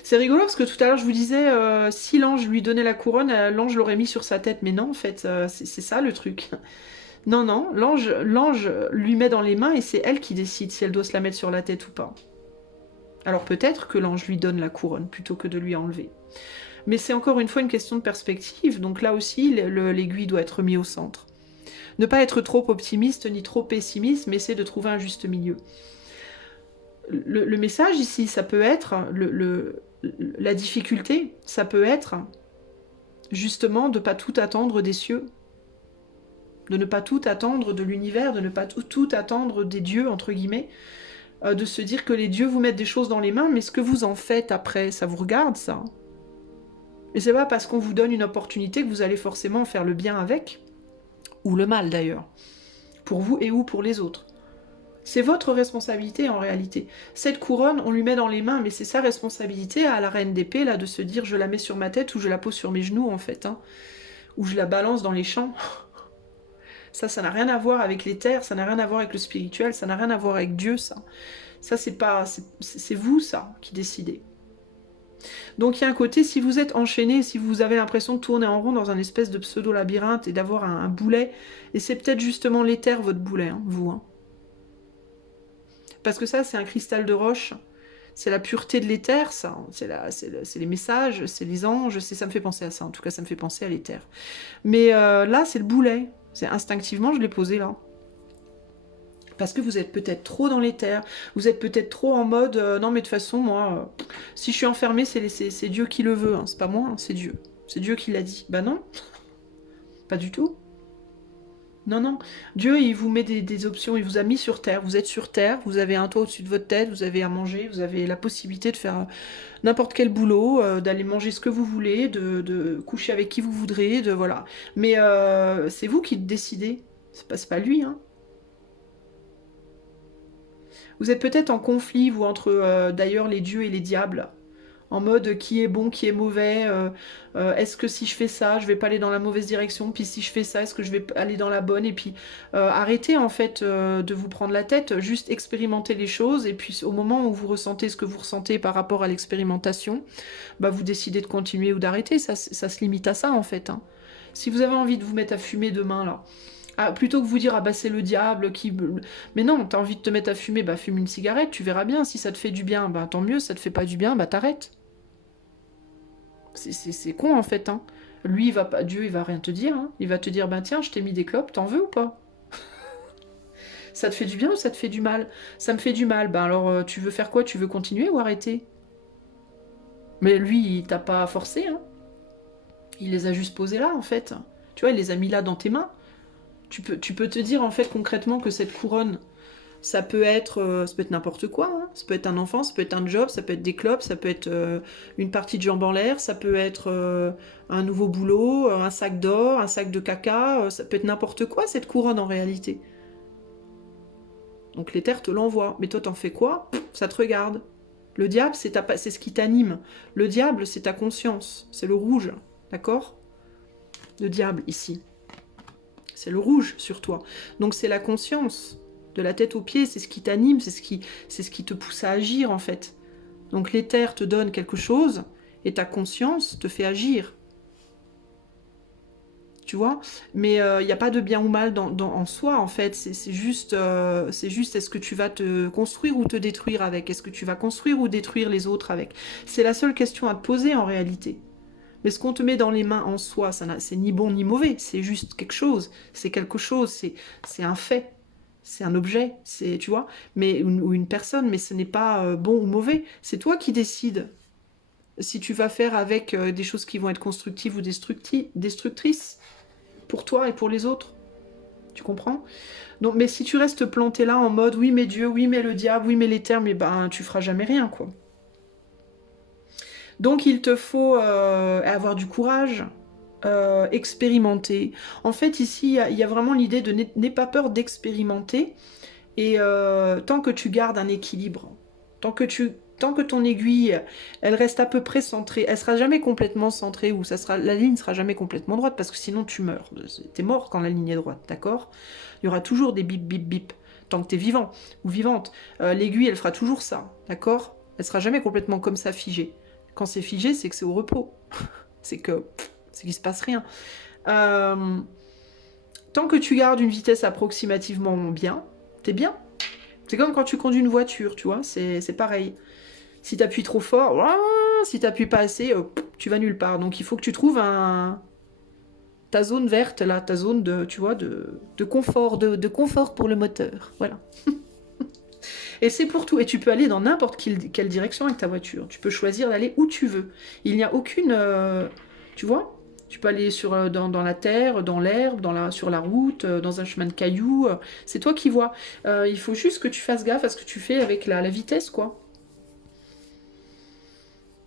C'est rigolo parce que tout à l'heure je vous disais, si l'ange lui donnait la couronne, l'ange l'aurait mis sur sa tête. Mais non, en fait, c'est ça le truc. Non, non, l'ange lui met dans les mains et c'est elle qui décide si elle doit se la mettre sur la tête ou pas. Alors peut-être que l'ange lui donne la couronne plutôt que de lui enlever. Mais c'est encore une fois une question de perspective, donc là aussi l'aiguille doit être mise au centre. Ne pas être trop optimiste ni trop pessimiste, mais essayer de trouver un juste milieu. Le message ici, ça peut être, la difficulté, ça peut être justement de ne pas tout attendre des cieux, de ne pas tout attendre de l'univers, de ne pas tout attendre des dieux, entre guillemets, de se dire que les dieux vous mettent des choses dans les mains, mais ce que vous en faites après, ça vous regarde, ça. Et c'est pas parce qu'on vous donne une opportunité que vous allez forcément faire le bien avec, ou le mal d'ailleurs, pour vous et ou pour les autres. C'est votre responsabilité en réalité. Cette couronne, on lui met dans les mains, mais c'est sa responsabilité à la reine d'épée, là, de se dire je la mets sur ma tête ou je la pose sur mes genoux, en fait, hein, ou je la balance dans les champs. Ça n'a rien à voir avec les terres, ça n'a rien à voir avec le spirituel, ça n'a rien à voir avec Dieu, ça. Ça, c'est pas, c'est vous, ça, qui décidez. Donc il y a un côté, si vous êtes enchaîné, si vous avez l'impression de tourner en rond dans un espèce de pseudo-labyrinthe et d'avoir un boulet, et c'est peut-être justement l'éther, votre boulet, hein, vous. Hein. Parce que ça, c'est un cristal de roche, c'est la pureté de l'éther, ça. C'est les messages, c'est les anges, ça me fait penser à ça. En tout cas, ça me fait penser à l'éther. Mais là, c'est le boulet. C'est instinctivement, je l'ai posé là. Parce que vous êtes peut-être trop dans l'éther, vous êtes peut-être trop en mode non mais de toute façon moi si je suis enfermée c'est Dieu qui le veut, hein. C'est pas moi, hein, c'est Dieu. C'est Dieu qui l'a dit. Bah non, pas du tout. Non, non. Dieu il vous met des options, il vous a mis sur terre, vous êtes sur terre, vous avez un toit au-dessus de votre tête, vous avez à manger, vous avez la possibilité de faire n'importe quel boulot, d'aller manger ce que vous voulez, de coucher avec qui vous voudrez, de voilà. Mais c'est vous qui décidez, c'est pas lui, hein. Vous êtes peut-être en conflit, vous, entre d'ailleurs les dieux et les diables. En mode qui est bon, qui est mauvais. Est-ce que si je fais ça, je vais pas aller dans la mauvaise direction? Puis si je fais ça, est-ce que je vais aller dans la bonne? Et puis arrêtez en fait de vous prendre la tête. Juste expérimentez les choses. Et puis au moment où vous ressentez ce que vous ressentez par rapport à l'expérimentation, bah, vous décidez de continuer ou d'arrêter. Ça se limite à ça en fait. Hein. Si vous avez envie de vous mettre à fumer demain là, ah, plutôt que vous dire, ah bah c'est le diable qui... Mais non, t'as envie de te mettre à fumer, bah fume une cigarette, tu verras bien. Si ça te fait du bien, bah tant mieux. Ça te fait pas du bien, bah t'arrêtes. C'est con en fait. Hein. Lui, il va pas, Dieu, il va rien te dire. Hein. Il va te dire, bah tiens, je t'ai mis des clopes, t'en veux ou pas? Ça te fait du bien ou ça te fait du mal? Ça me fait du mal. Bah alors, tu veux faire quoi? Tu veux continuer ou arrêter? Mais lui, il t'a pas forcé, hein. Il les a juste posés là, en fait. Tu vois, il les a mis là dans tes mains. Tu peux te dire, en fait, concrètement, que cette couronne, ça peut être n'importe quoi, hein. Ça peut être un enfant, ça peut être un job, ça peut être des clubs, ça peut être une partie de jambes en l'air, ça peut être un nouveau boulot, un sac d'or, un sac de caca, ça peut être n'importe quoi, cette couronne, en réalité. Donc l'éther te l'envoie. Mais toi, t'en fais quoi? Ça te regarde. Le diable, c'est ce qui t'anime. Le diable, c'est ta conscience. C'est le rouge. D'accord? Le diable, ici. C'est le rouge sur toi. Donc c'est la conscience. De la tête aux pieds, c'est ce qui t'anime, c'est ce qui te pousse à agir, en fait. Donc l'éther te donne quelque chose, et ta conscience te fait agir. Tu vois, mais il n'y a pas de bien ou mal en soi, en fait. C'est juste, est-ce que tu vas te construire ou te détruire avec? Est-ce que tu vas construire ou détruire les autres avec? C'est la seule question à te poser en réalité. Mais ce qu'on te met dans les mains en soi, c'est ni bon ni mauvais. C'est juste quelque chose. C'est quelque chose. C'est un fait. C'est un objet. C'est, tu vois, ou une personne. Mais ce n'est pas bon ou mauvais. C'est toi qui décides si tu vas faire avec des choses qui vont être constructives ou destructrices pour toi et pour les autres. Tu comprends? Donc, mais si tu restes planté là en mode oui mais Dieu, oui mais le diable, oui mais les termes, mais ben tu feras jamais rien, quoi. Donc il te faut avoir du courage, expérimenter. En fait ici il y a vraiment l'idée de n'aie pas peur d'expérimenter, et tant que tu gardes un équilibre, tant que ton aiguille, elle reste à peu près centrée, elle sera jamais complètement centrée, ou la ligne sera jamais complètement droite, parce que sinon tu meurs. T'es mort quand la ligne est droite, d'accord? Il y aura toujours des bip bip bip, tant que t'es vivant ou vivante. L'aiguille, elle fera toujours ça, d'accord? Elle sera jamais complètement comme ça, figée. Quand c'est figé, c'est que c'est au repos. C'est qu'il se passe rien. Euh, Tant que tu gardes une vitesse approximativement bien, t'es bien. C'est comme quand tu conduis une voiture, tu vois, c'est pareil. Si t'appuies trop fort, si t'appuies pas assez, tu vas nulle part. Donc il faut que tu trouves ta zone verte, là, ta zone de, tu vois, de confort, de confort pour le moteur. Voilà. Et c'est pour tout. Et tu peux aller dans n'importe quelle direction avec ta voiture. Tu peux choisir d'aller où tu veux. Il n'y a aucune... tu vois? Tu peux aller dans la terre, dans l'herbe, sur la route, dans un chemin de cailloux. C'est toi qui vois. Il faut juste que tu fasses gaffe à ce que tu fais avec la vitesse, quoi.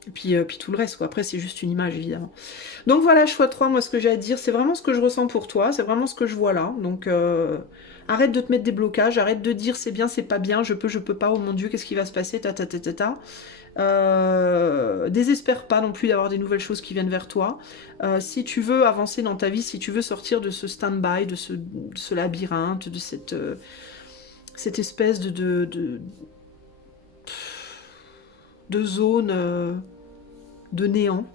Et puis tout le reste, quoi. Après, c'est juste une image, évidemment. Donc voilà, choix 3, moi, ce que j'ai à dire, c'est vraiment ce que je ressens pour toi. C'est vraiment ce que je vois là. Donc, arrête de te mettre des blocages. Arrête de dire c'est bien, c'est pas bien, je peux pas, oh mon Dieu, qu'est-ce qui va se passer, ta, ta, ta, ta, ta. Désespère pas non plus d'avoir des nouvelles choses qui viennent vers toi. Si tu veux avancer dans ta vie, si tu veux sortir de ce stand-by, de ce labyrinthe, de cette espèce de zone de néant,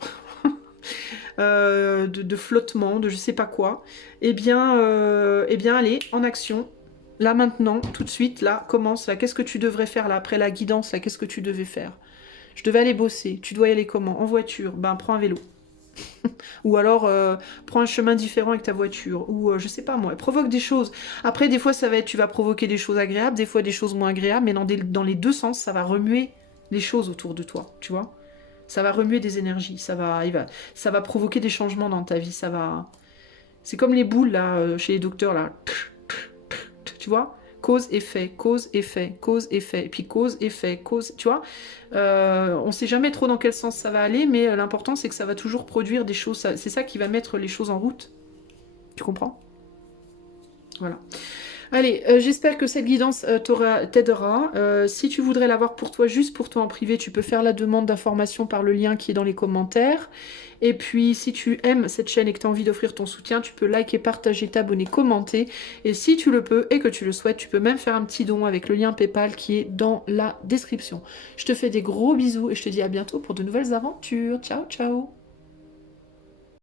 de flottement, de je sais pas quoi, eh bien allez, en action. Là maintenant, tout de suite, là, commence, là, qu'est-ce que tu devrais faire là, après la guidance, là, qu'est-ce que tu devais faire? Je devais aller bosser. Tu dois y aller comment? En voiture. Ben, prends un vélo. Ou alors, prends un chemin différent avec ta voiture. Ou, je sais pas moi, provoque des choses. Après, des fois, ça va être, tu vas provoquer des choses agréables, des fois des choses moins agréables, mais dans les deux sens, ça va remuer les choses autour de toi, tu vois? Ça va remuer des énergies, ça va provoquer des changements dans ta vie, ça va... C'est comme les boules, là, chez les docteurs, là. Tu vois? Cause, effet, cause, effet, cause, effet, et puis cause, effet, cause, tu vois? On sait jamais trop dans quel sens ça va aller, mais l'important c'est que ça va toujours produire des choses, c'est ça qui va mettre les choses en route. Tu comprends? Voilà. Allez, j'espère que cette guidance t'aidera. Si tu voudrais l'avoir pour toi, juste pour toi en privé, tu peux faire la demande d'information par le lien qui est dans les commentaires. Et puis, si tu aimes cette chaîne et que tu as envie d'offrir ton soutien, tu peux liker, partager, t'abonner, commenter. Et si tu le peux et que tu le souhaites, tu peux même faire un petit don avec le lien PayPal qui est dans la description. Je te fais des gros bisous et je te dis à bientôt pour de nouvelles aventures. Ciao, ciao!